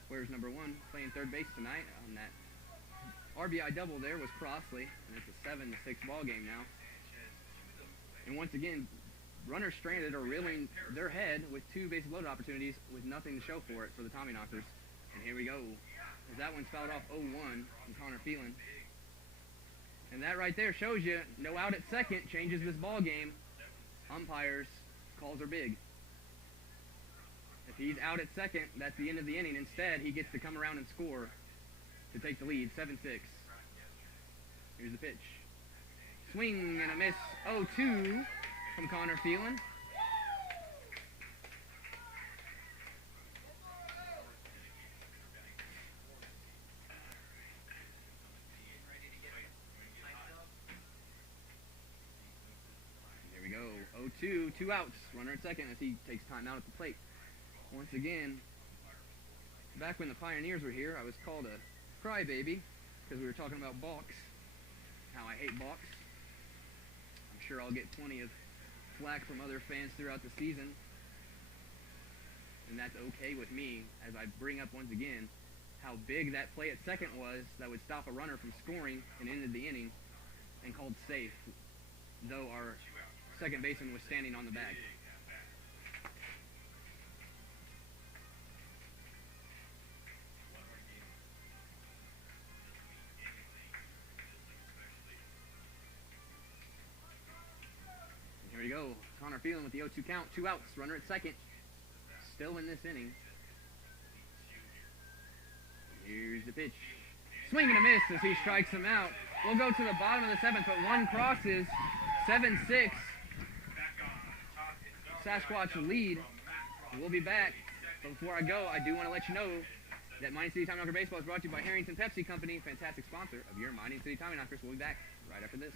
Where's number 1 playing third base tonight on that RBI double there was Crossley, and it's a 7-6 ball game now. And once again, runners stranded are reeling their head with 2 bases loaded opportunities with nothing to show for it for the Tommyknockers. And here we go. As that one's fouled off 0-1 from Connor Thielen. And that right there shows you no out at second changes this ball game. Umpires, calls are big. If he's out at second, that's the end of the inning. Instead, he gets to come around and score to take the lead, 7-6. Here's the pitch. Swing and a miss, 0-2 from Connor Thielen. There we go, 0-2, 2 outs. Runner at second as he takes time out at the plate. Once again, back when the Pioneers were here, I was called a crybaby because we were talking about balks, how I hate balks. I'm sure I'll get plenty of flack from other fans throughout the season, and that's okay with me as I bring up once again how big that play at second was that would stop a runner from scoring and ended the inning and called safe, though our second baseman was standing on the bag. Here we go. Connor Thielen with the 0-2 count. 2 outs. Runner at second. Still in this inning. Here's the pitch. Swing and a miss as he strikes him out. We'll go to the bottom of the 7th, but one crosses 7-6. Sasquatch lead. We'll be back. But before I go, I do want to let you know that Mining City Tommyknocker Baseball is brought to you by Harrington Pepsi Company, fantastic sponsor of your Mining City Tommyknockers. We'll be back right after this.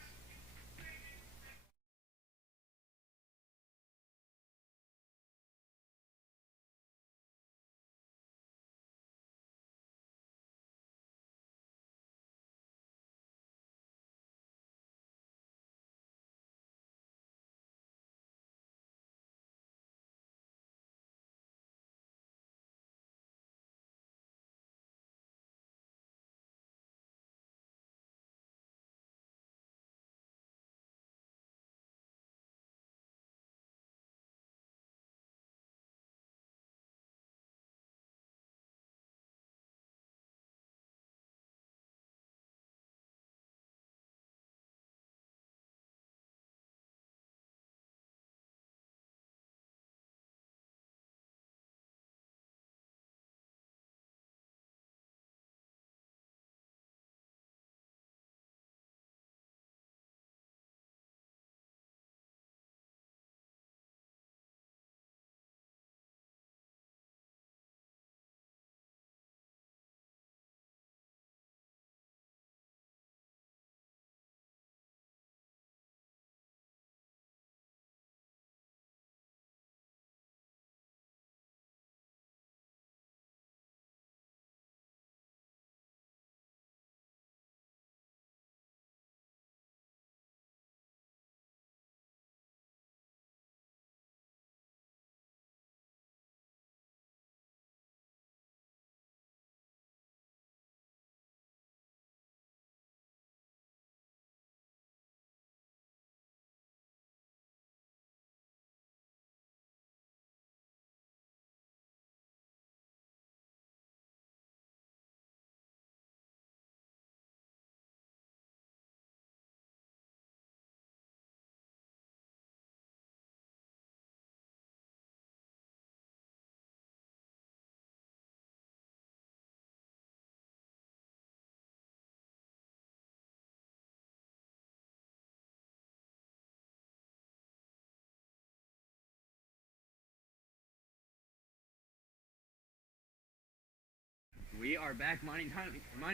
We are back, Mining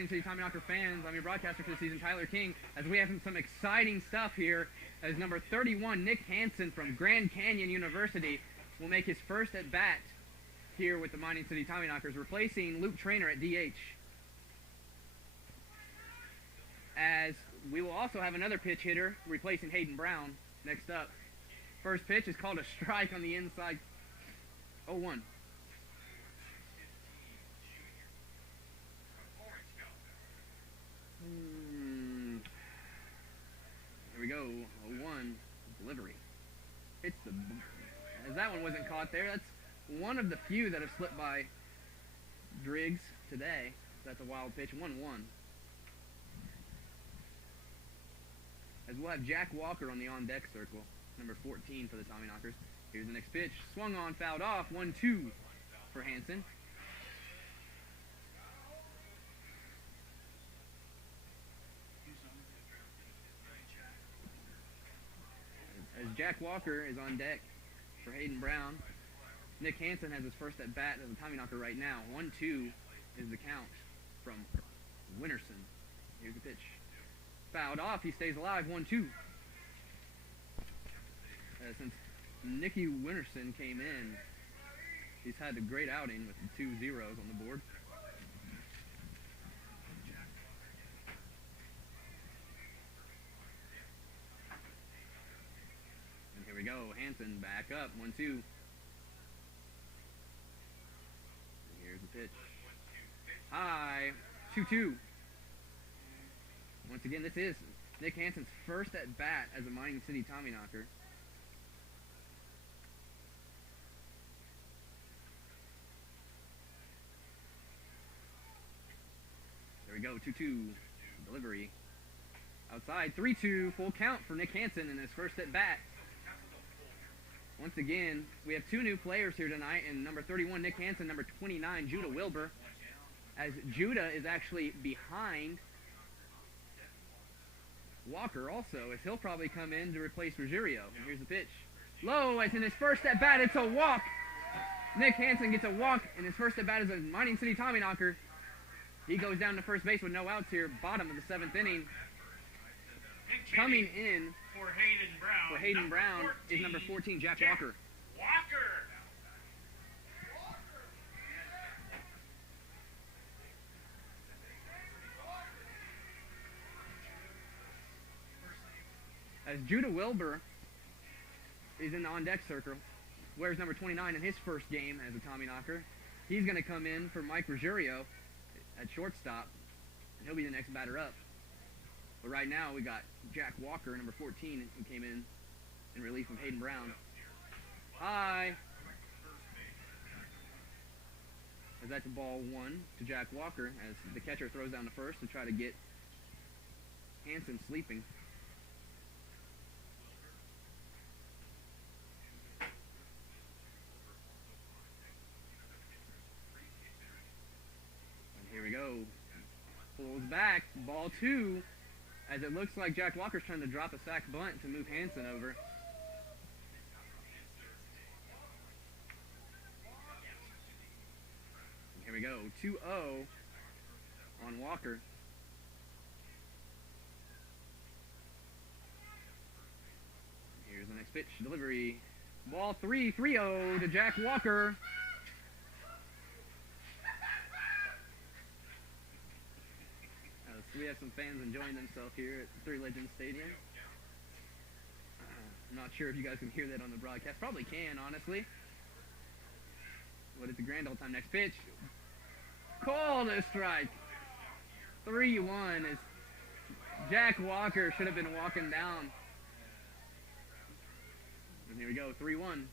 City Tommyknocker fans. I'm your broadcaster for the season, Tyler King, as we have some exciting stuff here. As number 31, Nick Hansen from Grand Canyon University, will make his first at bat here with the Mining City Tommyknockers, replacing Luke Trainer at DH. As we will also have another pitch hitter replacing Hayden Brown next up. First pitch is called a strike on the inside. 0-1. Here we go. 0-1 delivery. It's the as that one wasn't caught there. That's one of the few that have slipped by Driggs today. That's a wild pitch. 1-1. As we'll have Jack Walker on the on-deck circle, number 14 for the Tommyknockers. Here's the next pitch. Swung on, fouled off. 1-2 for Hansen. As Jack Walker is on deck for Hayden Brown, Nick Hansen has his first at bat as a Tommyknocker right now. 1-2 is the count from Winterson. Here's the pitch. Fouled off. He stays alive. 1-2. Since Nicky Winterson came in, he's had a great outing with 2 zeros on the board. And here we go. Hansen back up. 1-2. And here's the pitch. High. 2-2. Once again, this is Nick Hansen's first at bat as a Mining City Tommyknocker. There we go, 2-2 delivery. Outside, 3-2, full count for Nick Hansen in his first at bat. Once again, we have 2 new players here tonight, and number 31, Nick Hansen, number 29, Judah Wilbur. As Judah is actually behind Walker also, as he'll probably come in to replace Ruggiero. And here's the pitch. Low, as in his first at bat, it's a walk. Nick Hansen gets a walk, and his first at bat is a Mining City Tommyknocker. He goes down to first base with no outs here, bottom of the 7th inning. Coming in for Hayden Brown is number 14, Jack Walker. As Judah Wilbur is in the on-deck circle, wears number 29 in his first game as a Tommyknocker. He's going to come in for Mike Ruggiero at shortstop, and he'll be the next batter up. But right now we got Jack Walker, number 14, who came in relief from Hayden Brown. High. As that's a ball 1 to Jack Walker, as the catcher throws down to first to try to get Hansen sleeping. Here we go. Pulls back. Ball 2. As it looks like Jack Walker's trying to drop a sac bunt to move Hansen over. And here we go. 2-0 on Walker. Here's the next pitch. Delivery. Ball 3. 3-0 to Jack Walker. We have some fans enjoying themselves here at Three Legends Stadium. I'm not sure if you guys can hear that on the broadcast. Probably can, honestly. But it's a grand old time. Next pitch. Called a strike. 3-1 as Jack Walker should have been walking down. And here we go, 3-1.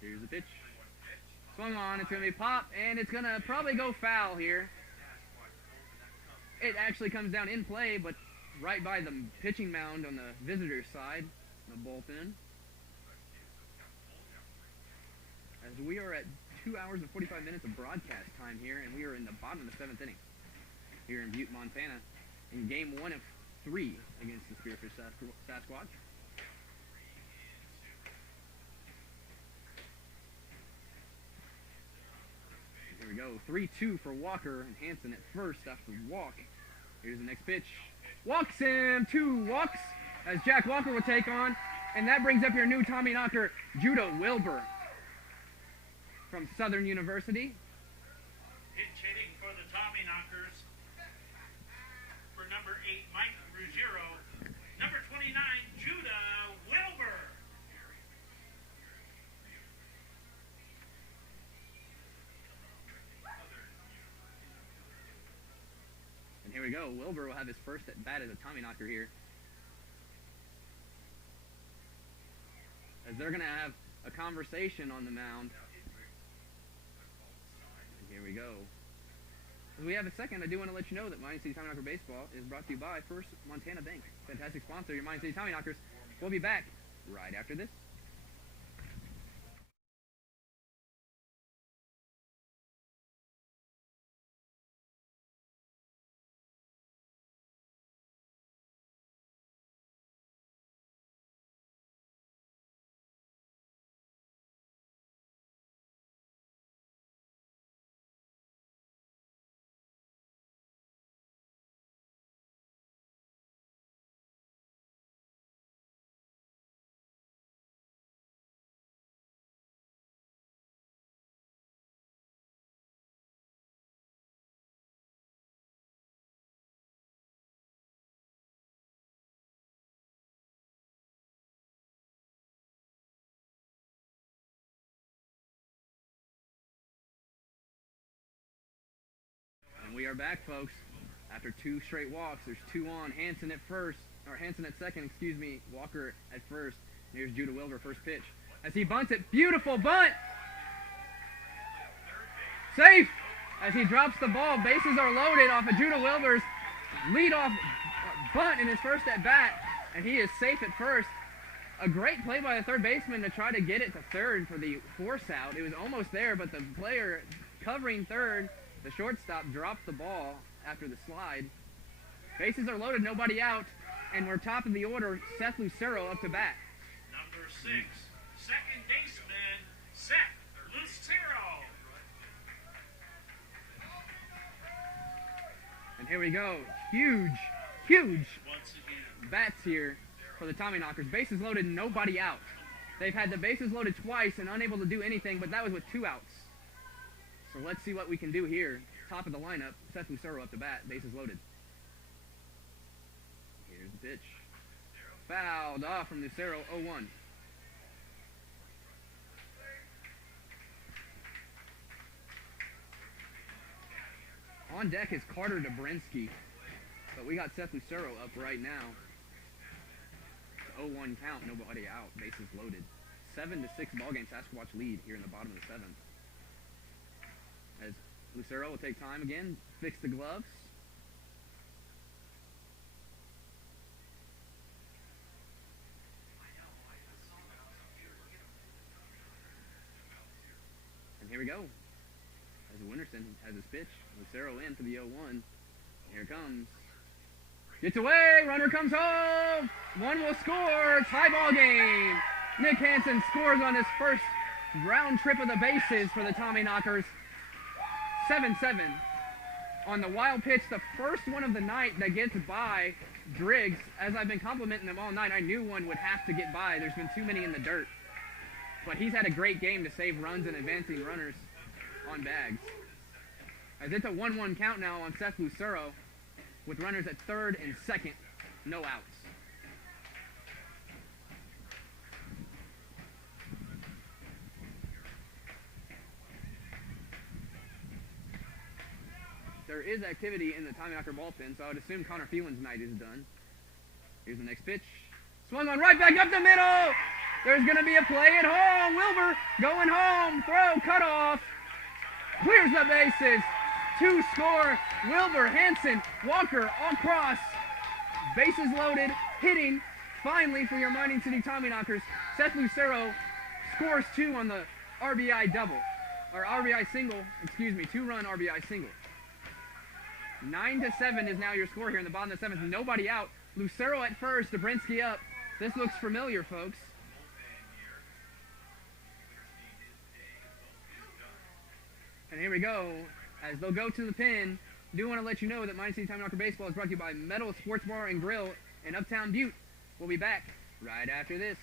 Here's the pitch. Swung on, it's going to be popped, and it's going to probably go foul here. It actually comes down in play, but right by the pitching mound on the visitor's side, the bullpen. As we are at 2 hours and 45 minutes of broadcast time here, and we are in the bottom of the 7th inning here in Butte, Montana, in game 1 of 3 against the Spearfish Sasquatch. Here we go, 3-2 for Walker and Hansen at first after the walk. Here's the next pitch. Walks him, 2 walks as Jack Walker will take on, and that brings up your new Tommyknocker, Judah Wilbur from Southern University. Pinch hitting for the Tommyknockers for number 8, Mike Ruggiero. Number 29, Judah Wilbur. And here we go. Wilbur will have his first at bat as a Tommyknocker here. As they're going to have a conversation on the mound. And here we go. As we have a second, I do want to let you know that Mining City Tommyknocker Baseball is brought to you by First Montana Bank. Fantastic sponsor, your Mining City Tommyknockers. We'll be back right after this. And we are back, folks. After 2 straight walks, there's 2 on. Hansen at first, or Hansen at second, excuse me. Walker at first. And here's Judah Wilbur, first pitch. As he bunts it, beautiful bunt! Safe! As he drops the ball, bases are loaded off of Judah Wilbur's leadoff bunt in his first at bat, and he is safe at first. A great play by the third baseman to try to get it to third for the force out. It was almost there, but the player covering third, the shortstop, dropped the ball after the slide. Bases are loaded, nobody out, and we're top of the order. Seth Lucero up to bat. Number 6, second baseman, Seth Lucero. And here we go. Huge Once again. bats here for the Tommyknockers. Bases loaded, nobody out. They've had the bases loaded twice and unable to do anything, but that was with 2 outs. So let's see what we can do here. Top of the lineup, Seth Lucero up to bat, bases loaded. Here's the pitch. Fouled off from Lucero, 0-1. On deck is Carter Dobrinsky, but we got Seth Lucero up right now. 0-1 count, nobody out, bases loaded. 7-6 ballgame Sasquatch lead here in the bottom of the 7th. As Lucero will take time again, fix the gloves. And here we go. As Winterson has his pitch, Lucero in for the 0-1. Here it comes. Gets away, runner comes home. One will score, tie ball game. Nick Hansen scores on his first round trip of the bases for the Tommyknockers. 7-7 on the wild pitch, the first one of the night that gets by Driggs. As I've been complimenting him all night, I knew one would have to get by. There's been too many in the dirt. But he's had a great game to save runs and advancing runners on bags. As it's a 1-1 count now on Seth Lucero with runners at third and second, no outs. There is activity in the Tommyknocker bullpen, so I would assume Connor Phelan's night is done. Here's the next pitch. Swung on right back up the middle. There's going to be a play at home. Wilbur going home. Throw, cut off. Clears the bases. 2 score. Wilbur, Hansen, Walker, all cross. Bases loaded. Hitting finally for your Mining City Tommyknockers. Seth Lucero scores 2 on the RBI double. Or RBI single. Excuse me. 2-run RBI single. 9-7 is now your score here in the bottom of the 7th. Nobody out. Lucero at first. Dobrinsky up. This looks familiar, folks. And here we go. As they'll go to the pin, I do want to let you know that Mining City Tommyknocker Baseball is brought to you by Metal Sports Bar and Grill in Uptown Butte. We'll be back right after this.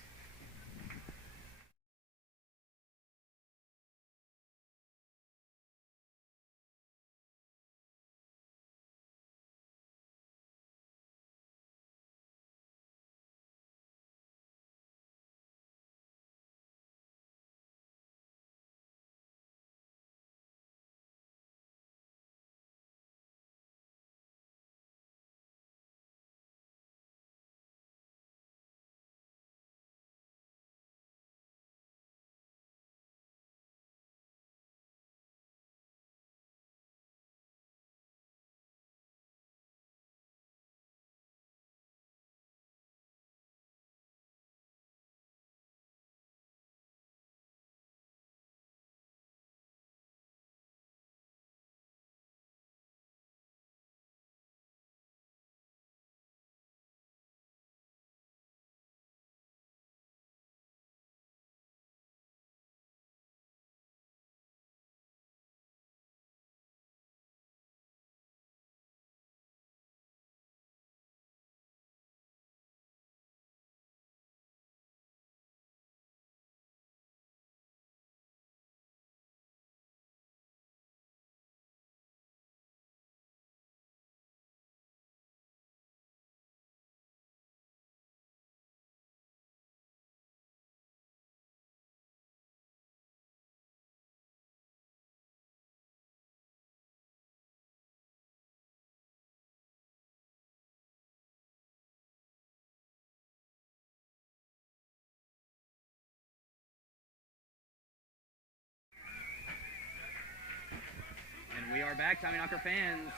We are back, Tommyknocker fans,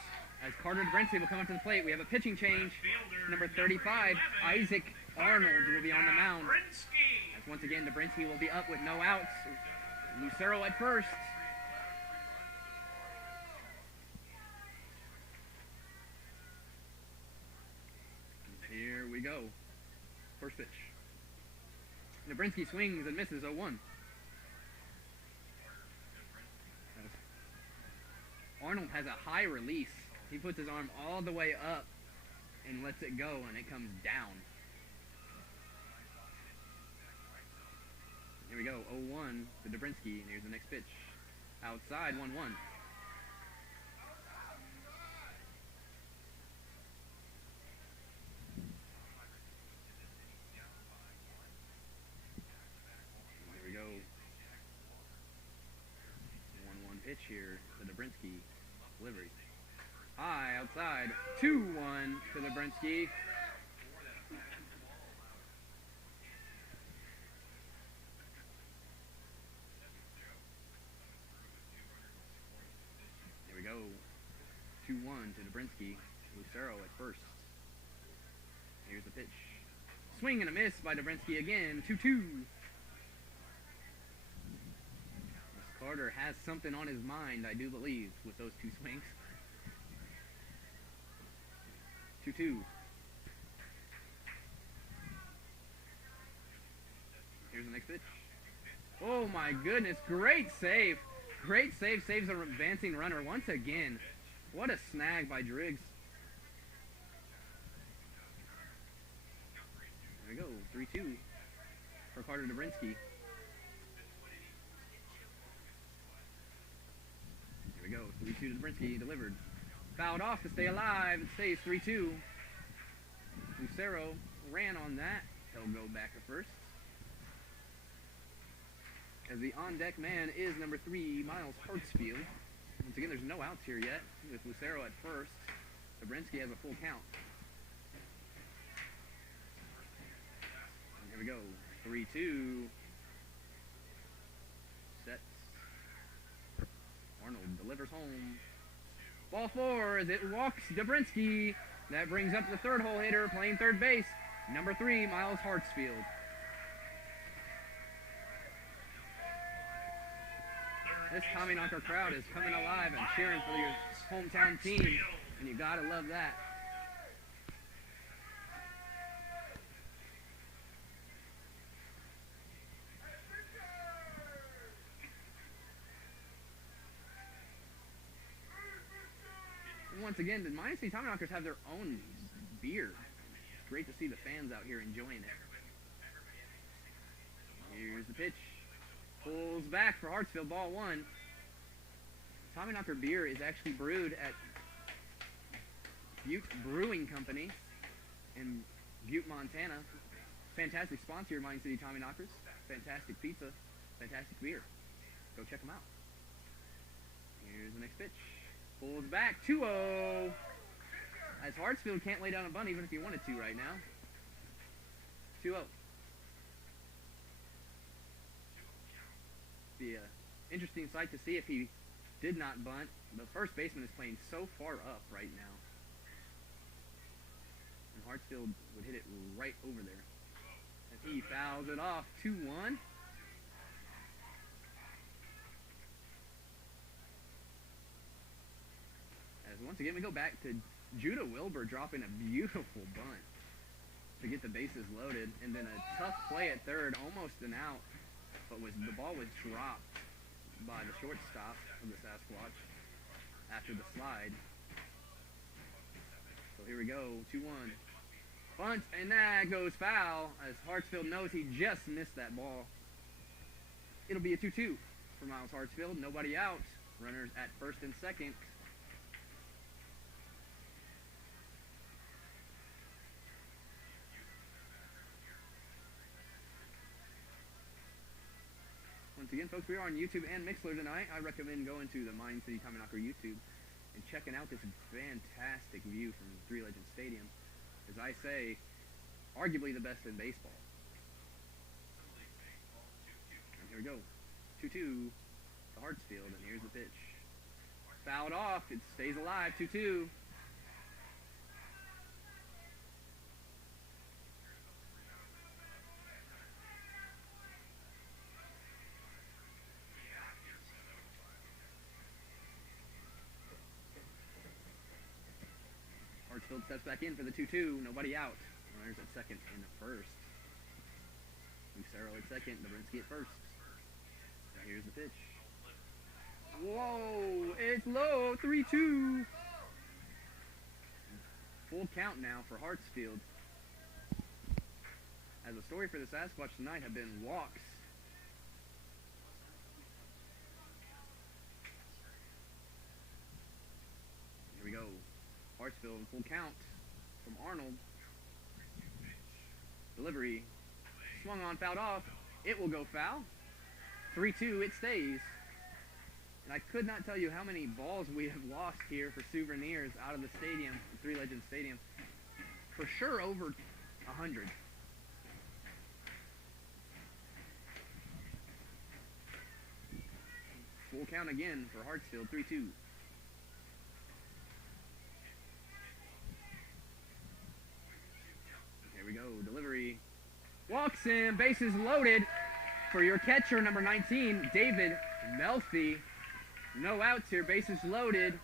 as Carter Dobrinsky will come up to the plate. We have a pitching change. Number 35, Isaac Arnold will be on the mound. As once again, Dobrinsky will be up with no outs. Lucero at first. First pitch. Nabrinsky swings and misses 0-1. Arnold has a high release. He puts his arm all the way up and lets it go, and it comes down. Here we go, 0-1 to Nabrinsky, and here's the next pitch. Outside, 1-1. Here we go. 1-1 pitch here to Nabrinsky. Delivery. High, outside, 2-1 to Nabrinsky. Here we go. 2-1 to Nabrinsky. Lucero at first. Here's the pitch. Swing and a miss by Nabrinsky again. 2-2. Carter has something on his mind, I do believe, with those two swings. 2-2. Here's the next pitch. Oh my goodness, great save. Great save, saves an advancing runner once again. What a snag by Driggs. There we go, 3-2 for Carter Nabrinsky. Here we go, 3-2 to Nabrinsky, delivered. Fouled off to stay alive, it stays 3-2. Lucero ran on that. He'll go back to first. As the on-deck man is number 3, Miles Hartsfield. Once again, there's no outs here yet, with Lucero at first. Nabrinsky has a full count. And here we go, 3-2. Sets. Arnold delivers home. Ball 4 as it walks Nabrinsky. That brings up the third hole hitter playing third base, number 3, Miles Hartsfield. This Tommyknocker crowd is coming alive and cheering for your hometown team, and you gotta love that. And once again, the Miami City Tommyknockers have their own beer. It's great to see the fans out here enjoying it. Here's the pitch. Pulls back for Hartsfield, ball 1. Tommyknocker beer is actually brewed at Butte Brewing Company in Butte, Montana. Fantastic sponsor here, Miami City Tommyknockers. Fantastic pizza, fantastic beer. Go check them out. Here's the next pitch. Pulls back, 2-0. As Hartsfield can't lay down a bunt even if he wanted to right now. 2-0. Be an interesting sight to see if he did not bunt. The first baseman is playing so far up right now. And Hartsfield would hit it right over there. And he fouls it off, 2-1. As once again we go back to Judah Wilbur dropping a beautiful bunt to get the bases loaded. And then a tough play at third, almost an out. But the ball was dropped by the shortstop of the Sasquatch after the slide. So here we go, 2-1. Bunt, and that goes foul, as Hartsfield knows he just missed that ball. It'll be a 2-2 for Miles Hartsfield. Nobody out. Runners at first and second. Once again, folks, we are on YouTube and Mixlr tonight. I recommend going to the Miami City Tommyknocker YouTube and checking out this fantastic view from Three Legends Stadium. As I say, arguably the best in baseball. And here we go. 2-2 to Hartsfield, and here's the pitch. Fouled off. It stays alive. 2-2. Hartsfield steps back in for the 2-2. Nobody out. Runners at second and first. Lucero at second, Dabrinsky at first. And here's the pitch. Whoa, it's low, 3-2. Full count now for Hartsfield. As the story for the Sasquatch tonight have been walks. Here we go. Hartsfield, full count from Arnold. Delivery. Swung on, fouled off. It will go foul. 3-2, it stays. And I could not tell you how many balls we have lost here for souvenirs out of the stadium, Three Legends Stadium. For sure over 100. Full count again for Hartsfield, 3-2. Here we go, delivery. Walks in, bases loaded for your catcher, number 19, David Melfi. No outs here, bases loaded.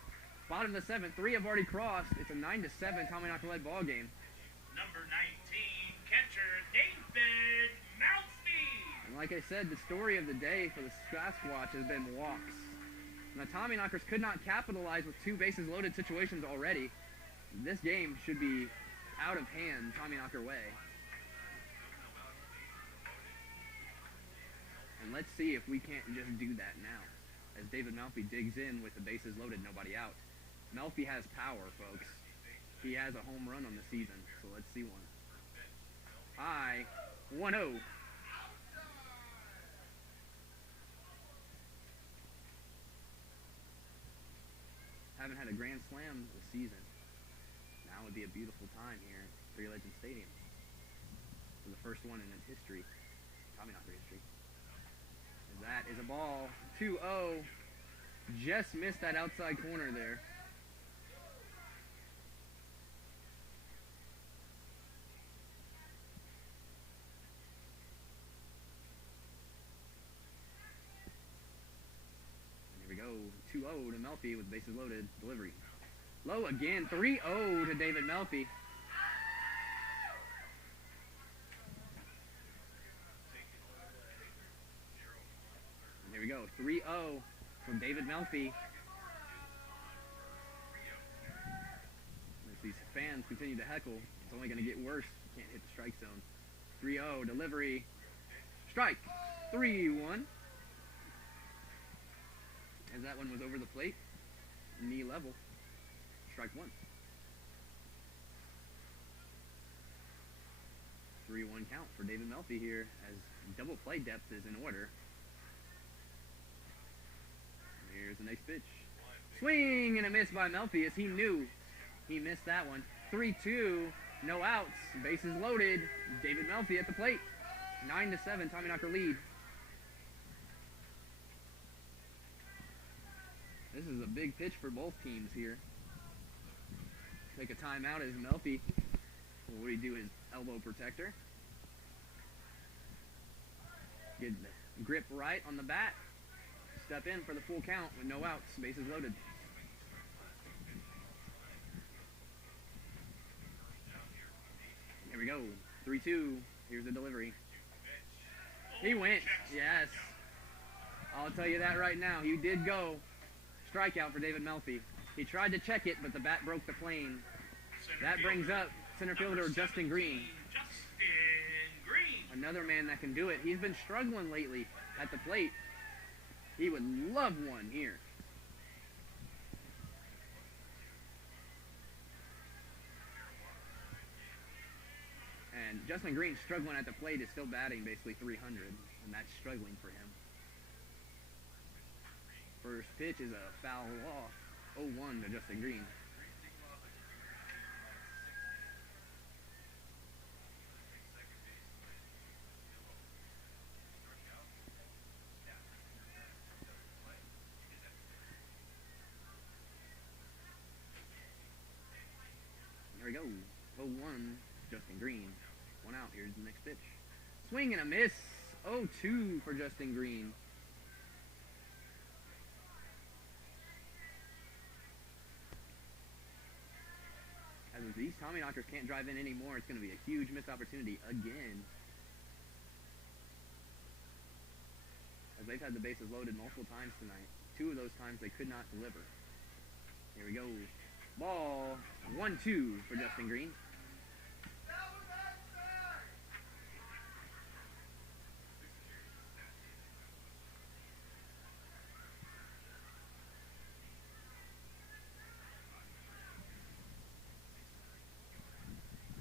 Bottom of the seventh, 3 have already crossed. It's a 9-7 Tommyknocker led ball game. Number 19, catcher David Melfi. And like I said, the story of the day for the Sasquatch has been walks. And the Tommyknockers could not capitalize with 2 bases loaded situations already. This game should be out of hand Tommyknocker way. And let's see if we can't just do that now. As David Melfi digs in with the bases loaded, nobody out. Melfi has power, folks. He has a home run on the season, so let's see one. High, 1-0. Haven't had a grand slam this season. Now would be a beautiful time here at Three Legends Stadium. For the first one in its history, Tommyknocker history. That is a ball. 2-0. Just missed that outside corner there. And here we go. 2-0 to Melfi with bases loaded. Delivery. Low again. 3-0 to David Melfi. Here we go, 3-0 from David Melfi. As these fans continue to heckle, it's only going to get worse. You can't hit the strike zone. 3-0, delivery, strike, 3-1. As that one was over the plate, knee level, strike 1. 3-1 count for David Melfi here, as double play depth is in order. Here's the next pitch. Swing and a miss by Melfi as he knew he missed that one. 3-2, no outs, bases loaded. David Melfi at the plate. 9-7, Tommyknocker lead. This is a big pitch for both teams here. Take a timeout as Melfi will redo his elbow protector. Get the grip right on the bat. Step in for the full count with no outs, bases loaded. Here we go, 3-2, here's the delivery. He went, yes. I'll tell you that right now, he did go. Strikeout for David Melfi. He tried to check it, but the bat broke the plane. That brings up center fielder Justin Green. Another man that can do it. He's been struggling lately at the plate. He would love one here. And Justin Green struggling at the plate is still batting basically 300, and that's struggling for him. First pitch is a foul off. 0-1 to Justin Green. There we go. 0-1, Justin Green. 1 out. Here's the next pitch. Swing and a miss. 0-2 for Justin Green. As if these Tommyknockers can't drive in anymore, it's going to be a huge missed opportunity again. They've had the bases loaded multiple times tonight. 2 of those times they could not deliver. Here we go. Ball 1-2 for Justin Green.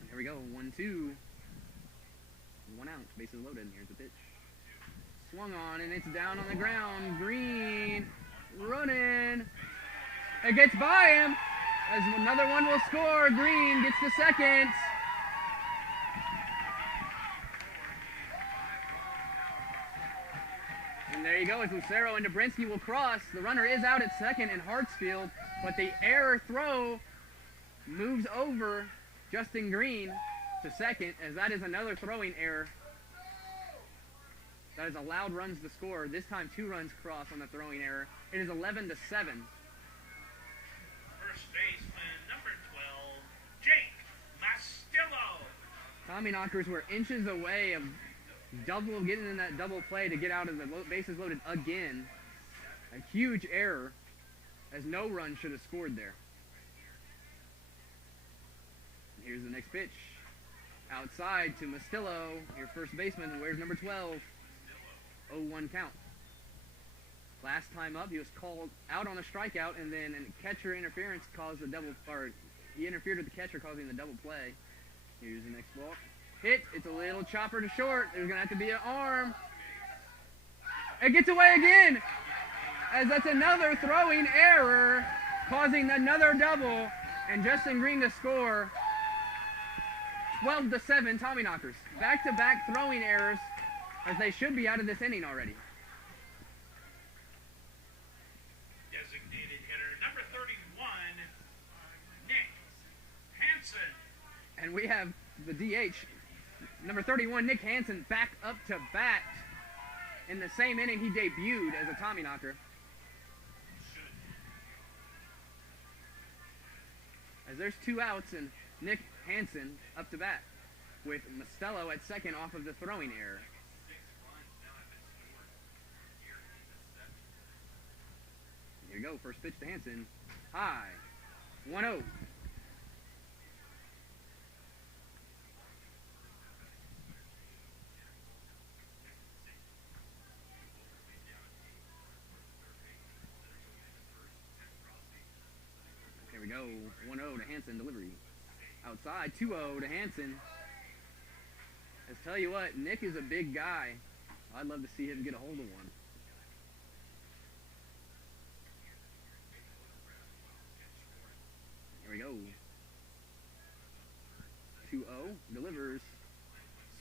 And here we go. 1-2. 1 out. Bases loaded. And here's the pitch. Swung on, and it's down on the ground. Green running. It gets by him. As another one will score. Green gets to second. And there you go, as Lucero and Dobrinsky will cross. The runner is out at second in Hartsfield, but the error throw moves over Justin Green to second, as that is another throwing error. That has allowed runs to score. This time 2 runs cross on the throwing error. It is 11-7. First baseman, number 12, Jake Mastillo. Tommyknockers were inches away of getting in that double play to get out of the bases loaded again. A huge error, as no run should have scored there. And here's the next pitch. Outside to Mastillo, your first baseman. Where's number 12? 0-1 count. Last time up, he was called out on a strikeout, and then a catcher interference caused the double, or he interfered with the catcher, causing the double play. Here's the next ball. Hit. It's a little chopper to short. There's going to have to be an arm. It gets away again, as that's another throwing error, causing another double, and Justin Green to score. 12-7, Tommyknockers. Back-to-back throwing errors, as they should be out of this inning already. Designated hitter, number 31, Nick Hansen. And we have the DH, number 31, Nick Hansen, back up to bat in the same inning he debuted as a Tommyknocker. As there's 2 outs, and Nick Hansen up to bat with Mastillo at second off of the throwing error. Here we go, first pitch to Hansen. High. 1-0. Here we go, 1-0 to Hansen, delivery. Outside, 2-0 to Hansen. Let's tell you what, Nick is a big guy. I'd love to see him get a hold of one. Here we go. 2-0, delivers.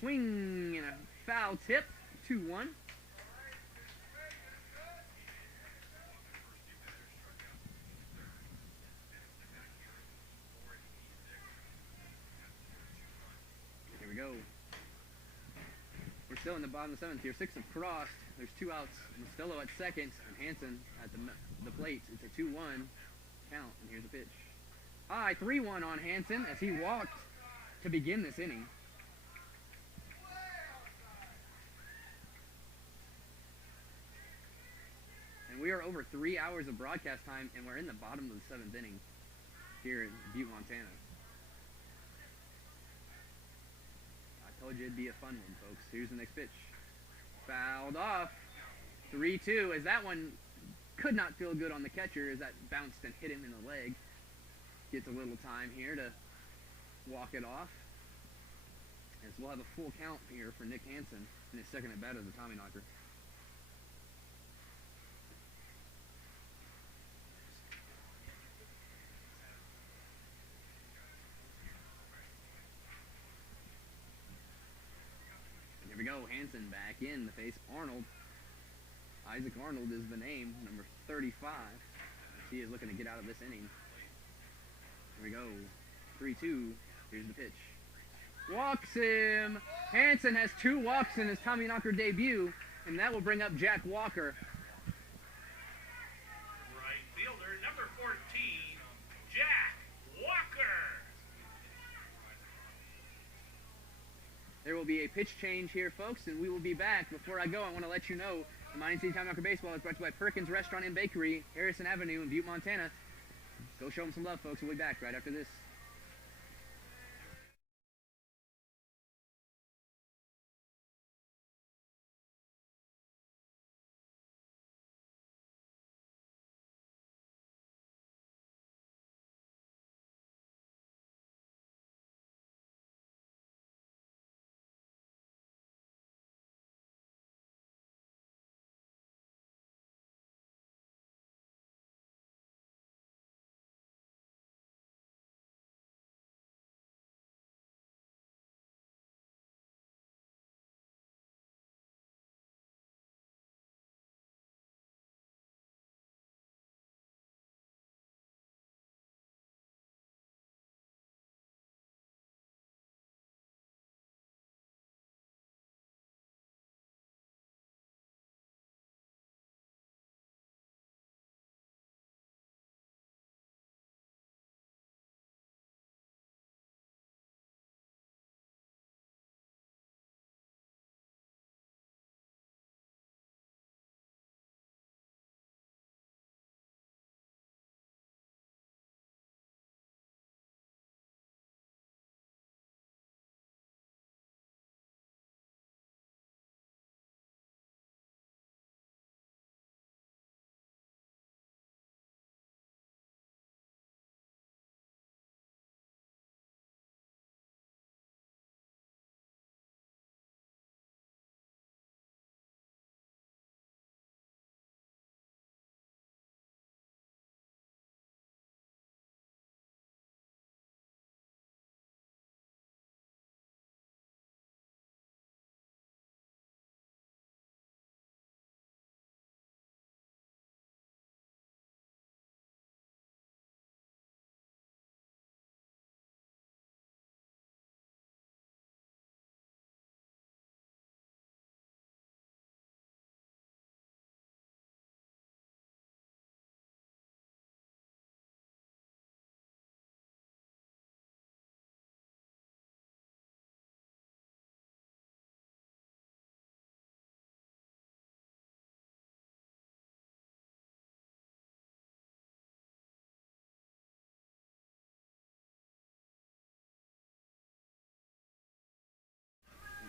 Swing and a foul tip, 2-1. Here we go. We're still in the bottom of the 7th here. 6 have crossed. There's 2 outs. Mastillo at second and Hansen at the plate. It's a 2-1 count, and here's the pitch. High, 3-1 on Hansen as he walked to begin this inning. And we are over 3 hours of broadcast time, and we're in the bottom of the 7th inning here in Butte, Montana. I told you it'd be a fun one, folks. Here's the next pitch. Fouled off. 3-2, as that one could not feel good on the catcher as that bounced and hit him in the leg. Gets a little time here to walk it off. As we'll have a full count here for Nick Hansen in his second at bat as a Tommyknocker. Here we go, Hansen back in to face Arnold. Isaac Arnold is the name, number 35. He is looking to get out of this inning. Here we go. 3-2. Here's the pitch. Walks him. Hansen has 2 walks in his Tommyknocker debut, and that will bring up Jack Walker. Right fielder, number 14, Jack Walker. There will be a pitch change here, folks, and we will be back. Before I go, I want to let you know The Mining City Tommyknocker Baseball is brought to you by Perkins Restaurant and Bakery, Harrison Avenue in Butte, Montana. Go show them some love, folks. We'll be back right after this.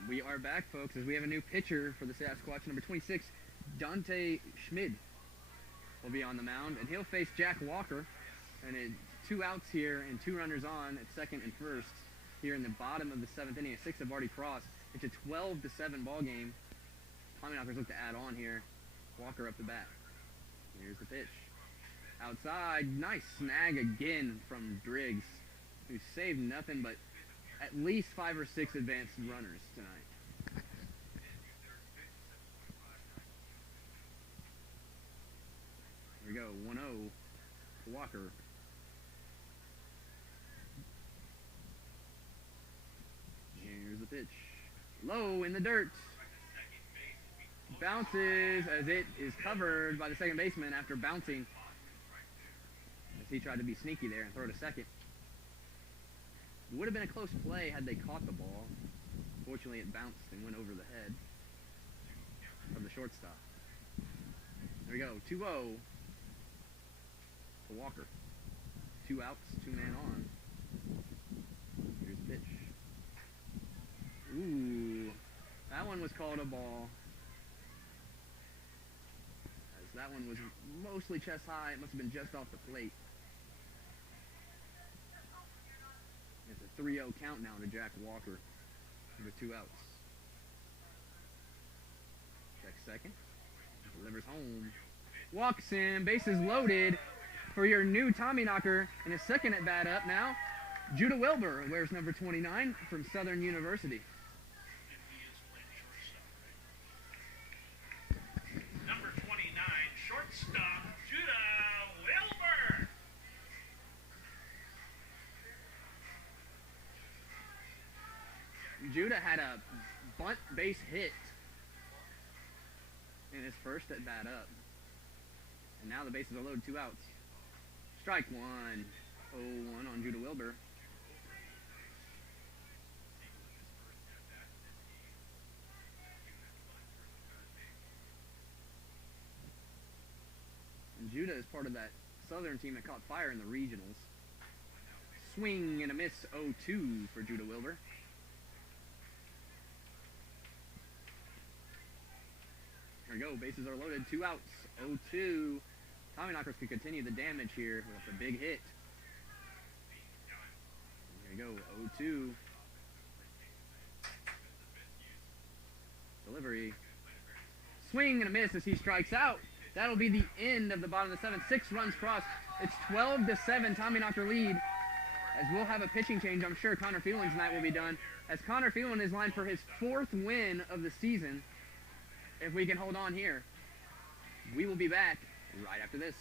We are back, folks, as we have a new pitcher for the Sasquatch. Number 26, Dante Schmid will be on the mound, and he'll face Jack Walker. And 2 outs here and 2 runners on at second and first here in the bottom of the 7th inning. 6 have already crossed. It's a 12-7 ball game. Tommyknockers look to add on here. Walker up the bat. Here's the pitch. Outside, nice snag again from Driggs, who saved nothing but at least 5 or 6 advanced runners tonight. Here we go, 1-0 to Walker. Here's the pitch. Low in the dirt. Bounces as it is covered by the second baseman after bouncing. As he tried to be sneaky there and throw to second. It would have been a close play had they caught the ball. Fortunately, it bounced and went over the head of the shortstop. There we go, 2-0 to Walker. 2 outs, 2 men on. Here's the pitch. Ooh, that one was called a ball. As that one was mostly chest high, it must have been just off the plate. It's a 3-0 count now to Jack Walker with 2 outs. Check second. Delivers home. Walks in. Bases loaded for your new Tommyknocker. And his second at bat up now. Judah Wilbur wears number 29 from Southern University. Number 29, shortstop, Judah Wilbur. Judah had a bunt base hit in his first at bat up. And now the bases are loaded, 2 outs. Strike one. 0-1 on Judah Wilbur. Judah is part of that Southern team that caught fire in the regionals. Swing and a miss, 0-2 for Judah Wilbur. Here we go, bases are loaded, 2 outs, 0-2. Tommyknockers could continue the damage here with a big hit. Here we go, 0-2. Delivery. Swing and a miss as he strikes out. That'll be the end of the bottom of the 7th. 6 runs crossed. It's 12-7, Tommyknocker lead. As we'll have a pitching change, I'm sure Connor Phelan's night will be done. As Connor Phelan is lined for his 4th win of the season. If we can hold on here, we will be back right after this.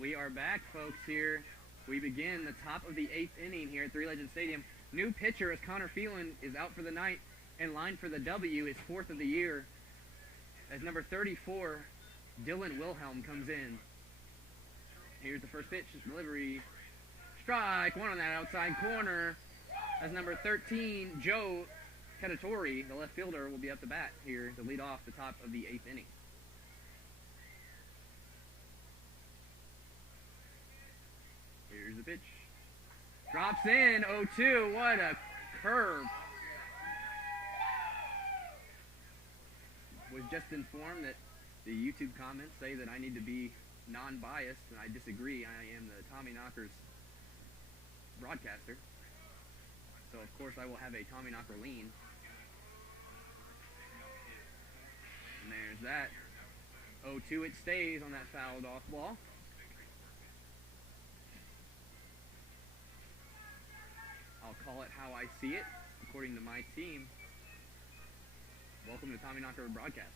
We are back, folks, here. We begin the top of the 8th inning here at Three Legends Stadium. New pitcher as Connor Phelan is out for the night and lined for the W, his 4th of the year. As number 34, Dylan Wilhelm comes in. Here's the first pitch, his delivery. Strike, 1 on that outside corner. As number 13, Joe Catatori, the left fielder, will be up the bat here to lead off the top of the 8th inning. Here's the pitch. Drops in, 0-2. What a curve. Was just informed that the YouTube comments say that I need to be non-biased, and I disagree. I am the Tommyknockers broadcaster. So, of course, I will have a Tommyknocker lean. And there's that. 0-2, it stays on that fouled off ball. I'll call it how I see it, according to my team. Welcome to Tommyknocker broadcast.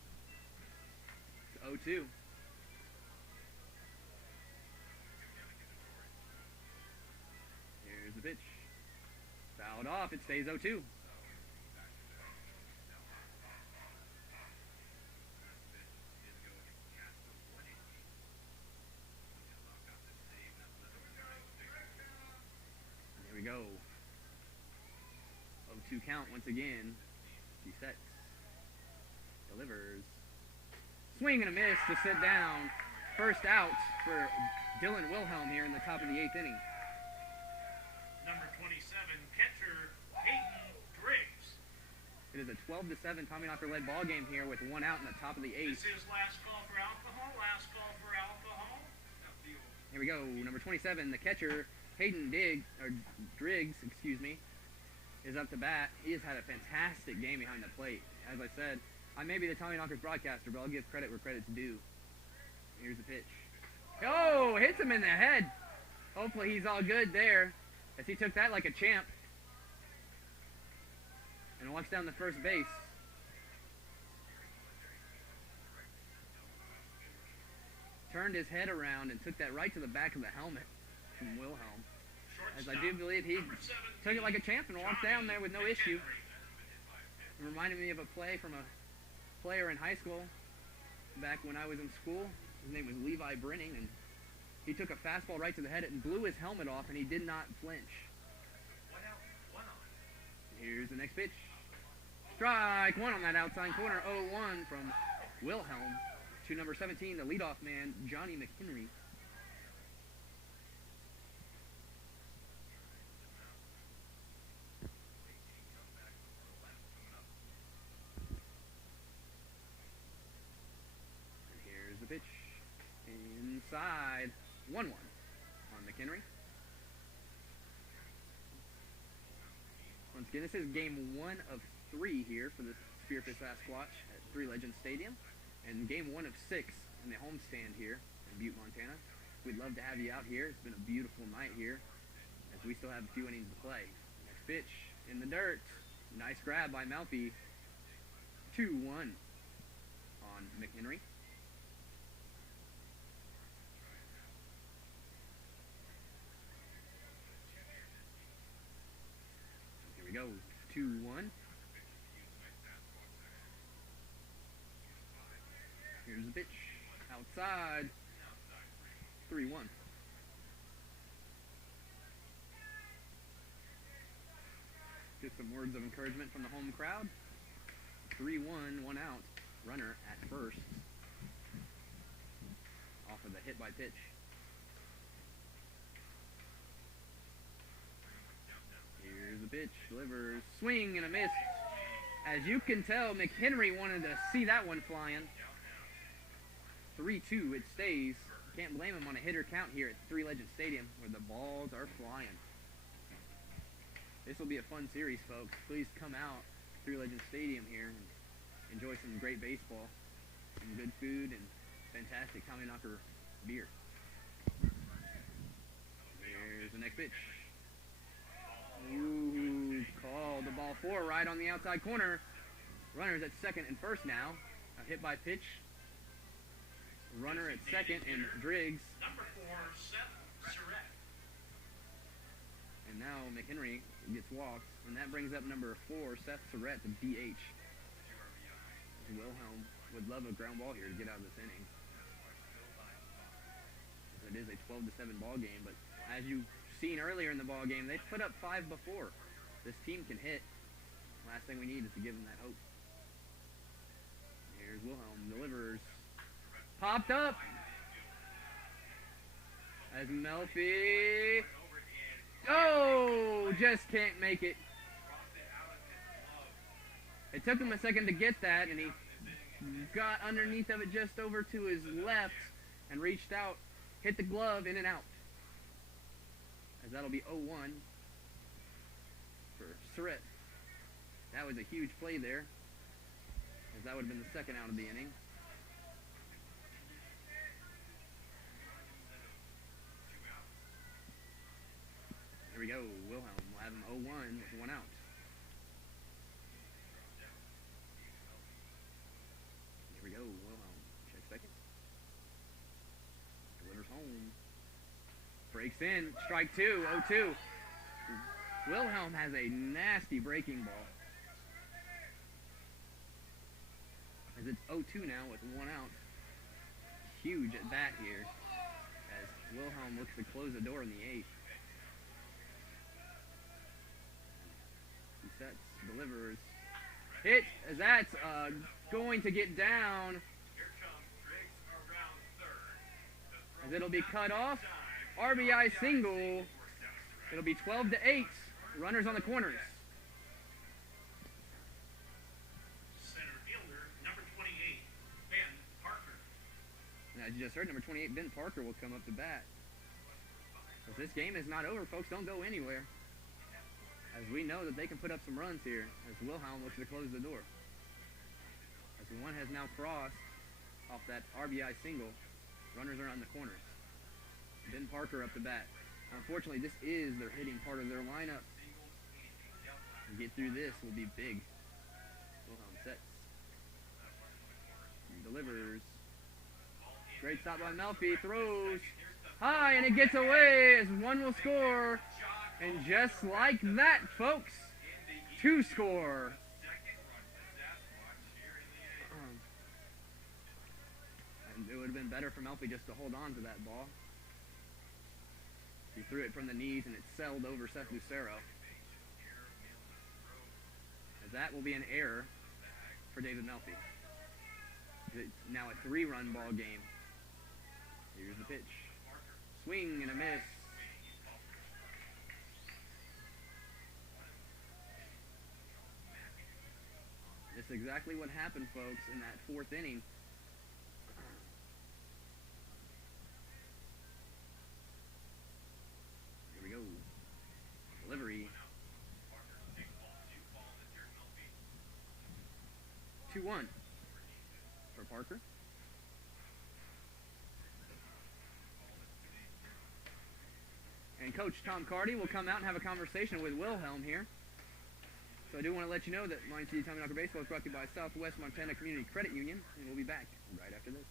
It's 0-2. Here's the pitch. Fouled off, it stays 0-2. There we go. 0-2 count once again. He sets. Delivers. Swing and a miss to sit down. First out for Dylan Wilhelm here in the top of the 8th inning. Number 27, catcher Hayden Driggs. is a 12-7 Tommyknocker-led ball game here with 1 out in the top of the 8th. This is last call for alcohol. Last call for alcohol. Here we go. Number 27, the catcher, Hayden Driggs, is up to bat. He has had a fantastic game behind the plate. As I said, I may be the Tommyknockers broadcaster, but I'll give credit where credit's due. Here's the pitch. Oh, hits him in the head. Hopefully he's all good there, as he took that like a champ. And walks down the first base. Turned his head around and took that right to the back of the helmet from Wilhelm. As I do believe he took it like a champ and walked down there with no issue. It reminded me of a play from a player in high school back when I was in school. His name was Levi Brinning, and he took a fastball right to the head and blew his helmet off, and he did not flinch. Here's the next pitch. Strike one on that outside corner. 0-1 from Wilhelm to number 17, the leadoff man, Johnny McHenry. And here's the pitch. Inside. 1-1 on McHenry. Once again, this is game 1 of 3 here for the Spearfish Sasquatch at Three Legends Stadium, and game 1 of 6 in the homestand here in Butte, Montana. We'd love to have you out here. It's been a beautiful night here, as we still have a few innings to play. Next pitch in the dirt. Nice grab by Malfi. 2-1 on McHenry. Here we go. 2-1. Here's the pitch. Outside. 3-1. Just some words of encouragement from the home crowd. 3-1, 1 out. Runner at first. Off of the hit by pitch. Here's the pitch. Delivers. Swing and a miss. As you can tell, McHenry wanted to see that one flying. 3-2, it stays. Can't blame him on a hitter count here at Three Legends Stadium, where the balls are flying. This will be a fun series, folks. Please come out to Three Legends Stadium here and enjoy some great baseball, some good food, and fantastic Tommyknocker beer. Here's the next pitch. Ooh, called the ball 4 right on the outside corner. Runners at second and first now. A hit by pitch. Runner at second, and Driggs. Number 4, Sasquatch. And now McHenry gets walked, and that brings up number 4, Seth Surrett, the DH. Wilhelm would love a ground ball here to get out of this inning. It is a 12-7 ball game, but as you've seen earlier in the ball game, they put up 5 before. This team can hit. Last thing we need is to give them that hope. Here's Wilhelm, delivers. Popped up. As Melfi. Oh, just can't make it. It took him a second to get that, and he got underneath of it just over to his left and reached out, hit the glove, in and out. As that'll be 0-1 for Surrett. That was a huge play there, as that would have been the second out of the inning. Here we go. Wilhelm will have him 0-1 with 1 out. Here we go. Wilhelm. Check second. Delivers home. Breaks in. Strike 2. 0-2. Wilhelm has a nasty breaking ball. As it's 0-2 now with 1 out. Huge at bat here, as Wilhelm looks to close the door in the 8th. He sets, delivers, hit, as that's going to get down, as it'll be cut off. RBI single. It'll be 12-8. Runners on the corners. just heard, number 28, Ben Parker, will come up to bat. But this game is not over, folks. Don't go anywhere. As we know that they can put up some runs here, as Wilhelm looks to close the door. As one has now crossed off that RBI single. Runners are on the corners. Ben Parker up to bat. Unfortunately, this is their hitting part of their lineup. To get through this will be big. Wilhelm sets. Delivers. Great stop by Melfi. Throws high, and it gets away as one will score. And just like that, folks, 2 score. And it would have been better for Melfi just to hold on to that ball. He threw it from the knees, and it sailed over Seth Lucero. As that will be an error for David Melfi. It's now a 3-run ball game. Here's the pitch. Swing and a miss. This is exactly what happened, folks, in that 4th inning. Here we go. Delivery. 2-1 for Parker. And Coach Tom Carty will come out and have a conversation with Wilhelm here. So I do want to let you know that Mine City Tommyknocker Baseball is brought to you by Southwest Montana Community Credit Union, and we'll be back right after this.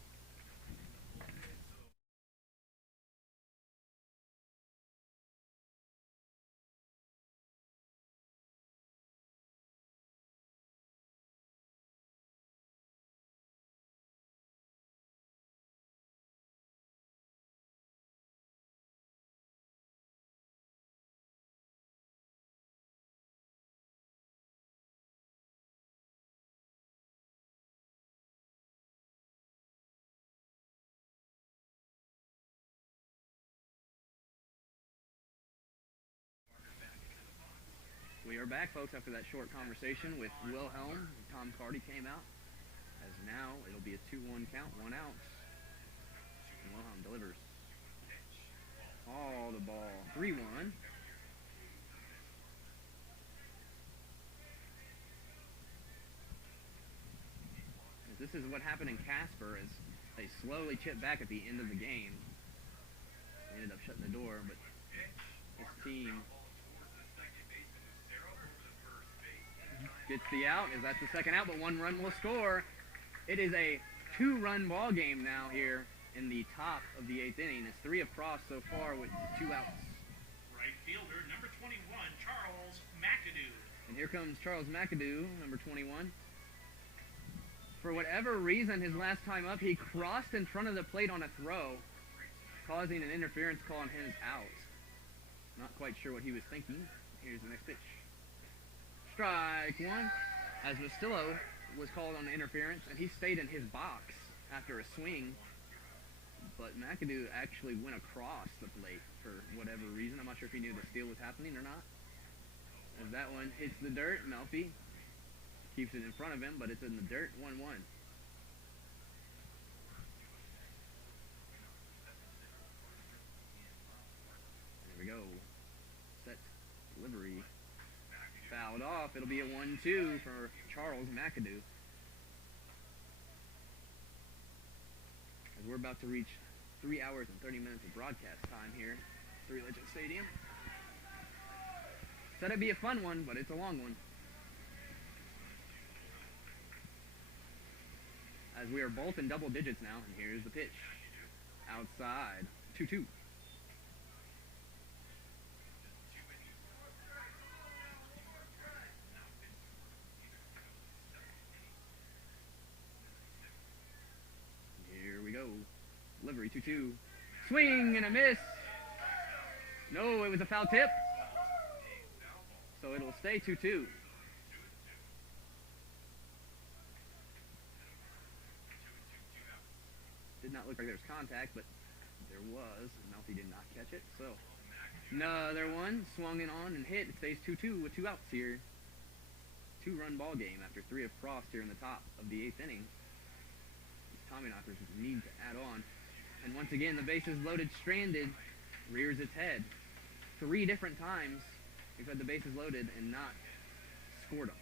We are back, folks, after that short conversation with Wilhelm. Tom Carty came out, as now it'll be a 2-1 count, 1 out. And Wilhelm delivers. All the ball. 3-1. This is what happened in Casper, as they slowly chipped back at the end of the game. They ended up shutting the door, but this team gets the out, as that's the 2nd out, but 1 run will score. It is a 2-run ball game now here in the top of the 8th inning. It's 3 across so far with 2 outs. Right fielder, number 21, Charles McAdoo. And here comes Charles McAdoo, number 21. For whatever reason, his last time up, he crossed in front of the plate on a throw, causing an interference call on his out. Not quite sure what he was thinking. Here's the next pitch. Strike 1, as Mastillo was called on interference, and he stayed in his box after a swing. But McAdoo actually went across the plate for whatever reason. I'm not sure if he knew the steal was happening or not. As that one hits the dirt, Melfi keeps it in front of him, but it's in the dirt, 1-1. There we go. Set, delivery. Fouled off. It'll be a 1-2 for Charles McAdoo. As we're about to reach 3 hours and 30 minutes of broadcast time here at Three Legends Stadium. Said it'd be a fun one, but it's a long one. As we are both in double digits now, and here's the pitch. Outside. 2-2. Delivery, 2-2. Swing and a miss. No, it was a foul tip. So it'll stay 2-2. Did not look like there was contact, but there was. Melfi did not catch it. So another one swung in on and hit. It stays 2-2 with 2 outs here. 2-run ball game after 3 of Frost here in the top of the 8th inning. These Tommyknockers need to add on. And once again, the bases loaded stranded rears its head. 3 different times we've had the bases loaded and not scored them.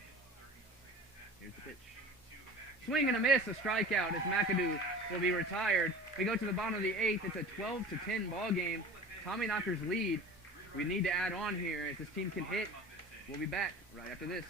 Here's the pitch. Swing and a miss, a strikeout as McAdoo will be retired. We go to the bottom of the 8th. It's a 12-10 ball game. Tommyknockers lead. We need to add on here. If this team can hit, we'll be back right after this.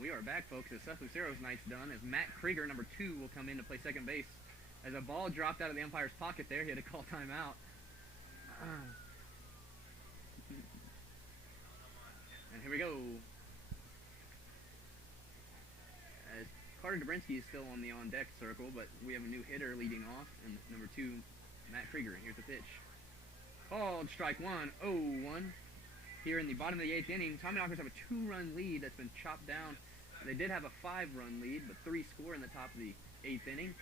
We are back, folks, as Sub-Zero's night's done, as Matt Krieger, number 2, will come in to play second base. As a ball dropped out of the umpire's pocket there, he had to call timeout. And here we go. As Carter Dobrinsky is still on the on-deck circle, but we have a new hitter leading off, and number 2, Matt Krieger. Here's the pitch. Called strike 1, 0-1. Here in the bottom of the 8th inning, Tommyknockers have a 2-run lead that's been chopped down. They did have a 5-run lead, but 3 score in the top of the 8th inning.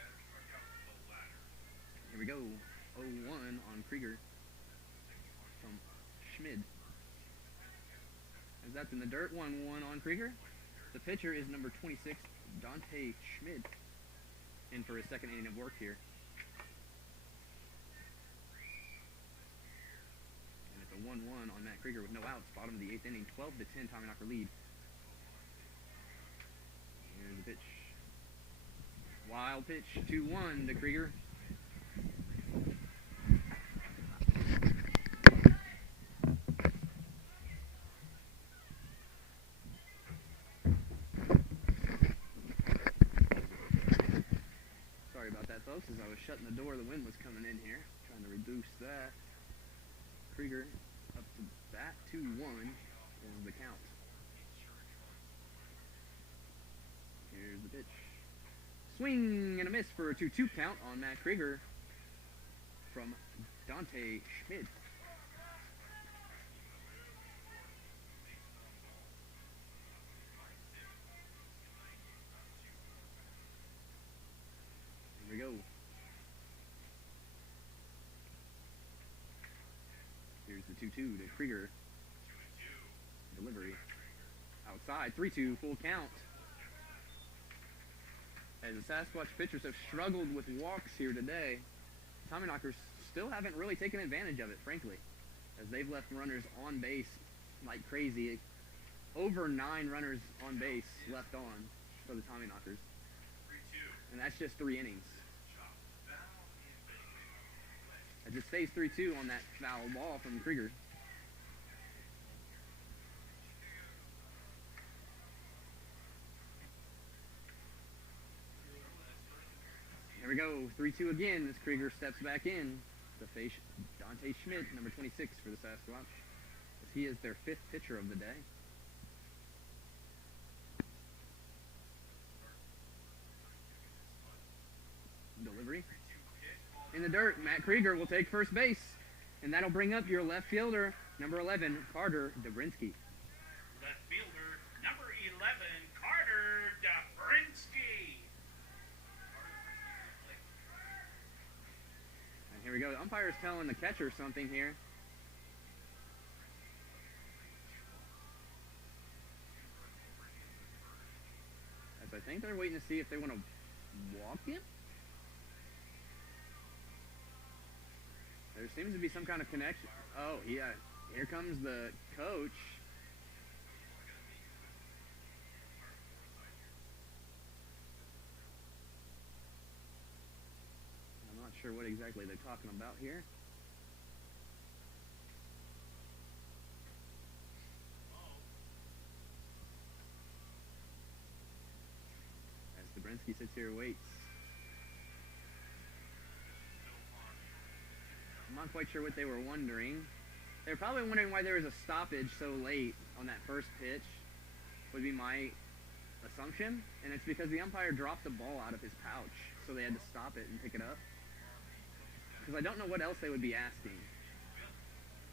Here we go. 0-1 on Krieger from Schmid. As that's in the dirt, 1-1 on Krieger. The pitcher is number 26, Dante Schmid, in for his second inning of work here. And it's a 1-1 on Matt Krieger with no outs. Bottom of the 8th inning, 12-10 Tommyknocker lead. Here's the pitch. Wild pitch, 2-1 to Krieger. Sorry about that, folks, as I was shutting the door, the wind was coming in here, trying to reduce that. Krieger up to bat, 2-1 is the count. Here's the pitch. Swing and a miss for a 2-2 count on Matt Krieger from Dante Schmid. Here we go. Here's the 2-2 to Krieger. Delivery. outside. 3-2, full count. As the Sasquatch pitchers have struggled with walks here today, Tommyknockers still haven't really taken advantage of it, frankly, as they've left runners on base like crazy. Over 9 runners on base left on for the Tommyknockers. And that's just 3 innings. As it stays 3-2 on that foul ball from Krieger. There we go, 3-2 again as Krieger steps back in to face Dante Schmidt, number 26 for the Sasquatch, as he is their 5th pitcher of the day. Delivery. In the dirt, Matt Krieger will take first base, and that'll bring up your left fielder, number 11, Carter Dobrinsky. Left fielder, number 11, Carter Dobrinsky. And here we go. The umpire's telling the catcher something here. As I think they're waiting to see if they want to walk him. There seems to be some kind of connection. Oh, yeah. Here comes the coach. I'm not sure what exactly they're talking about here. As Dobrinsky sits here, waits. I'm not quite sure what they were wondering. They're probably wondering why there was a stoppage so late on that first pitch, would be my assumption. And it's because the umpire dropped the ball out of his pouch, so they had to stop it and pick it up. Because I don't know what else they would be asking,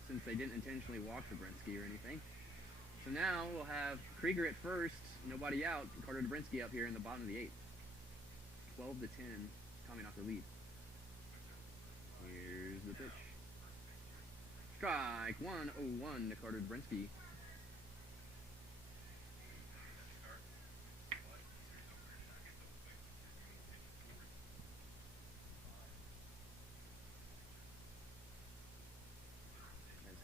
since they didn't intentionally walk Dobrinsky or anything. So now we'll have Krieger at first, nobody out, Carter Dobrinsky up here in the bottom of the 8th. 12-10, Tommyknocker lead. Here's the pitch. Strike 1-0-1 to Carter Dobrinsky. As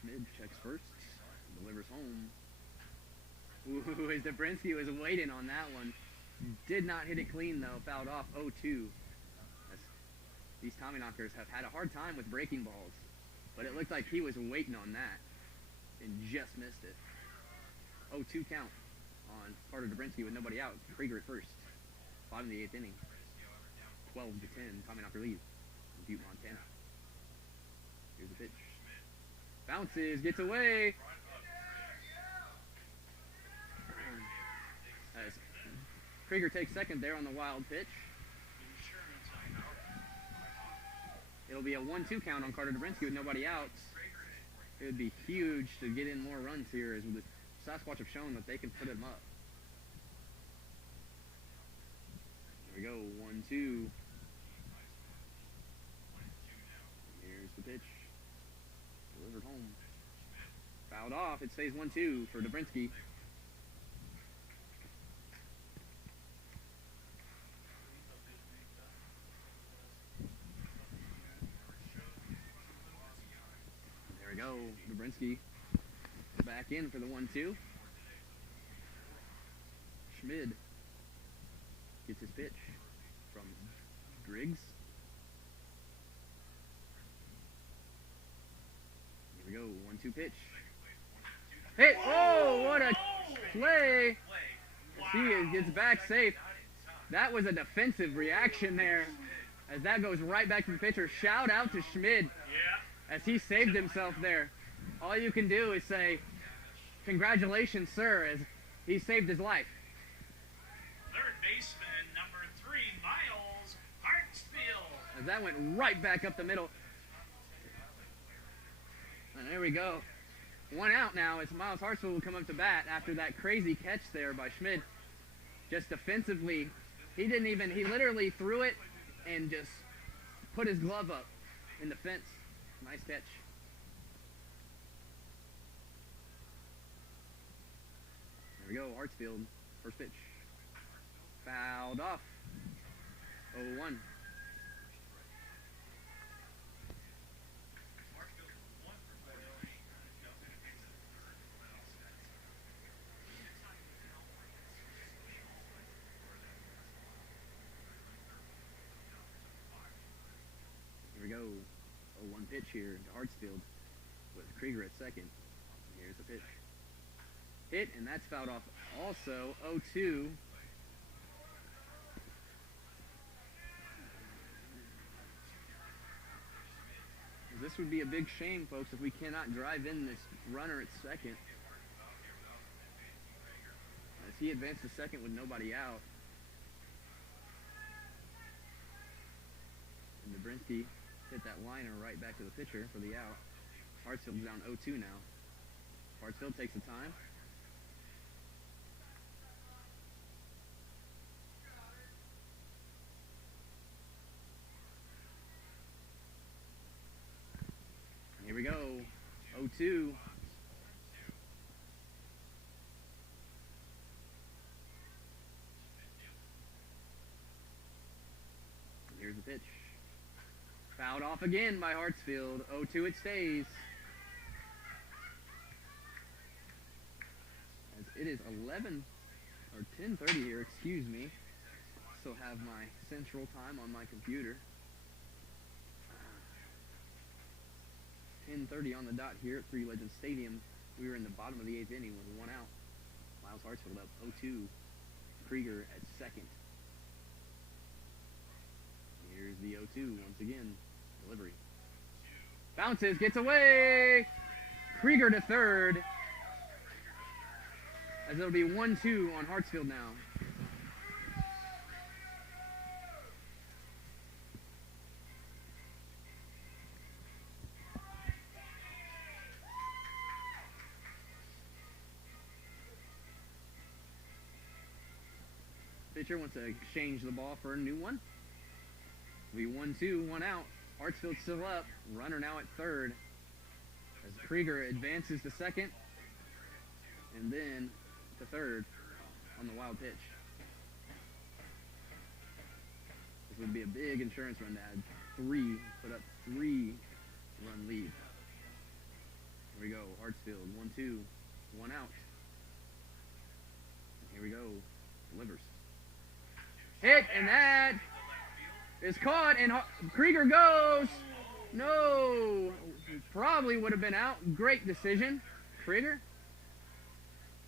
Schmid checks first, delivers home. Ooh, as Dobrinsky was waiting on that one. Did not hit it clean though, fouled off 0-2. These Tommyknockers have had a hard time with breaking balls, but it looked like he was waiting on that and just missed it. 0-2 count on Carter Dobrinsky with nobody out. Krieger at first. Bottom of the 8th inning. 12-10, Tommyknocker lead in Butte, Montana. Here's the pitch. Bounces, gets away. As Krieger takes second there on the wild pitch. It'll be a 1-2 count on Carter Dobrinsky with nobody out. It would be huge to get in more runs here, as the Sasquatch have shown that they can put him up. There we go, 1-2. Here's the pitch. Delivered home. Fouled off. It stays 1-2 for Dobrinsky. Go, Dobrinsky back in for the 1-2. Schmid gets his pitch from Driggs. Here we go, 1-2 pitch. Hit! Oh, what a play! He gets back safe. That was a defensive reaction there, as that goes right back to the pitcher. Shout out to Schmid. As he saved himself there. All you can do is say, congratulations, sir, as he saved his life. Third baseman, number 3, Miles Hartsfield. As that went right back up the middle. And there we go. 1 out now as Miles Hartsfield will come up to bat after that crazy catch there by Schmid. Just defensively, he literally threw it and just put his glove up in the fence. Nice catch. we go, Hartsfield, first pitch. Fouled off. 0-1. Here we go. 0-1 pitch here to Hartsfield with Krieger at second. Here's the pitch. Hit, and that's fouled off also. 0-2. This would be a big shame, folks, if we cannot drive in this runner at second. As he advanced to second with nobody out. And Dobrinsky hit that liner right back to the pitcher for the out. Hartsfield's down 0-2 now. Hartsfield takes the time. Here we go, 0-2. Here's the pitch. Fouled off again by Hartsfield. 0-2 it stays. As it is 11 or 10:30 here, excuse me. Still have my central time on my computer. 10:30 on the dot here at Three Legends Stadium. We were in the bottom of the 8th inning with 1 out. Miles Hartsfield up 0-2. Krieger at second. Here's the 0-2 once again. Delivery. Bounces, gets away! Krieger to third. As it'll be 1-2 on Hartsfield now. Pitcher wants to exchange the ball for a new one. We 1-2, 1 out. Hartsfield still up. Runner now at third. As Krieger advances to second. And then to third on the wild pitch. This would be a big insurance run to add 3, put up 3-run lead. Here we go, Hartsfield, 1-2, 1 out. Here we go, delivers. Hit, and that is caught, and Krieger goes. No, probably would have been out. Great decision, Krieger.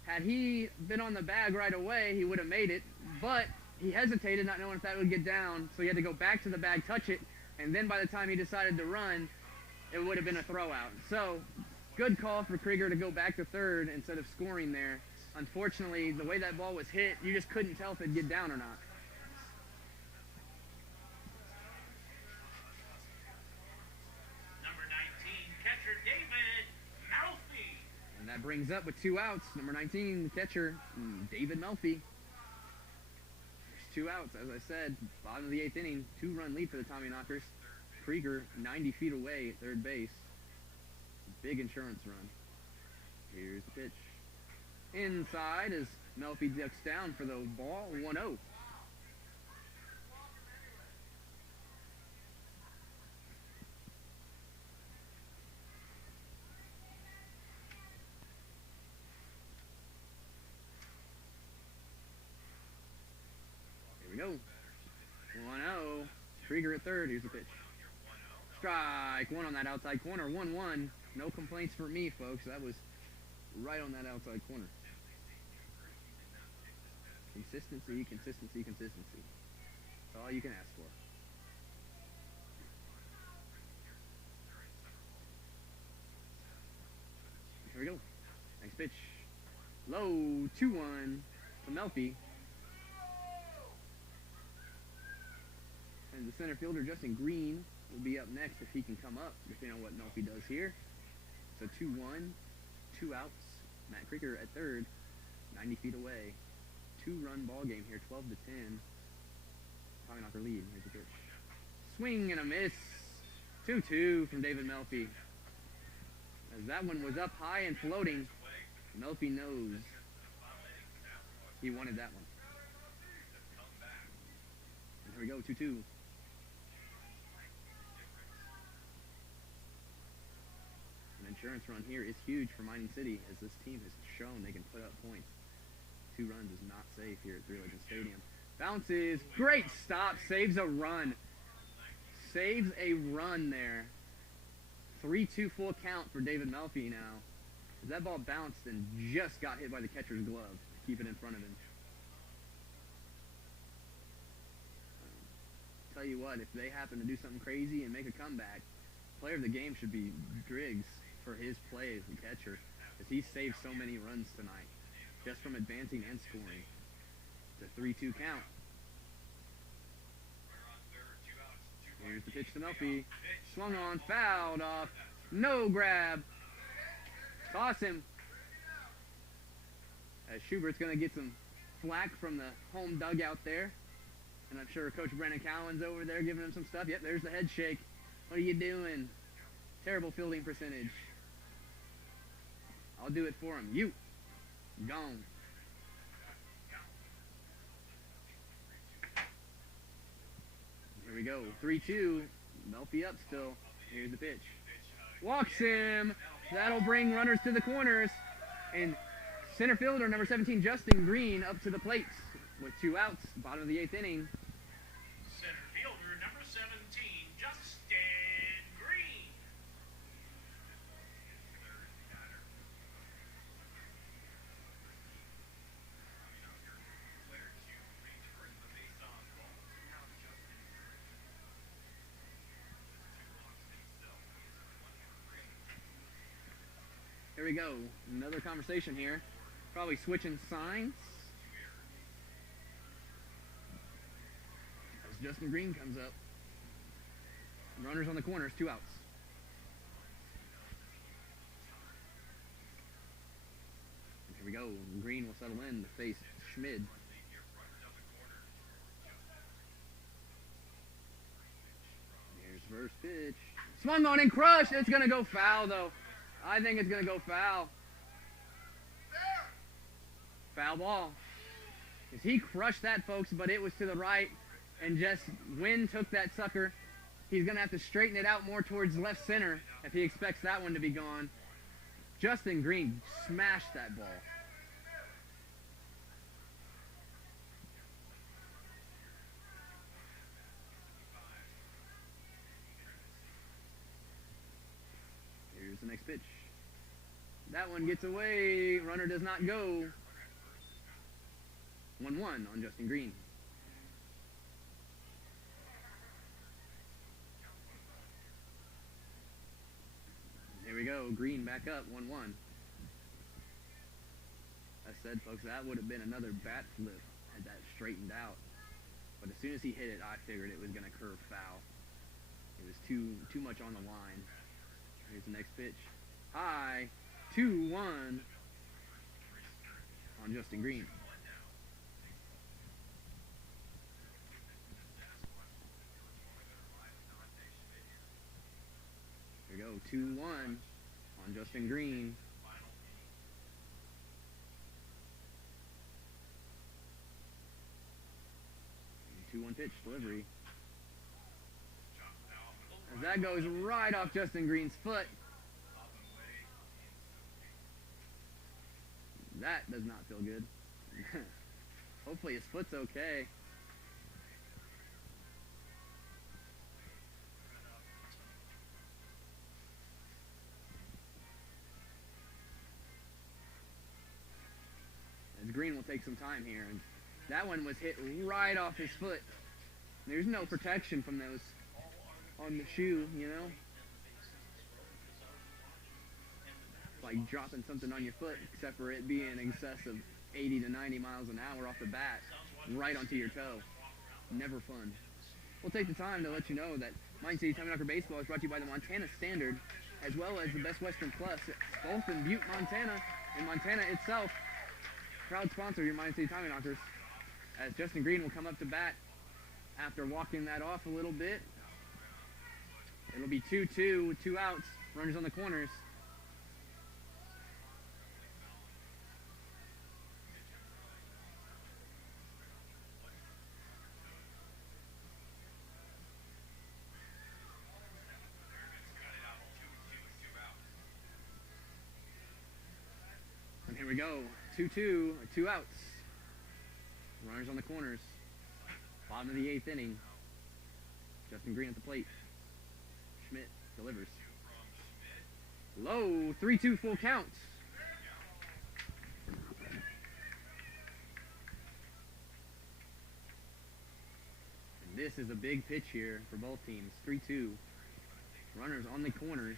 Had he been on the bag right away, he would have made it, but he hesitated, not knowing if that would get down, so he had to go back to the bag, touch it, and then by the time he decided to run, it would have been a throw out. So, good call for Krieger to go back to third instead of scoring there. Unfortunately, the way that ball was hit, you just couldn't tell if it'd get down or not. Number 19, catcher David Melfi. And that brings up with 2 outs. Number 19, the catcher, David Melfi. There's 2 outs, as I said. Bottom of the 8th inning, 2-run lead for the Tommyknockers. Krieger 90 feet away at third base. Big insurance run. Here's the pitch. Inside as Melfi ducks down for the ball. 1-0. Here we go. 1-0. Krieger at third. Here's the pitch. Strike 1 on that outside corner. 1-1. No complaints for me, folks. That was right on that outside corner. Consistency, consistency, consistency. That's all you can ask for. Here we go. Next pitch. Low, 2-1 to Melfi. And the center fielder, Justin Green, will be up next if he can come up, depending on what Melfi does here. So 2-1, 2 outs. Matt Krieger at third, 90 feet away. 2-run ball game here, 12-10. Tommyknocker lead. Here's the pitch. Swing and a miss. 2-2 from David Melfi. As that one was up high and floating, Melfi knows He wanted that one. Here we go, 2-2. An insurance run here is huge for Mining City, as this team has shown they can put up points. 2 runs is not safe here at Three Legends Stadium. Bounces, great stop, saves a run. Saves a run there. 3-2 full count for David Melfi now. As that ball bounced and just got hit by the catcher's glove to keep it in front of him. Tell you what, if they happen to do something crazy and make a comeback, player of the game should be Driggs for his play as the catcher, as he saved so many runs tonight, just from advancing and scoring. It's a 3-2 count. Here's the pitch to Melfi. Swung on, fouled off, no grab. Toss him. As Schubert's going to get some flack from the home dugout there. And I'm sure Coach Brennan Cowan's over there giving him some stuff. Yep, there's the head shake. What are you doing? Terrible fielding percentage. I'll do it for him. You. Gone. Here we go. 3-2. Melfi up still. Here's the pitch. Walks him. That'll bring runners to the corners. And center fielder number 17, Justin Green, up to the plate with 2 outs. Bottom of the 8th inning. Center fielder number 17, Justin Green. Here we go. Another conversation here. Probably switching signs. As Justin Green comes up. Runners on the corners, 2 outs. Here we go. Green will settle in to face Schmid. Here's first pitch. Swung on and crushed. It's going to go foul, though. I think it's going to go foul. Foul ball. As he crushed that, folks, but it was to the right, and just wind took that sucker. He's going to have to straighten it out more towards left center if he expects that one to be gone. Justin Green smashed that ball. Here's the next pitch. That one gets away. Runner does not go. 1-1 on Justin Green. Here we go. Green back up. 1-1. I said, folks, that would have been another bat flip had that straightened out. But as soon as he hit it, I figured it was going to curve foul. It was too much on the line. Here's the next pitch. High. 2-1 on Justin Green. Here we go. 2-1 on Justin Green. And 2-1 pitch delivery. As that goes right off Justin Green's foot. That does not feel good. Hopefully his foot's okay. As Green will take some time here. And that one was hit right off his foot. There's no protection from those on the shoe, you know? Like dropping something on your foot, except for it being in excess of 80 to 90 miles an hour off the bat, right onto your toe. Never fun. We'll take the time to let you know that Mine City Tommyknocker Baseball is brought to you by the Montana Standard, as well as the Best Western Plus, both in Butte, Montana, and Montana itself. Proud sponsor of your Mine City Tommyknockers. As Justin Green will come up to bat after walking that off a little bit. It'll be 2-2 with 2 outs, runners on the corners. we go. 2-2, 2 outs. Runners on the corners. Bottom of the 8th inning. Justin Green at the plate. Schmidt delivers. Low, 3-2 full count. And this is a big pitch here for both teams. 3-2. Runners on the corners.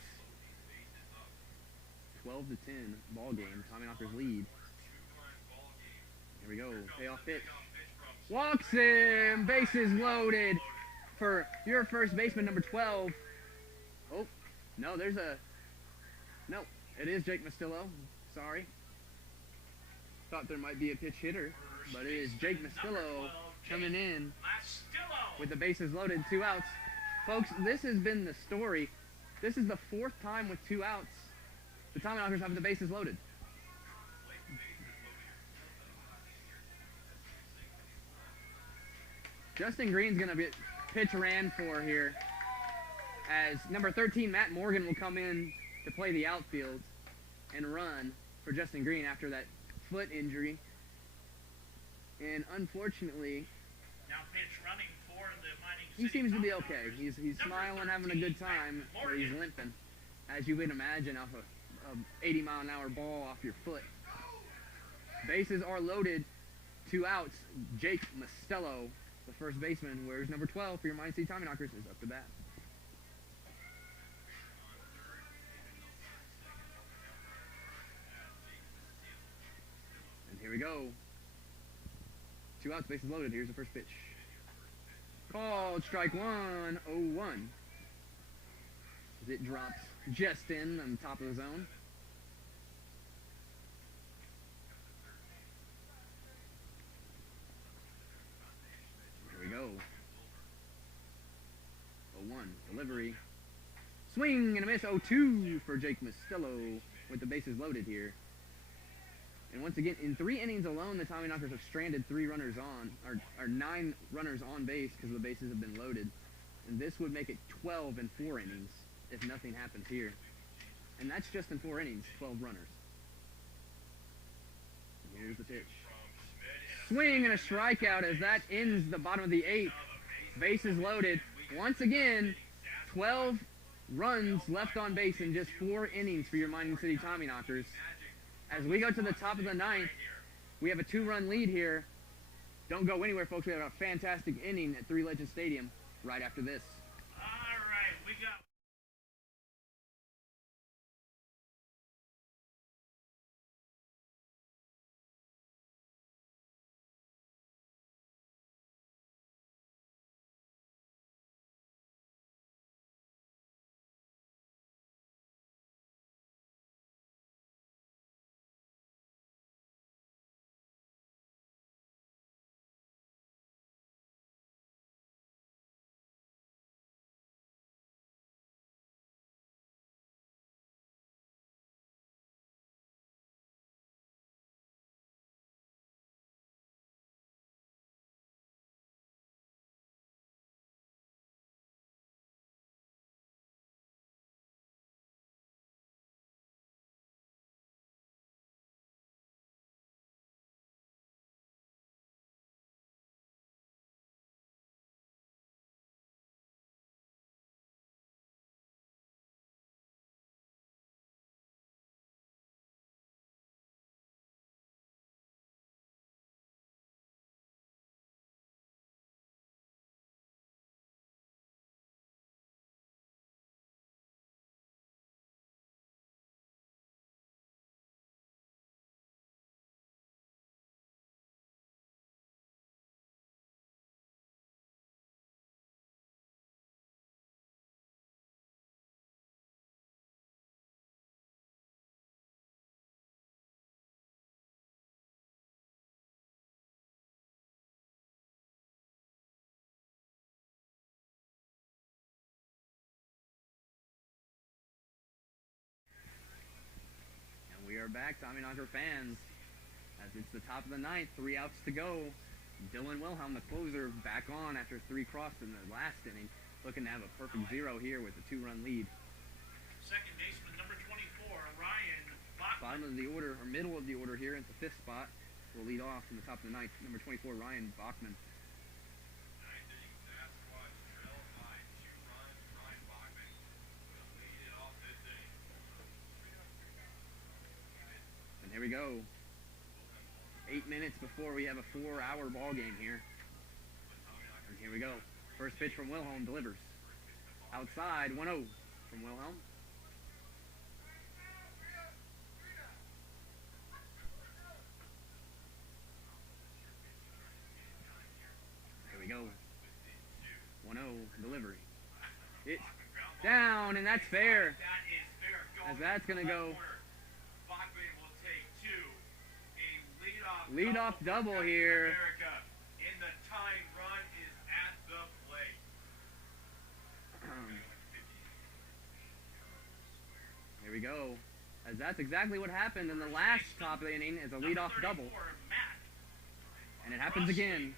12-10 ball game. Tommyknockers lead. Here we go. Payoff pitch. Walks him. Bases loaded for your first baseman, number 12. Oh, no, there's a... No, it is Jake Mastillo. Sorry. Thought there might be a pitch hitter, but it is Jake Mastillo coming in with the bases loaded, 2 outs. Folks, this has been the story. This is the 4th time with 2 outs the Tommyknockers have the bases loaded. Justin Green's going to be pitch ran for here, as number 13, Matt Morgan, will come in to play the outfield and run for Justin Green after that foot injury. And unfortunately, now pitch running for the Mining he City seems to be Tommyknockers. okay. He's smiling, having a good time, but he's limping, as you would imagine, off a 80-mile-an-hour ball off your foot. Bases are loaded, 2 outs. Jake Mastillo, the first baseman, wears number 12 for your Mining City Tommyknockers, is up to bat. And here we go. 2 outs, bases loaded. Here's the first pitch. Called strike 1, 0-1. As it drops just in on the top of the zone. Here we go. 0-1, delivery. Swing and a miss, 0-2 for Jake Mastillo with the bases loaded here. And once again, in 3 innings alone, the Tommyknockers have stranded 3 runners on, or 9 runners on base because the bases have been loaded. And this would make it 12 in 4 innings if nothing happens here. And that's just in 4 innings, 12 runners. And here's the pitch. Swing and a strikeout as that ends the bottom of the 8th. Bases loaded. Once again, 12 runs left on base in just 4 innings for your Mining City Tommyknockers. As we go to the top of the 9th, we have a 2-run lead here. Don't go anywhere, folks. We have a fantastic inning at Three Legends Stadium right after this. All right, we got... We are back, Tommyknocker fans, as it's the top of the 9th, 3 outs to go. Dylan Wilhelm, the closer, back on after 3 crossed in the last inning, looking to have a perfect 0 here with a 2-run lead. Second baseman, number 24, Ryan Bachman. Bottom of the order, or middle of the order here at the 5th spot will lead off in the top of the 9th. Number 24, Ryan Bachman. And here we go. 8 minutes before we have a 4-hour ball game here. And here we go. First pitch from Wilhelm delivers. Outside, 1-0 from Wilhelm. Here we go. 1-0 delivery. It's down, and that's fair. As that's going to go. Lead-off double here. And the tying run is at the plate. Here we go. As that's exactly what happened in the last top of the inning as a lead-off double. And it happens again.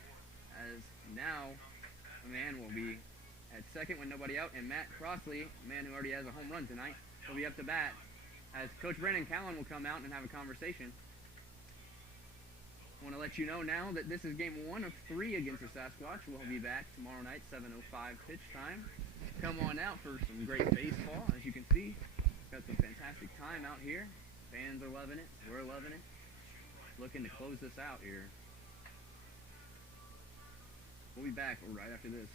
As now a man will be at second with nobody out. And Matt Crossley, a man who already has a home run tonight, will be up to bat. As Coach Brandon Callan will come out and have a conversation. I want to let you know now that this is game 1 of 3 against the Sasquatch. We'll be back tomorrow night, 7:05 pitch time. Come on out for some great baseball. As you can see, got some fantastic time out here. Fans are loving it. We're loving it. Looking to close this out here. We'll be back right after this.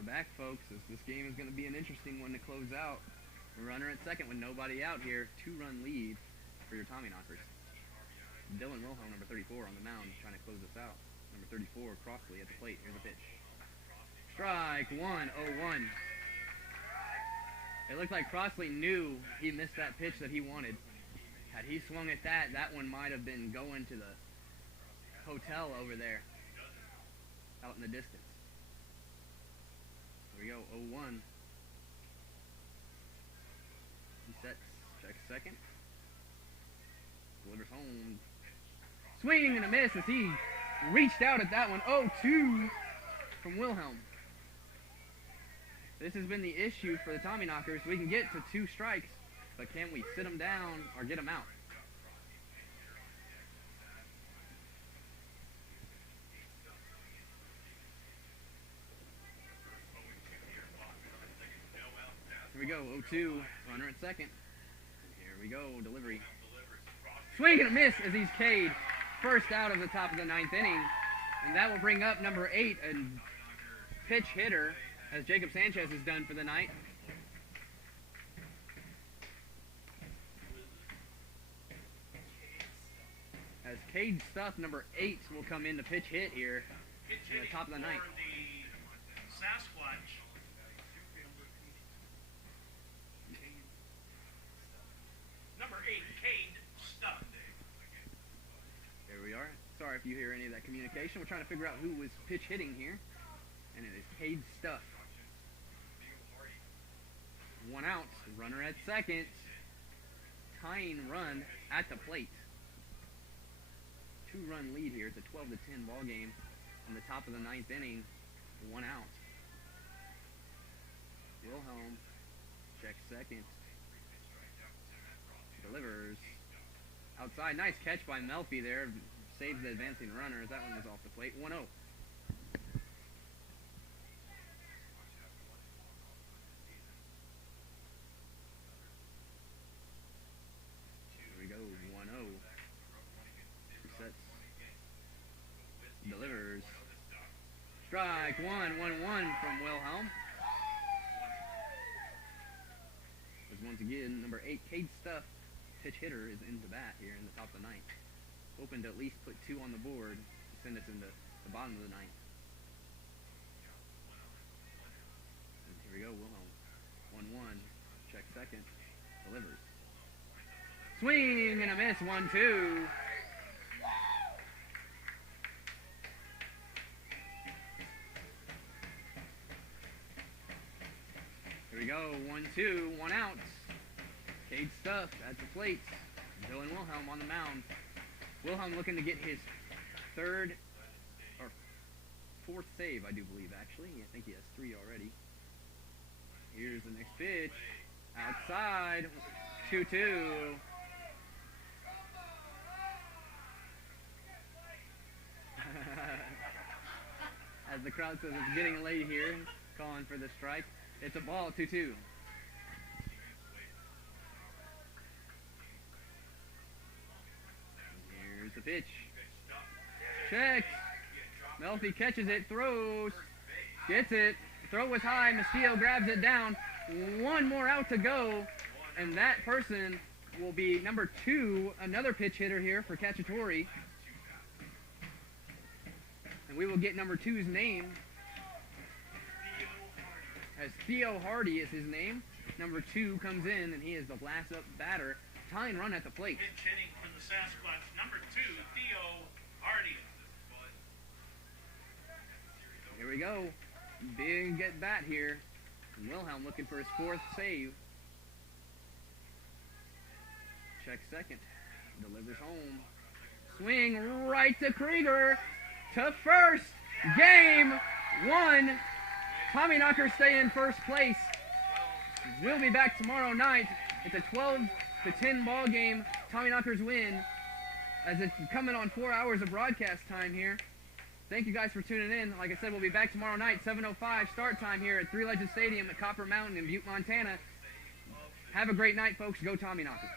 Back, folks, as this game is going to be an interesting one to close out. Runner at second with nobody out here. 2-run lead for your Tommyknockers. Dylan Wilhelm, number 34, on the mound, trying to close this out. Number 34, Crossley at the plate. Here's the pitch. Strike one, 0-1. It looked like Crossley knew he missed that pitch that he wanted. Had he swung at that, that one might have been going to the hotel over there, out in the distance. Here we go, 0-1. He sets, checks second. Delivers home. Swing and a miss as he reached out at that one. 0-2 from Wilhelm. This has been the issue for the Tommyknockers. We can get to 2 strikes, but can we sit them down or get them out? Here we go, 0-2, runner at second. Here we go, delivery. Swing and a miss as he's K'd. First out of the top of the 9th inning. And that will bring up number 8, a pitch hitter, as Jacob Sanchez is done for the night. As Cade Stuff, number 8, will come in to pitch hit here at the top of the 9th. The Sasquatch. Number 8, Cade Stuff. There we are. Sorry if you hear any of that communication. We're trying to figure out who was pitch hitting here. And it is Cade Stuff. 1 out. Runner at second. Tying run at the plate. 2-run lead here. It's a 12-10 ball game. In the top of the 9th inning. 1 out. Wilhelm checks second. Delivers. Outside. Nice catch by Melfi there. Saved the advancing runner. That one was off the plate. 1-0. Here we go. 1-0. Resets. Delivers. Strike one. 1-1 from Wilhelm. As once again, number 8, Cade Stuff, pitch hitter, is in the bat here in the top of the 9th. Hoping to at least put 2 on the board to send us into the bottom of the 9th. Swing and a miss, 1-2. Here we go, 1-2, 1 out. Cade Stuff at the plate. Dylan Wilhelm on the mound. Wilhelm looking to get his third or fourth save, I do believe, actually. I think he has 3 already. Here's the next pitch. Outside. 2-2. As the crowd says it's getting late here, calling for the strike. It's a ball, 2-2. Here's the pitch. Checks. Melfi catches it, throws, gets it. Throw was high, Mastillo grabs it down. 1 more out to go, and that person will be number 2, another pitch hitter here for Cacciatore. And we will get number 2's name, as Theo Hardy is his name. Number 2 comes in, and he is the last up batter. Tying run at the plate. Pitch hitting for the Sasquatch, number 2, Theo Hardy. Here we go. Big at bat here. Wilhelm looking for his 4th save. Check second. Delivers home. Swing right to Krieger. To first. Game 1. Tommyknockers stay in first place. We'll be back tomorrow night. It's a 12-10 ball game. Tommyknockers win. As it's coming on 4 hours of broadcast time here. Thank you guys for tuning in. Like I said, we'll be back tomorrow night, 7:05 start time here at Three Legends Stadium at Copper Mountain in Butte, Montana. Have a great night, folks. Go Tommyknockers.